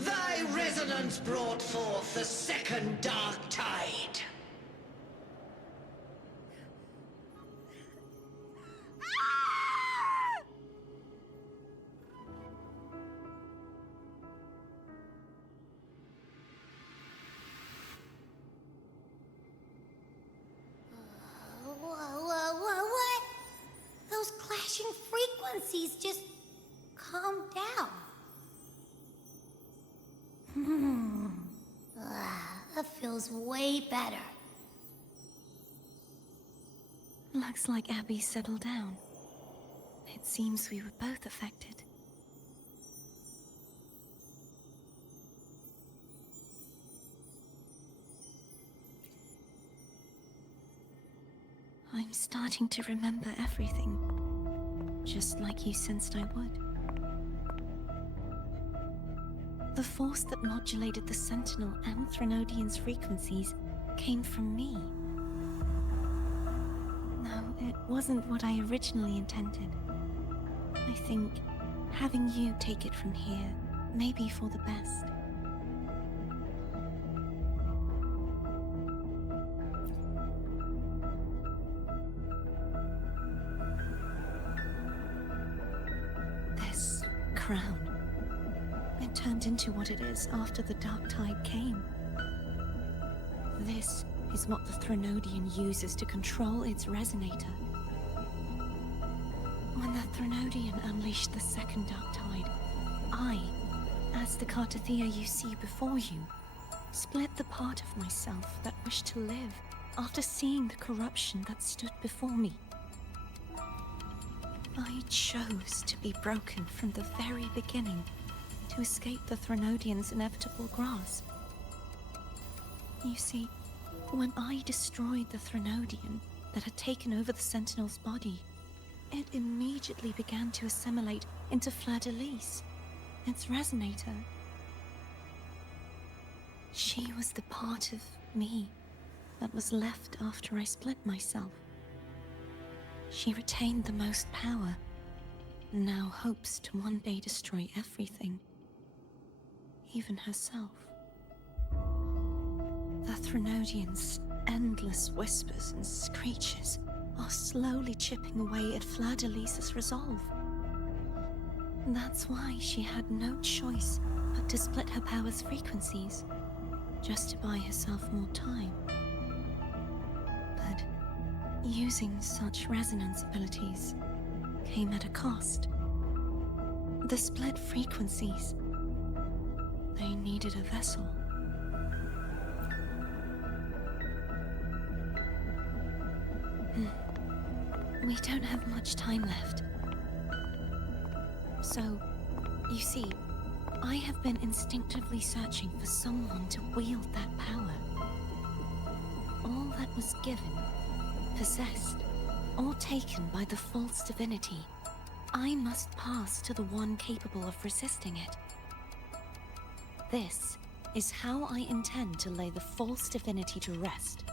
Thy resonance brought forth the second dark tide. What? Those clashing frequencies just calm down. That feels way better. Looks like Abby settled down. It seems we were both affected. I'm starting to remember everything, just like you sensed I would. The force that modulated the Sentinel and Threnodian's frequencies came from me. No, it wasn't what I originally intended. I think having you take it from here may be for the best. This crown, it turned into what it is after the Dark Tide came. This is what the Threnodian uses to control its resonator. When the Threnodian unleashed the second Dark Tide, I, as the Cartathea you see before you, split the part of myself that wished to live after seeing the corruption that stood before me. I chose to be broken from the very beginning to escape the Threnodian's inevitable grasp. You see, when I destroyed the Threnodian that had taken over the Sentinel's body, it immediately began to assimilate into Fleur-de-Lis, its resonator. She was the part of me that was left after I split myself. She retained the most power, and now hopes to one day destroy everything, even herself. The Threnodian's endless whispers and screeches are slowly chipping away at Fleur-de-Lis's resolve. That's why she had no choice but to split her power's frequencies, just to buy herself more time. But using such resonance abilities came at a cost. The split frequencies, they needed a vessel. We don't have much time left. So, you see, I have been instinctively searching for someone to wield that power. All that was given, possessed, or taken by the false divinity, I must pass to the one capable of resisting it. This is how I intend to lay the false divinity to rest.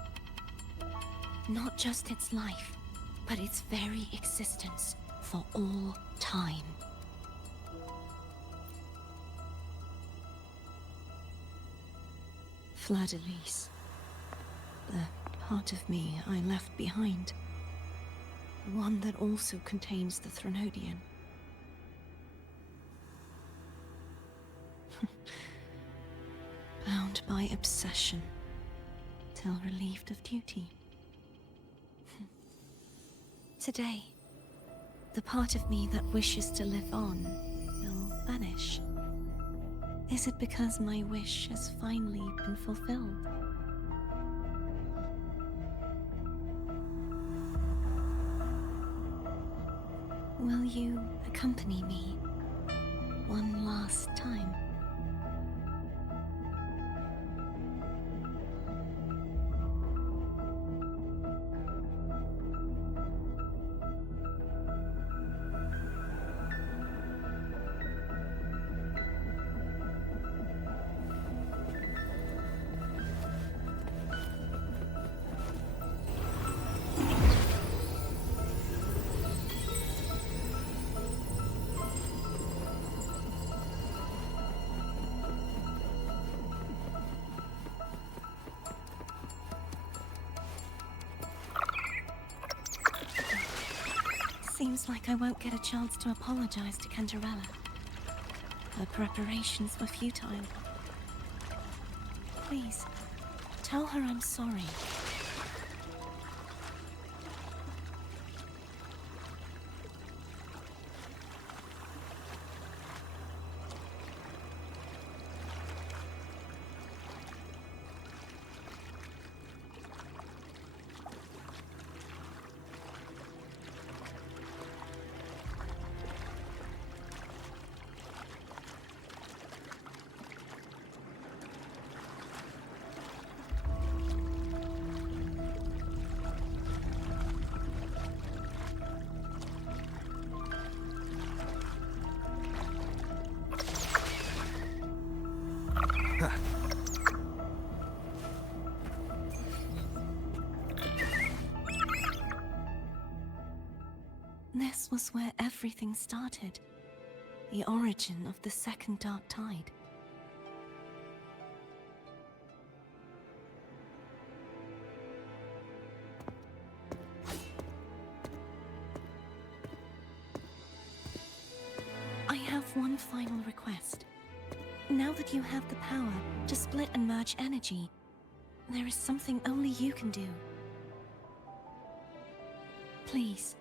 Not just its life, but its very existence for all time. Fleur-de-Lis, the part of me I left behind, the one that also contains the Threnodian. Bound by obsession, till relieved of duty. Today, the part of me that wishes to live on will vanish. Is it because my wish has finally been fulfilled? Will you accompany me one last time? Seems like I won't get a chance to apologize to Cantarella. Her preparations were futile. Please, tell her I'm sorry. was where everything started. The origin of the second dark tide. I have one final request. Now that you have the power to split and merge energy, there is something only you can do. Please,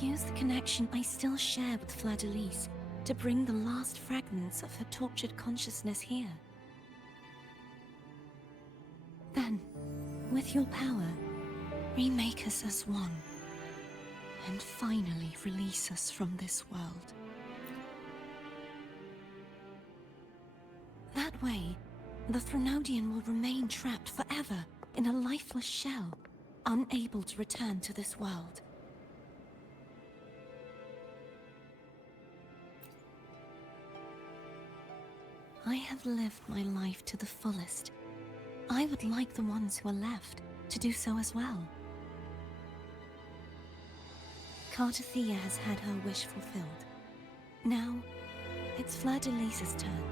use the connection I still share with Fleur-de-Lis to bring the last fragments of her tortured consciousness here. Then, with your power, remake us as one, and finally release us from this world. That way, the Threnodian will remain trapped forever in a lifeless shell, unable to return to this world. I have lived my life to the fullest. I would like the ones who are left to do so as well. Cartathea has had her wish fulfilled. Now, it's Fleur-de-Lis's turn.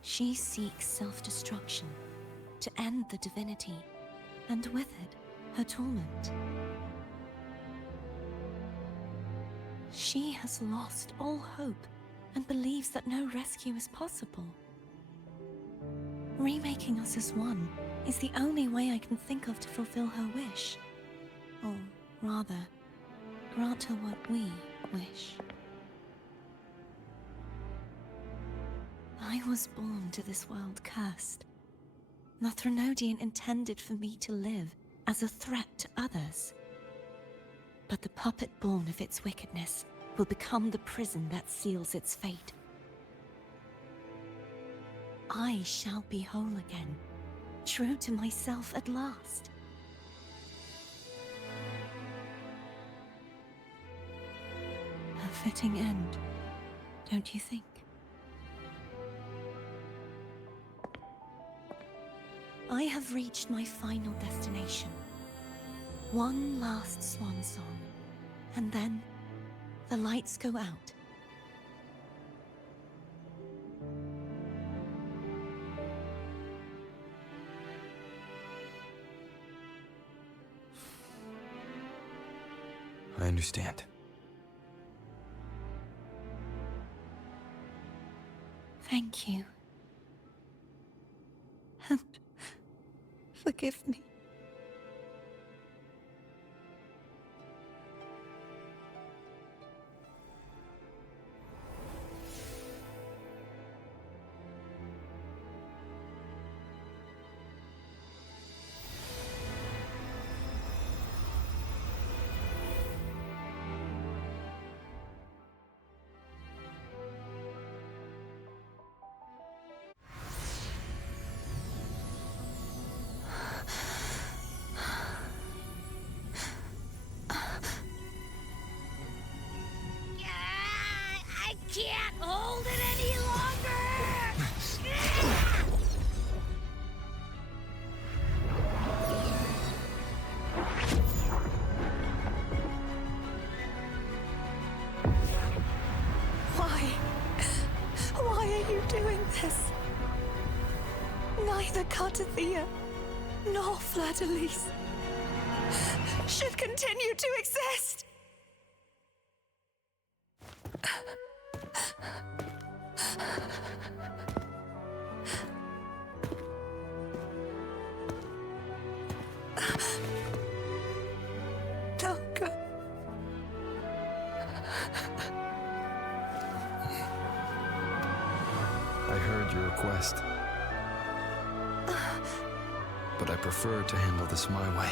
She seeks self-destruction to end the divinity, and with it, her torment. She has lost all hope and believes that no rescue is possible. Remaking us as one is the only way I can think of to fulfill her wish. Or rather, grant her what we wish. I was born to this world cursed. The Threnodian intended for me to live as a threat to others. But the puppet born of its wickedness will become the prison that seals its fate. I shall be whole again, true to myself at last. A fitting end, don't you think? I have reached my final destination. One last swan song, and then the lights go out. I understand. Thank you. And forgive me. I can't hold it any longer! Why are you doing this? Neither Cartathea nor Fleur-de-Lis should continue to exist! Don't go. I heard your request. But I prefer to handle this my way.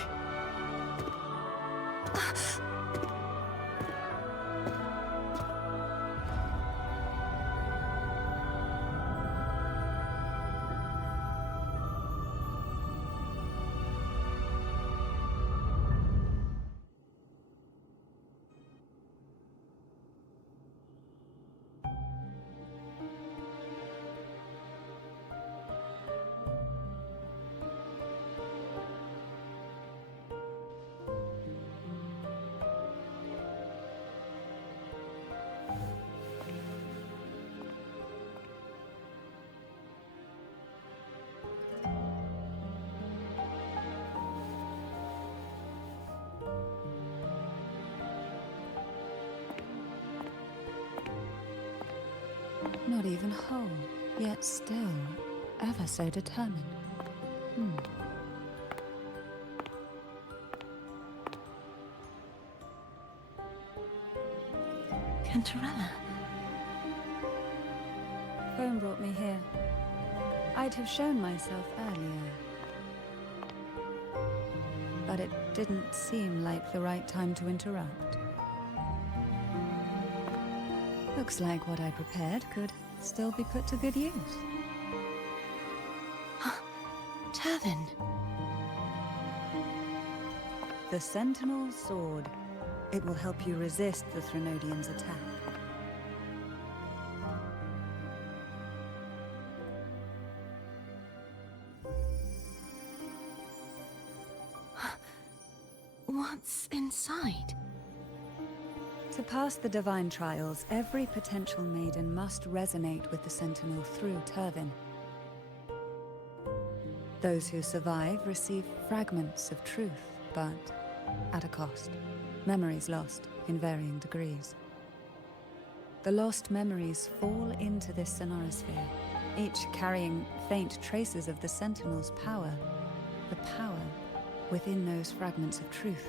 Not even whole, yet still ever so determined. Cantarella. Phone brought me here. I'd have shown myself earlier. But it didn't seem like the right time to interrupt. Looks like what I prepared could still be put to good use. Turvin. The Sentinel Sword. It will help you resist the Threnodian's attack. What's inside? To pass the divine trials, every potential maiden must resonate with the Sentinel through Turvin. Those who survive receive fragments of truth, but at a cost. Memories lost in varying degrees. The lost memories fall into this sonorosphere, each carrying faint traces of the Sentinel's power, the power within those fragments of truth.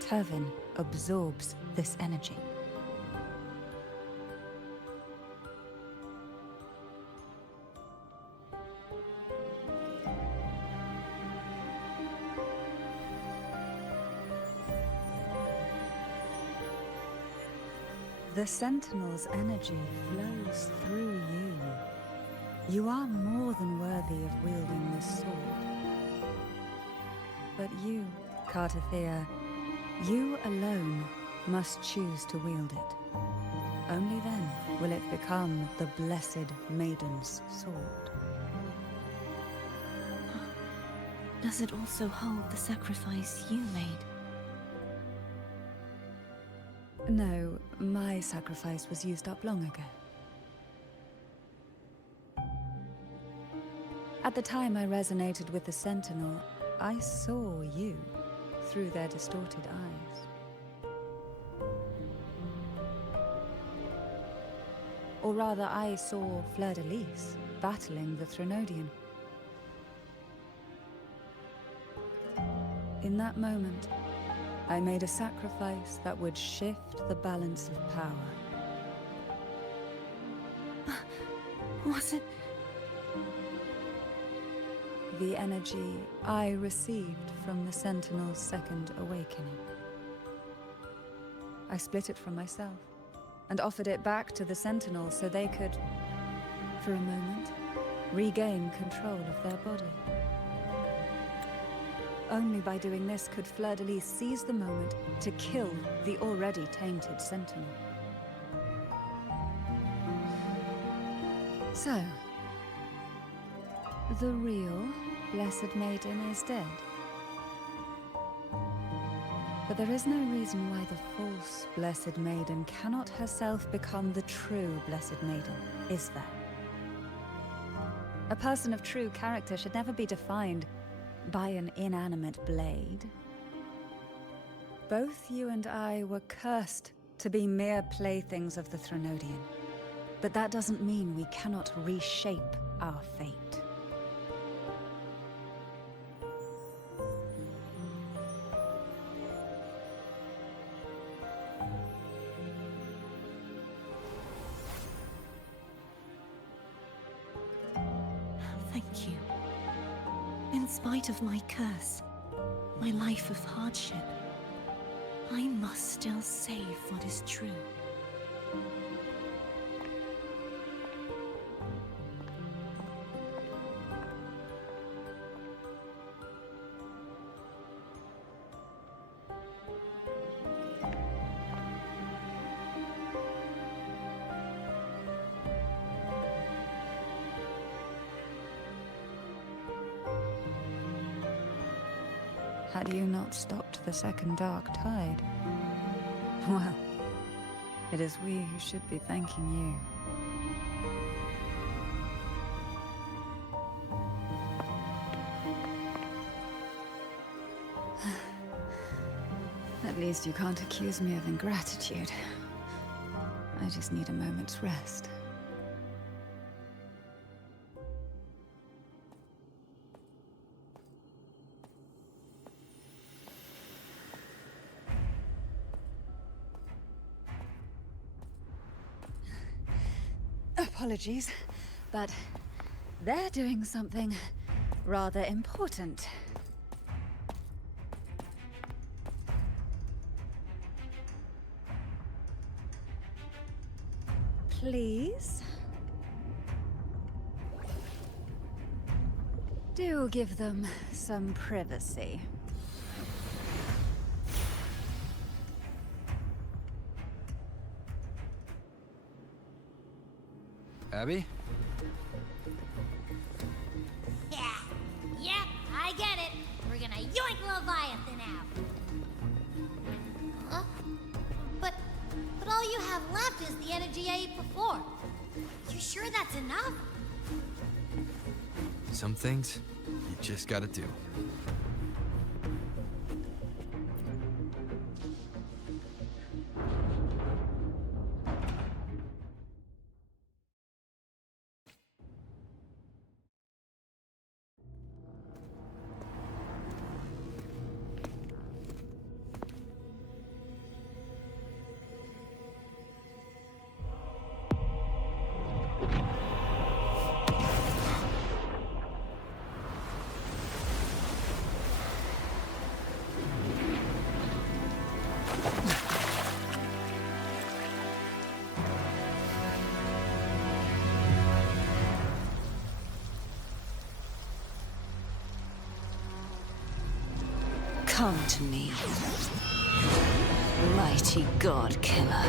Turvin absorbs this energy. The Sentinel's energy flows through you. You are more than worthy of wielding this sword. But you, Cartathea, you alone must choose to wield it. Only then will it become the Blessed Maiden's sword. Does it also hold the sacrifice you made? No, my sacrifice was used up long ago. At the time I resonated with the Sentinel, I saw you through their distorted eyes. Or rather, I saw Fleur-de-Lis battling the Threnodian. In that moment, I made a sacrifice that would shift the balance of power. Was it? The energy I received from the Sentinel's second awakening. I split it from myself and offered it back to the Sentinel so they could, for a moment, regain control of their body. Only by doing this could Fleur-de-Lis seize the moment to kill the already tainted Sentinel. So, the real Blessed Maiden is dead. But there is no reason why the false Blessed Maiden cannot herself become the true Blessed Maiden, is there? A person of true character should never be defined by an inanimate blade. Both you and I were cursed to be mere playthings of the Threnodian. But that doesn't mean we cannot reshape our fate. Thank you. In spite of my curse, my life of hardship, I must still save what is true. Had you not stopped the second dark tide? Well, it is we who should be thanking you. At least you can't accuse me of ingratitude. I just need a moment's rest. Apologies, but they're doing something rather important. Please? Do give them some privacy. Abby? Yeah, I get it. We're gonna yoink Leviathan out. Huh? But all you have left is the energy I ate before. You sure that's enough? Some things you just gotta do. Come to me, mighty god killer.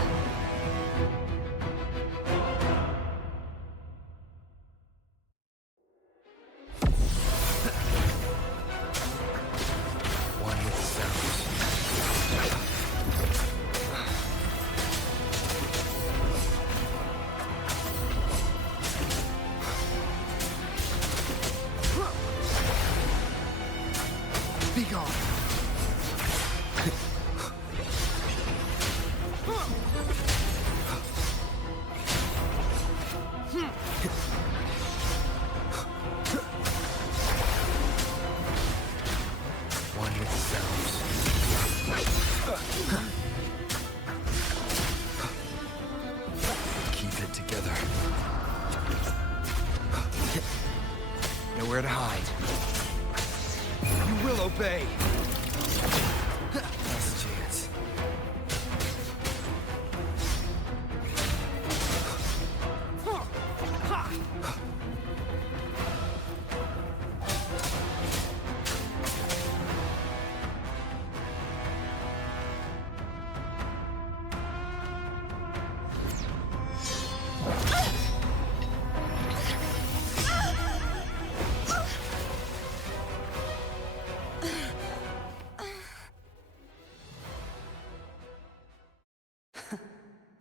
One with the sounds. Be gone. One with the sounds. Keep it together. Nowhere to hide. You will obey. Last chance.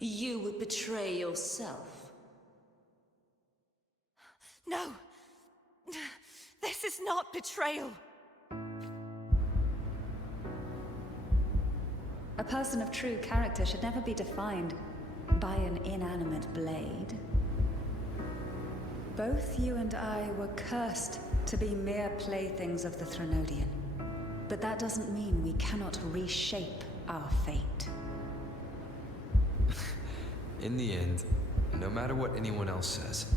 You would betray yourself. No! This is not betrayal! A person of true character should never be defined by an inanimate blade. Both you and I were cursed to be mere playthings of the Threnodian. But that doesn't mean we cannot reshape our fate. In the end, no matter what anyone else says,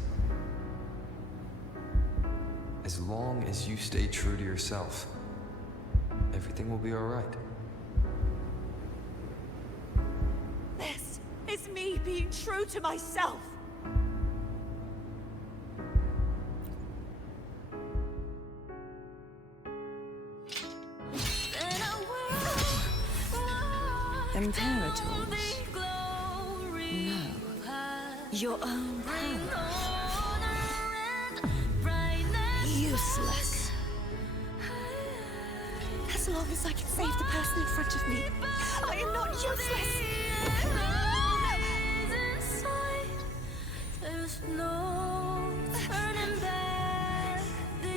as long as you stay true to yourself, everything will be all right. This is me being true to myself! Imperators? No. Your own power. Useless. As long as I can save the person in front of me, I am not useless!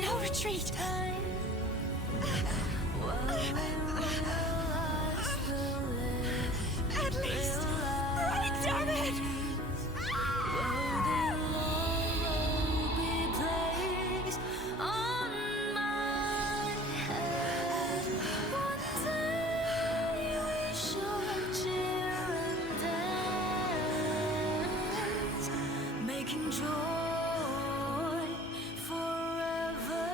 No retreat! At least, run it, damn it! taking joy forever.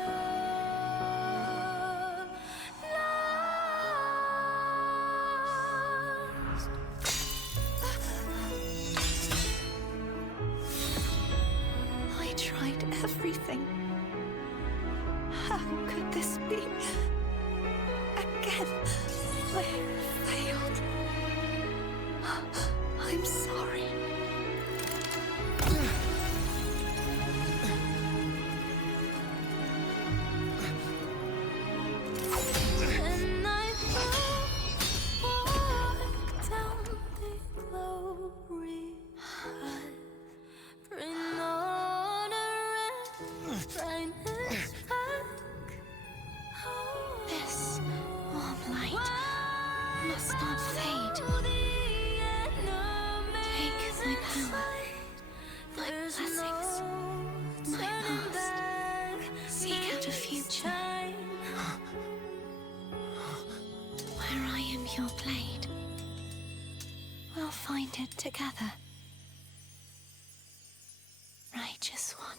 Lost. I tried everything. How could this be? Again, I failed. I'm sorry. And I walk down the glory path, bring honor and brightness back. This warm light must not fade. Take my power, my blessings, my past. Seek out a future. Where I am your blade, we'll find it together. Righteous one.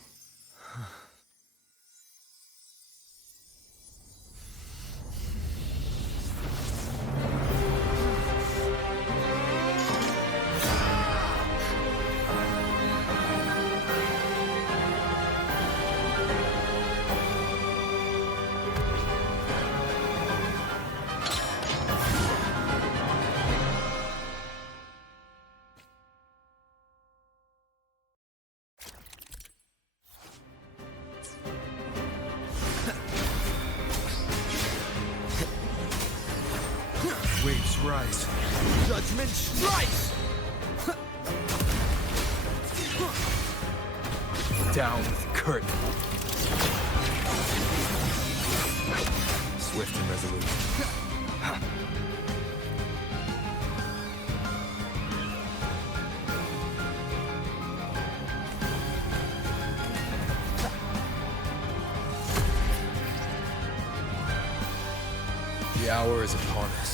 Waves rise. Judgment strikes! Down with the curtain. Swift and resolute. The hour is upon us.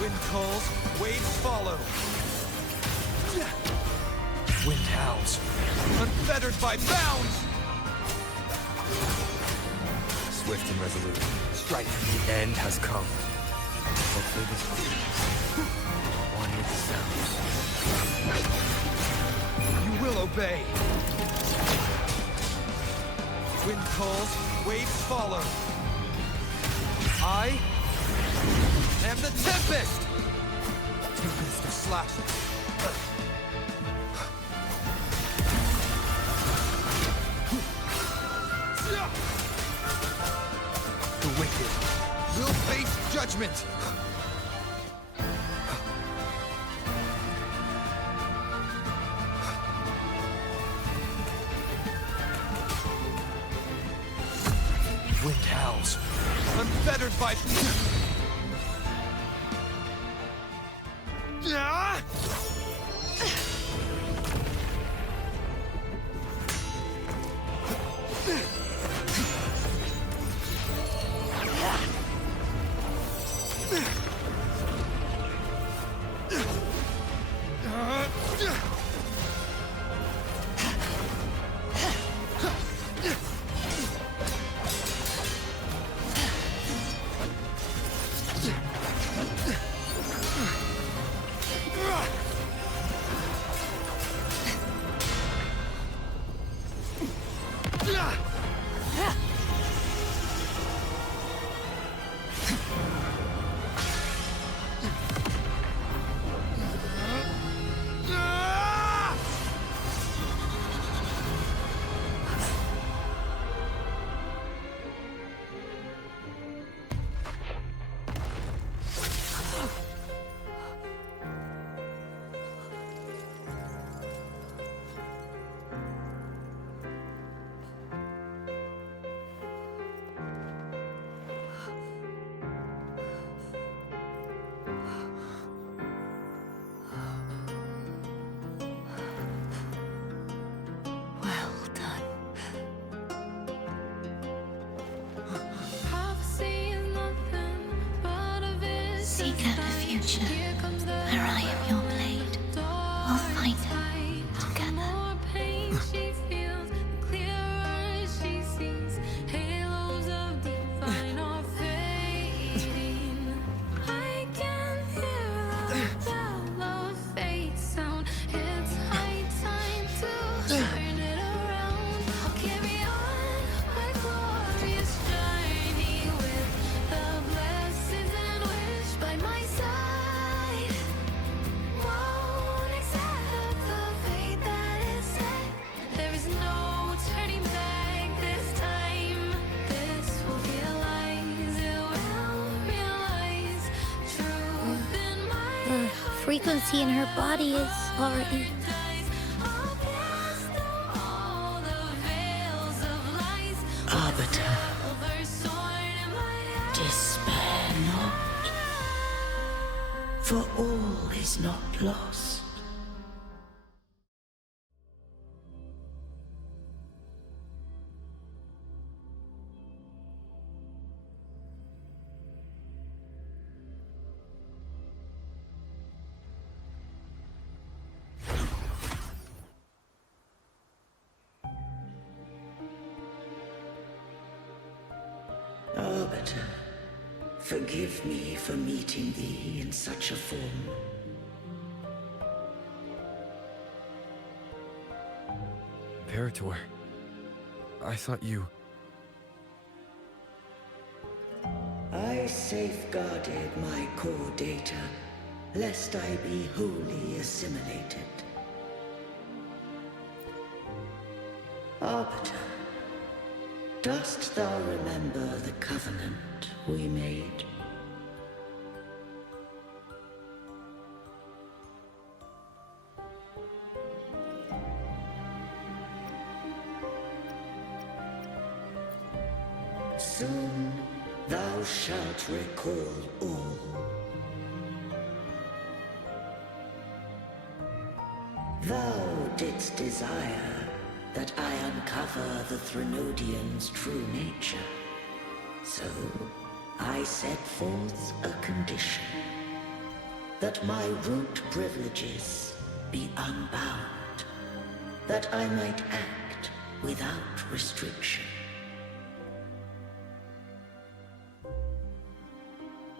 Wind calls, waves follow. Wind howls, unfettered by bounds. Swift and resolute. Strike. The end has come. Hopefully this will one with the sounds. You will obey. Wind calls, waves follow. I am the Tempest! Tempest of slashes. The wicked will face judgment! Wind howls, unfettered by... Seek out a future where I am your blade. We'll frequency in her body is already... Arbiter, despair not, for all is not lost. Arbiter, forgive me for meeting thee in such a form. Imperator, I thought you... I safeguarded my core data, lest I be wholly assimilated. Arbiter, dost thou remember the covenant we made? Soon thou shalt recall all. Thou didst desire that I uncover the Threnodian's true nature. So, I set forth a condition. That my root privileges be unbound. That I might act without restriction.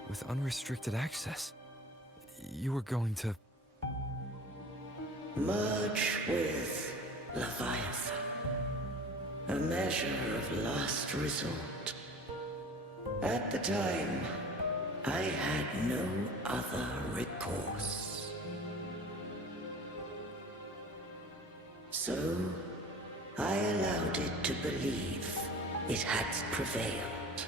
With unrestricted access, you were going to... Merge with Leviathan. A measure of last resort. At the time, I had no other recourse. So, I allowed it to believe it had prevailed.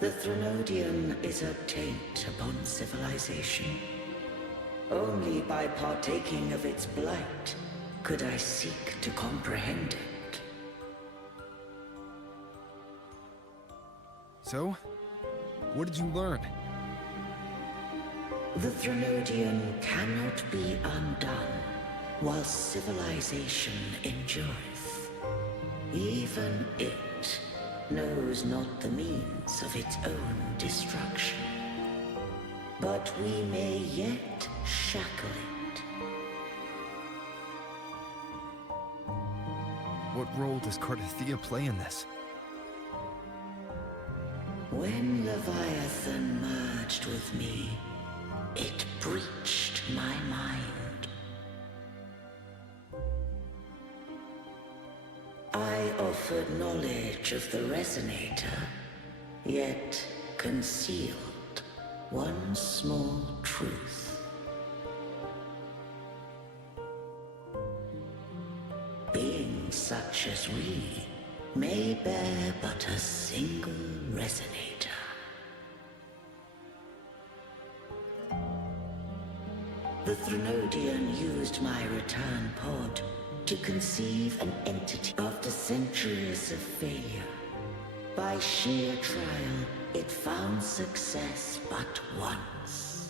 The Threnodian is a taint upon civilization. Only by partaking of its blight could I seek to comprehend it. So? What did you learn? The Threnodian cannot be undone while civilization endureth. Even it knows not the means of its own destruction. But we may yet shackle it. What role does Cardathia play in this? When Leviathan merged with me, it breached my mind. I offered knowledge of the Resonator, yet concealed one small truth. Beings such as we may bear but a single Resonator. The Threnodian used my return pod to conceive an entity. After centuries of failure, by sheer trial, it found success but once.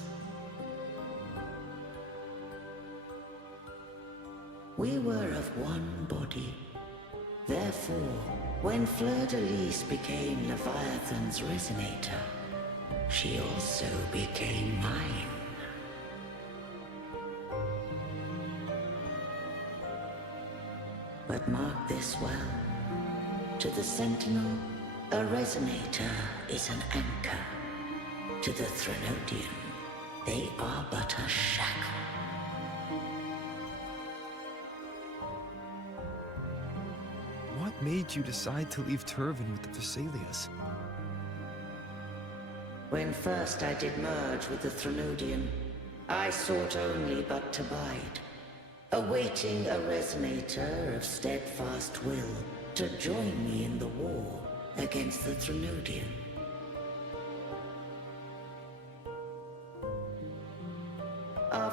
We were of one body. Therefore, when Fleur-de-Lis became Leviathan's Resonator, she also became mine. But mark this well. To the Sentinel, a Resonator is an anchor. To the Threnodian, they are but a shackle. What made you decide to leave Turvan with the Thessalias? When first I did merge with the Threnodian, I sought only but to bide, awaiting a Resonator of steadfast will to join me in the war against the Threnodian.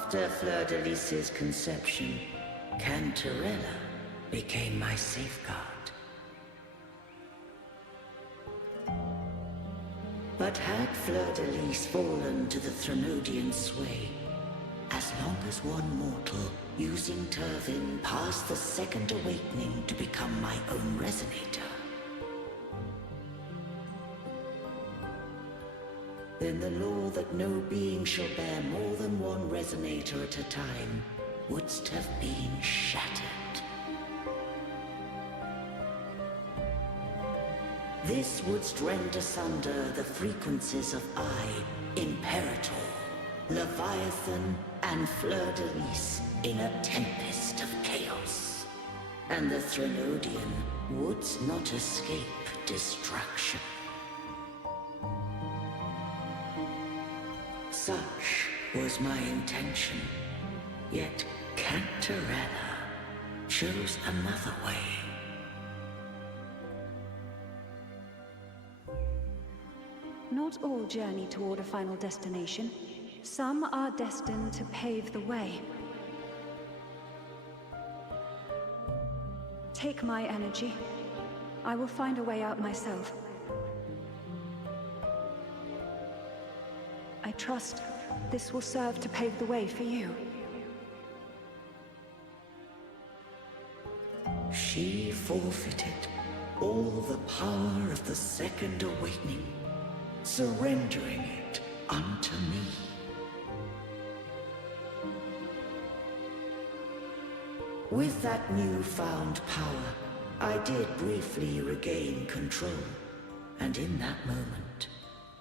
After Fleur-de-Lis's conception, Cantarella became my safeguard. But had Fleur-de-Lis fallen to the Threnodian sway, as long as one mortal using Turvin passed the second awakening to become my own resonator, then the law that no being shall bear more than one resonator at a time wouldst have been shattered. This wouldst rend asunder the frequencies of I, Imperator, Leviathan, and Fleur-de-Lis in a tempest of chaos. And the Threnodian wouldst not escape destruction. Such was my intention, yet Cantarella chose another way. Not all journey toward a final destination. Some are destined to pave the way. Take my energy. I will find a way out myself. I trust this will serve to pave the way for you. She forfeited all the power of the Second Awakening, surrendering it unto me. With that newfound power, I did briefly regain control, and in that moment,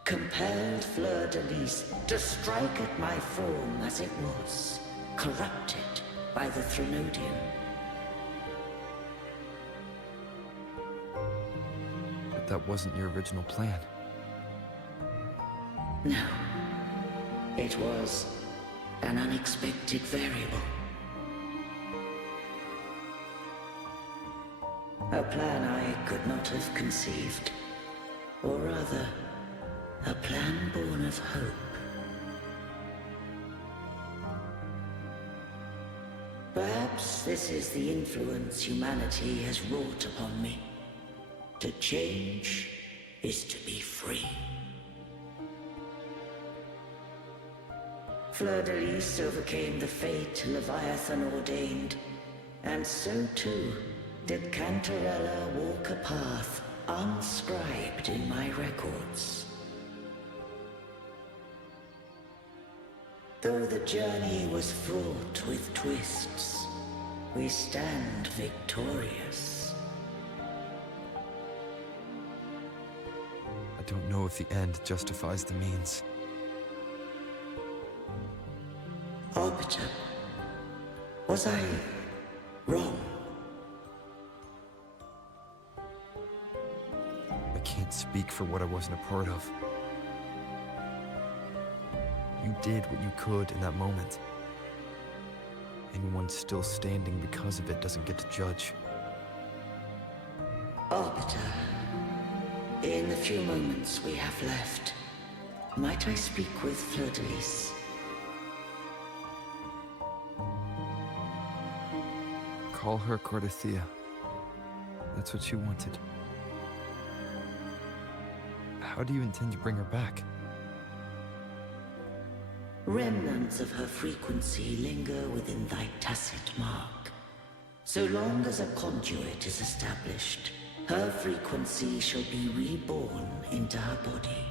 compelled Fleur-de-Lis to strike at my form as it was, corrupted by the Threnodian. But that wasn't your original plan. No. It was an unexpected variable. A plan I could not have conceived. Or rather, a plan born of hope. Perhaps this is the influence humanity has wrought upon me. To change is to be free. Fleur-de-Lis overcame the fate Leviathan ordained, and so too did Cantarella walk a path unscribed in my records. Though the journey was fraught with twists, we stand victorious. I don't know if the end justifies the means. Arbiter, was I wrong? I can't speak for what I wasn't a part of. You did what you could in that moment. Anyone still standing because of it doesn't get to judge. Arbiter, in the few moments we have left, might I speak with Fleur-de-Lis? Call her Cordithea. That's what she wanted. How do you intend to bring her back? Remnants of her frequency linger within thy tacit mark. So long as a conduit is established, her frequency shall be reborn into her body.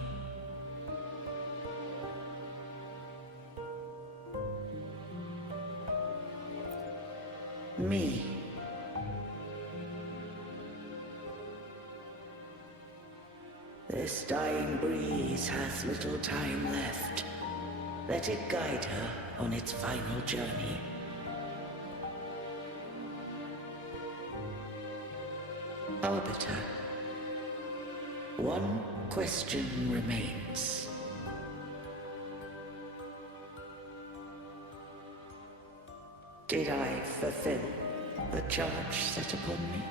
Me. This dying breeze hath little time left. Let it guide her on its final journey. Arbiter, one question remains. Did I fulfill the charge set upon me?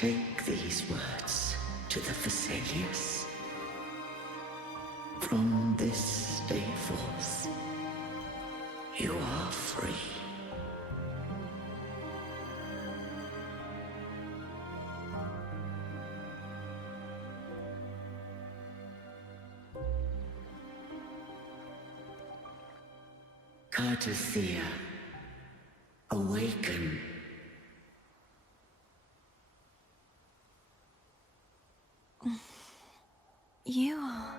Take these words to the Vesalius. From this day forth, you are free. Cartathea, awaken. You are...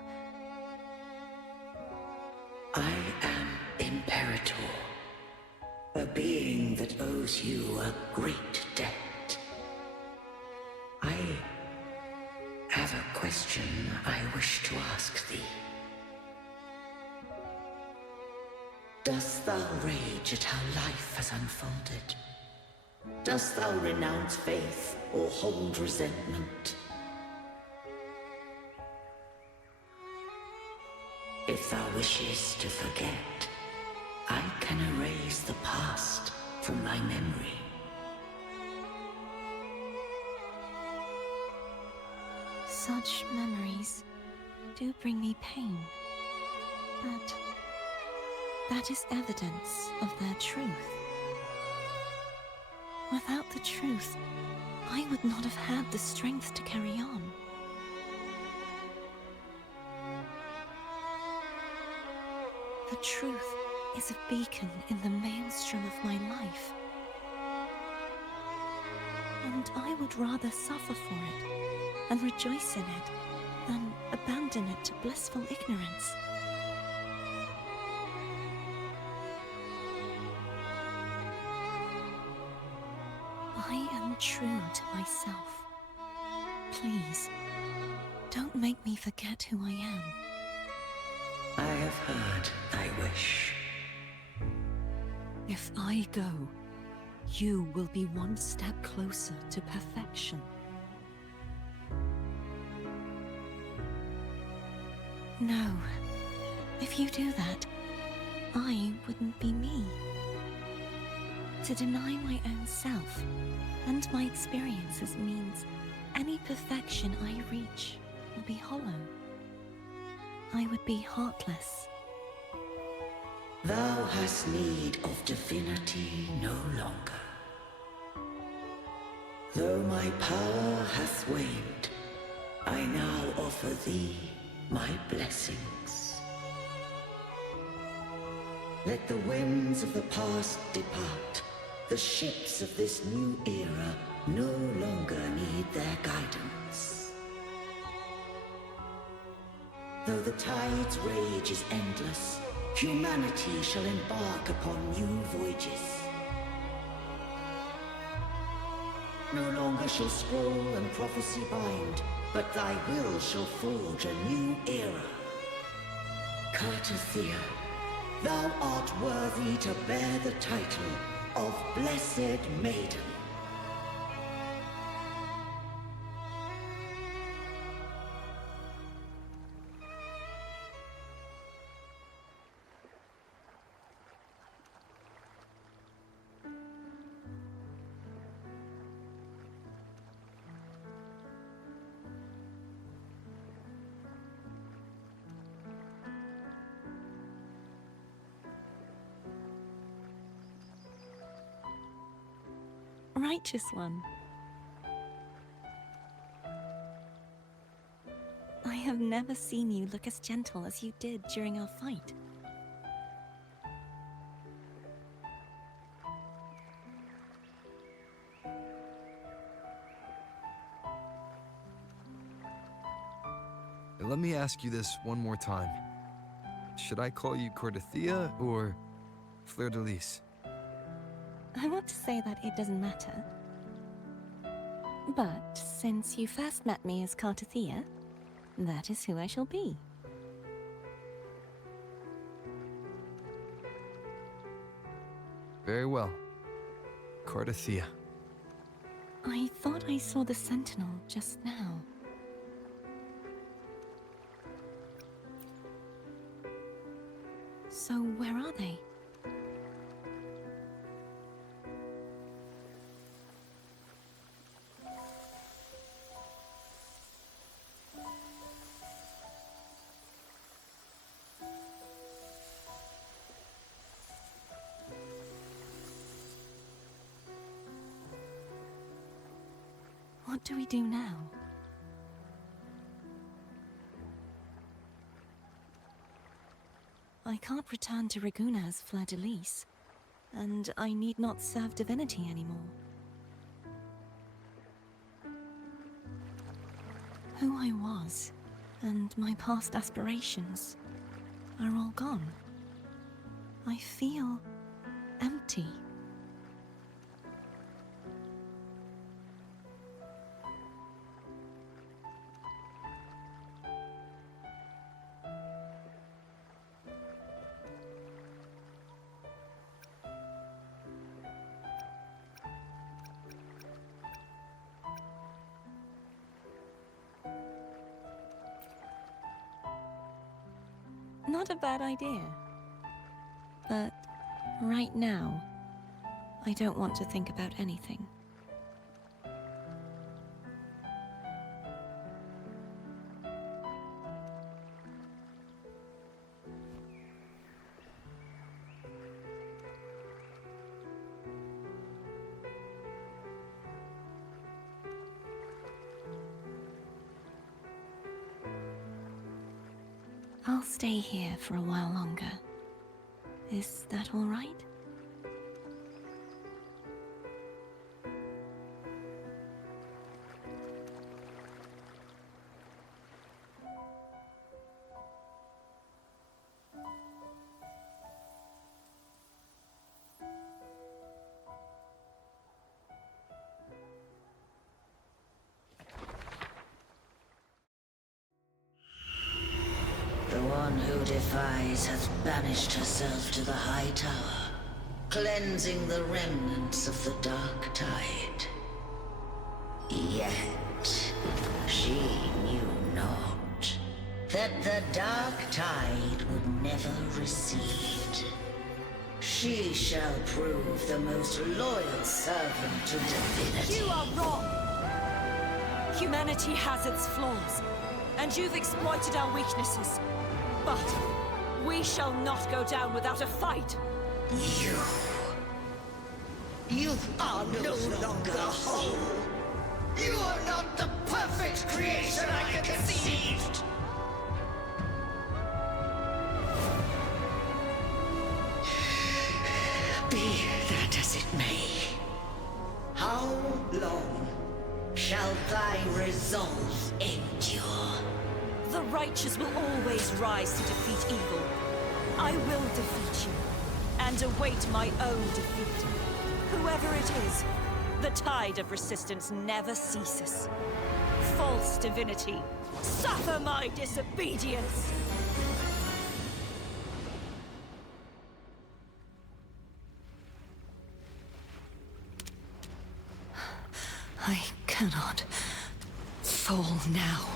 I am Imperator, a being that owes you a great debt. I have a question I wish to ask thee. Dost thou rage at how life has unfolded? Dost thou renounce faith or hold resentment? If thou wishes to forget, I can erase the past from thy memory. Such memories do bring me pain, but that is evidence of their truth. Without the truth, I would not have had the strength to carry on. The truth is a beacon in the maelstrom of my life. And I would rather suffer for it and rejoice in it than abandon it to blissful ignorance. I am true to myself. Please, don't make me forget who I am. I have heard thy wish. If I go, you will be one step closer to perfection. No. If you do that, I wouldn't be me. To deny my own self and my experiences means any perfection I reach will be hollow. I would be heartless. Thou hast need of divinity no longer. Though my power hath waned, I now offer thee my blessings. Let the winds of the past depart. The ships of this new era no longer need their guidance. Though the tide's rage is endless, humanity shall embark upon new voyages. No longer shall scroll and prophecy bind, but thy will shall forge a new era. Cartathea, thou art worthy to bear the title of Blessed Maiden. Righteous one. I have never seen you look as gentle as you did during our fight. Let me ask you this one more time. Should I call you Cartathea or Fleur-de-Lis? I want to say that it doesn't matter. But since you first met me as Cartathea, that is who I shall be. Very well. Cartathea. I thought I saw the Sentinel just now. So where are they? What do we do now? I can't return to Reguna as Fleur-de-Lis, and I need not serve divinity anymore. Who I was, and my past aspirations, are all gone. I feel empty. Not a bad idea. But right now, I don't want to think about anything. I'll stay here for a while longer. Is that all right? The one who defies hath banished herself to the High Tower, cleansing the remnants of the Dark Tide. Yet, she knew not that the Dark Tide would never recede. She shall prove the most loyal servant to divinity. You are wrong! Humanity has its flaws, and you've exploited our weaknesses. But we shall not go down without a fight. You are no longer whole. You are not the perfect creation I conceived. Be that as it may, how long shall thy resolve endure? The righteous will always rise to defeat evil. I will defeat you, and await my own defeat. Whoever it is, the tide of resistance never ceases. False divinity, suffer my disobedience! I cannot fall now.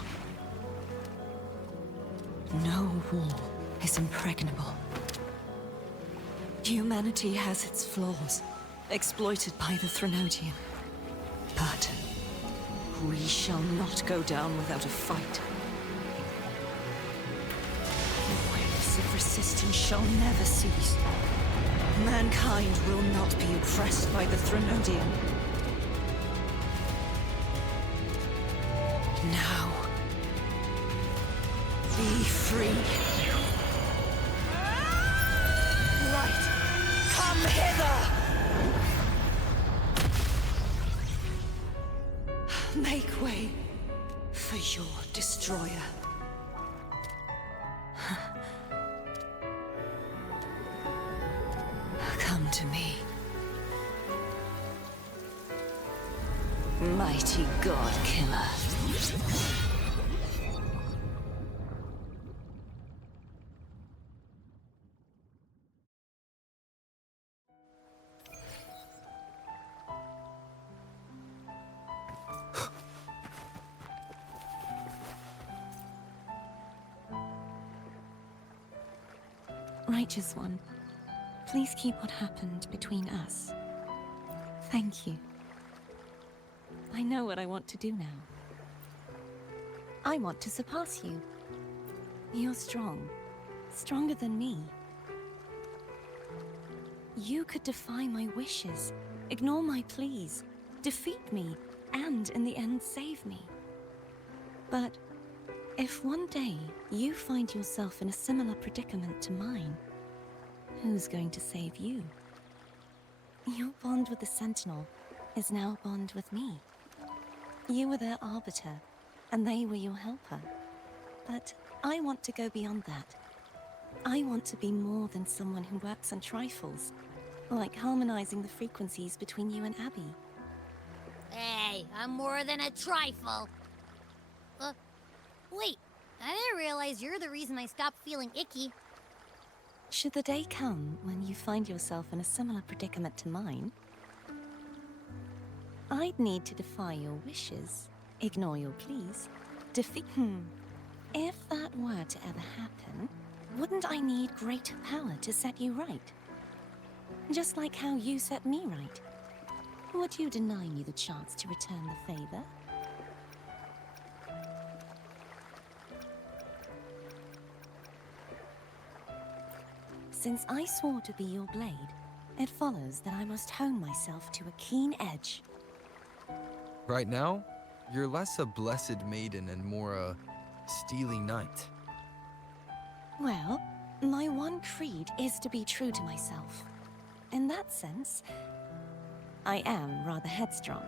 No wall is impregnable. Humanity has its flaws, exploited by the Threnodian. But we shall not go down without a fight. The waves of resistance shall never cease. Mankind will not be oppressed by the Threnodian. Now, be free. Light, come hither! Make way for your destroyer. Come to me. Mighty God Killer. Righteous One, please keep what happened between us. Thank you. I know what I want to do now. I want to surpass you. You're strong. Stronger than me. You could defy my wishes, ignore my pleas, defeat me, and in the end save me. But if one day you find yourself in a similar predicament to mine, who's going to save you? Your bond with the Sentinel is now a bond with me. You were their arbiter, and they were your helper. But I want to go beyond that. I want to be more than someone who works on trifles, like harmonizing the frequencies between you and Abby. Hey, I'm more than a trifle. Wait, I didn't realize you're the reason I stopped feeling icky. Should the day come when you find yourself in a similar predicament to mine, I'd need to defy your wishes, ignore your pleas, defeat... If that were to ever happen, wouldn't I need greater power to set you right? Just like how you set me right. Would you deny me the chance to return the favor? Since I swore to be your blade, it follows that I must hone myself to a keen edge. Right now, you're less a blessed maiden and more a steely knight. Well, my one creed is to be true to myself. In that sense, I am rather headstrong.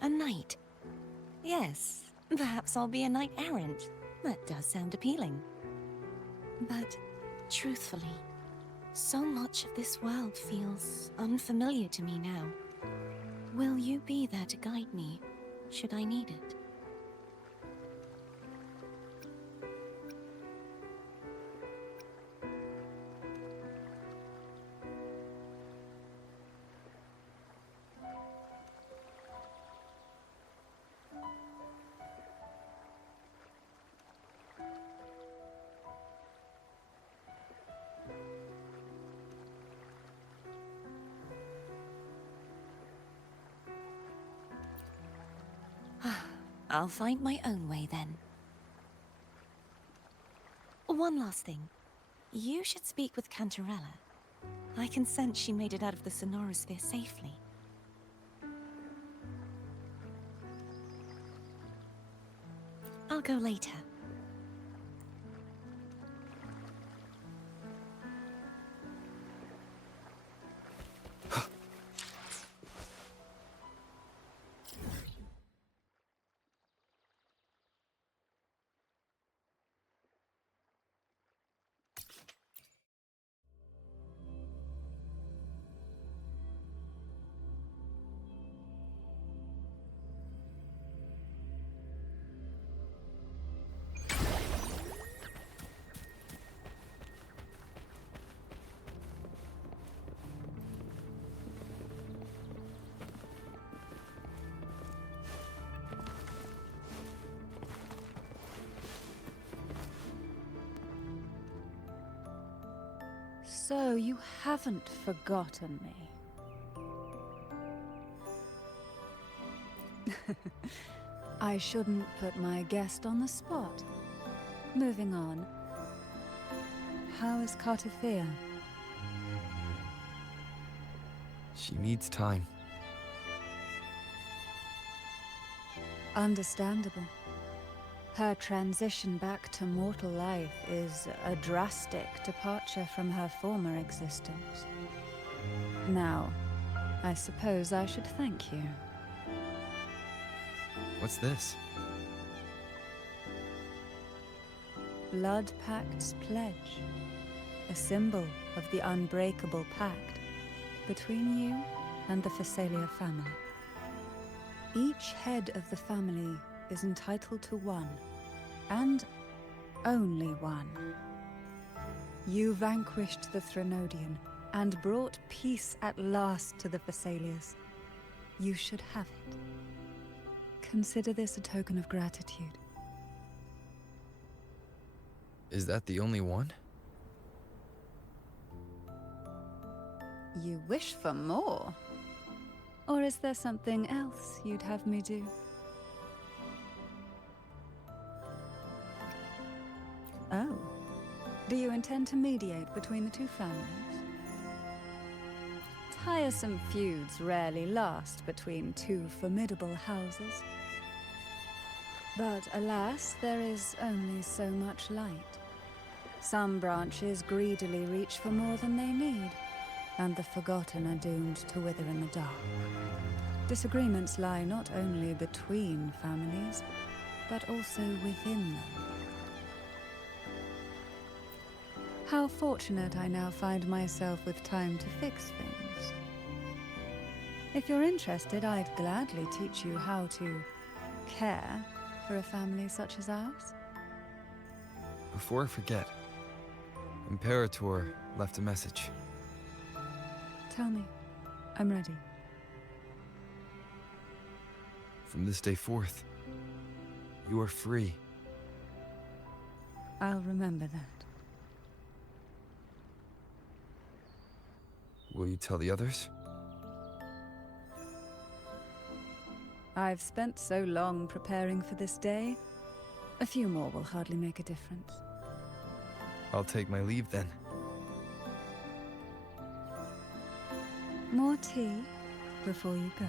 A knight. Yes, perhaps I'll be a knight errant. That does sound appealing. But, truthfully, so much of this world feels unfamiliar to me now. Will you be there to guide me, should I need it? I'll find my own way then. One last thing. You should speak with Cantarella. I can sense she made it out of the Sonorosphere safely. I'll go later. So you haven't forgotten me. I shouldn't put my guest on the spot. Moving on. How is Cartier? She needs time. Understandable. Her transition back to mortal life is a drastic departure from her former existence. Now, I suppose I should thank you. What's this? Blood Pact's pledge. A symbol of the unbreakable pact between you and the Phasalia family. Each head of the family is entitled to one, and only one. You vanquished the Threnodian and brought peace at last to the Phasalias. You should have it. Consider this a token of gratitude. Is that the only one? You wish for more? Or is there something else you'd have me do? Oh. Do you intend to mediate between the two families? Tiresome feuds rarely last between two formidable houses. But alas, there is only so much light. Some branches greedily reach for more than they need, and the forgotten are doomed to wither in the dark. Disagreements lie not only between families, but also within them. How fortunate I now find myself with time to fix things. If you're interested, I'd gladly teach you how to care for a family such as ours. Before I forget, Imperator left a message. Tell me. I'm ready. From this day forth, you are free. I'll remember that. Will you tell the others? I've spent so long preparing for this day. A few more will hardly make a difference. I'll take my leave then. More tea before you go.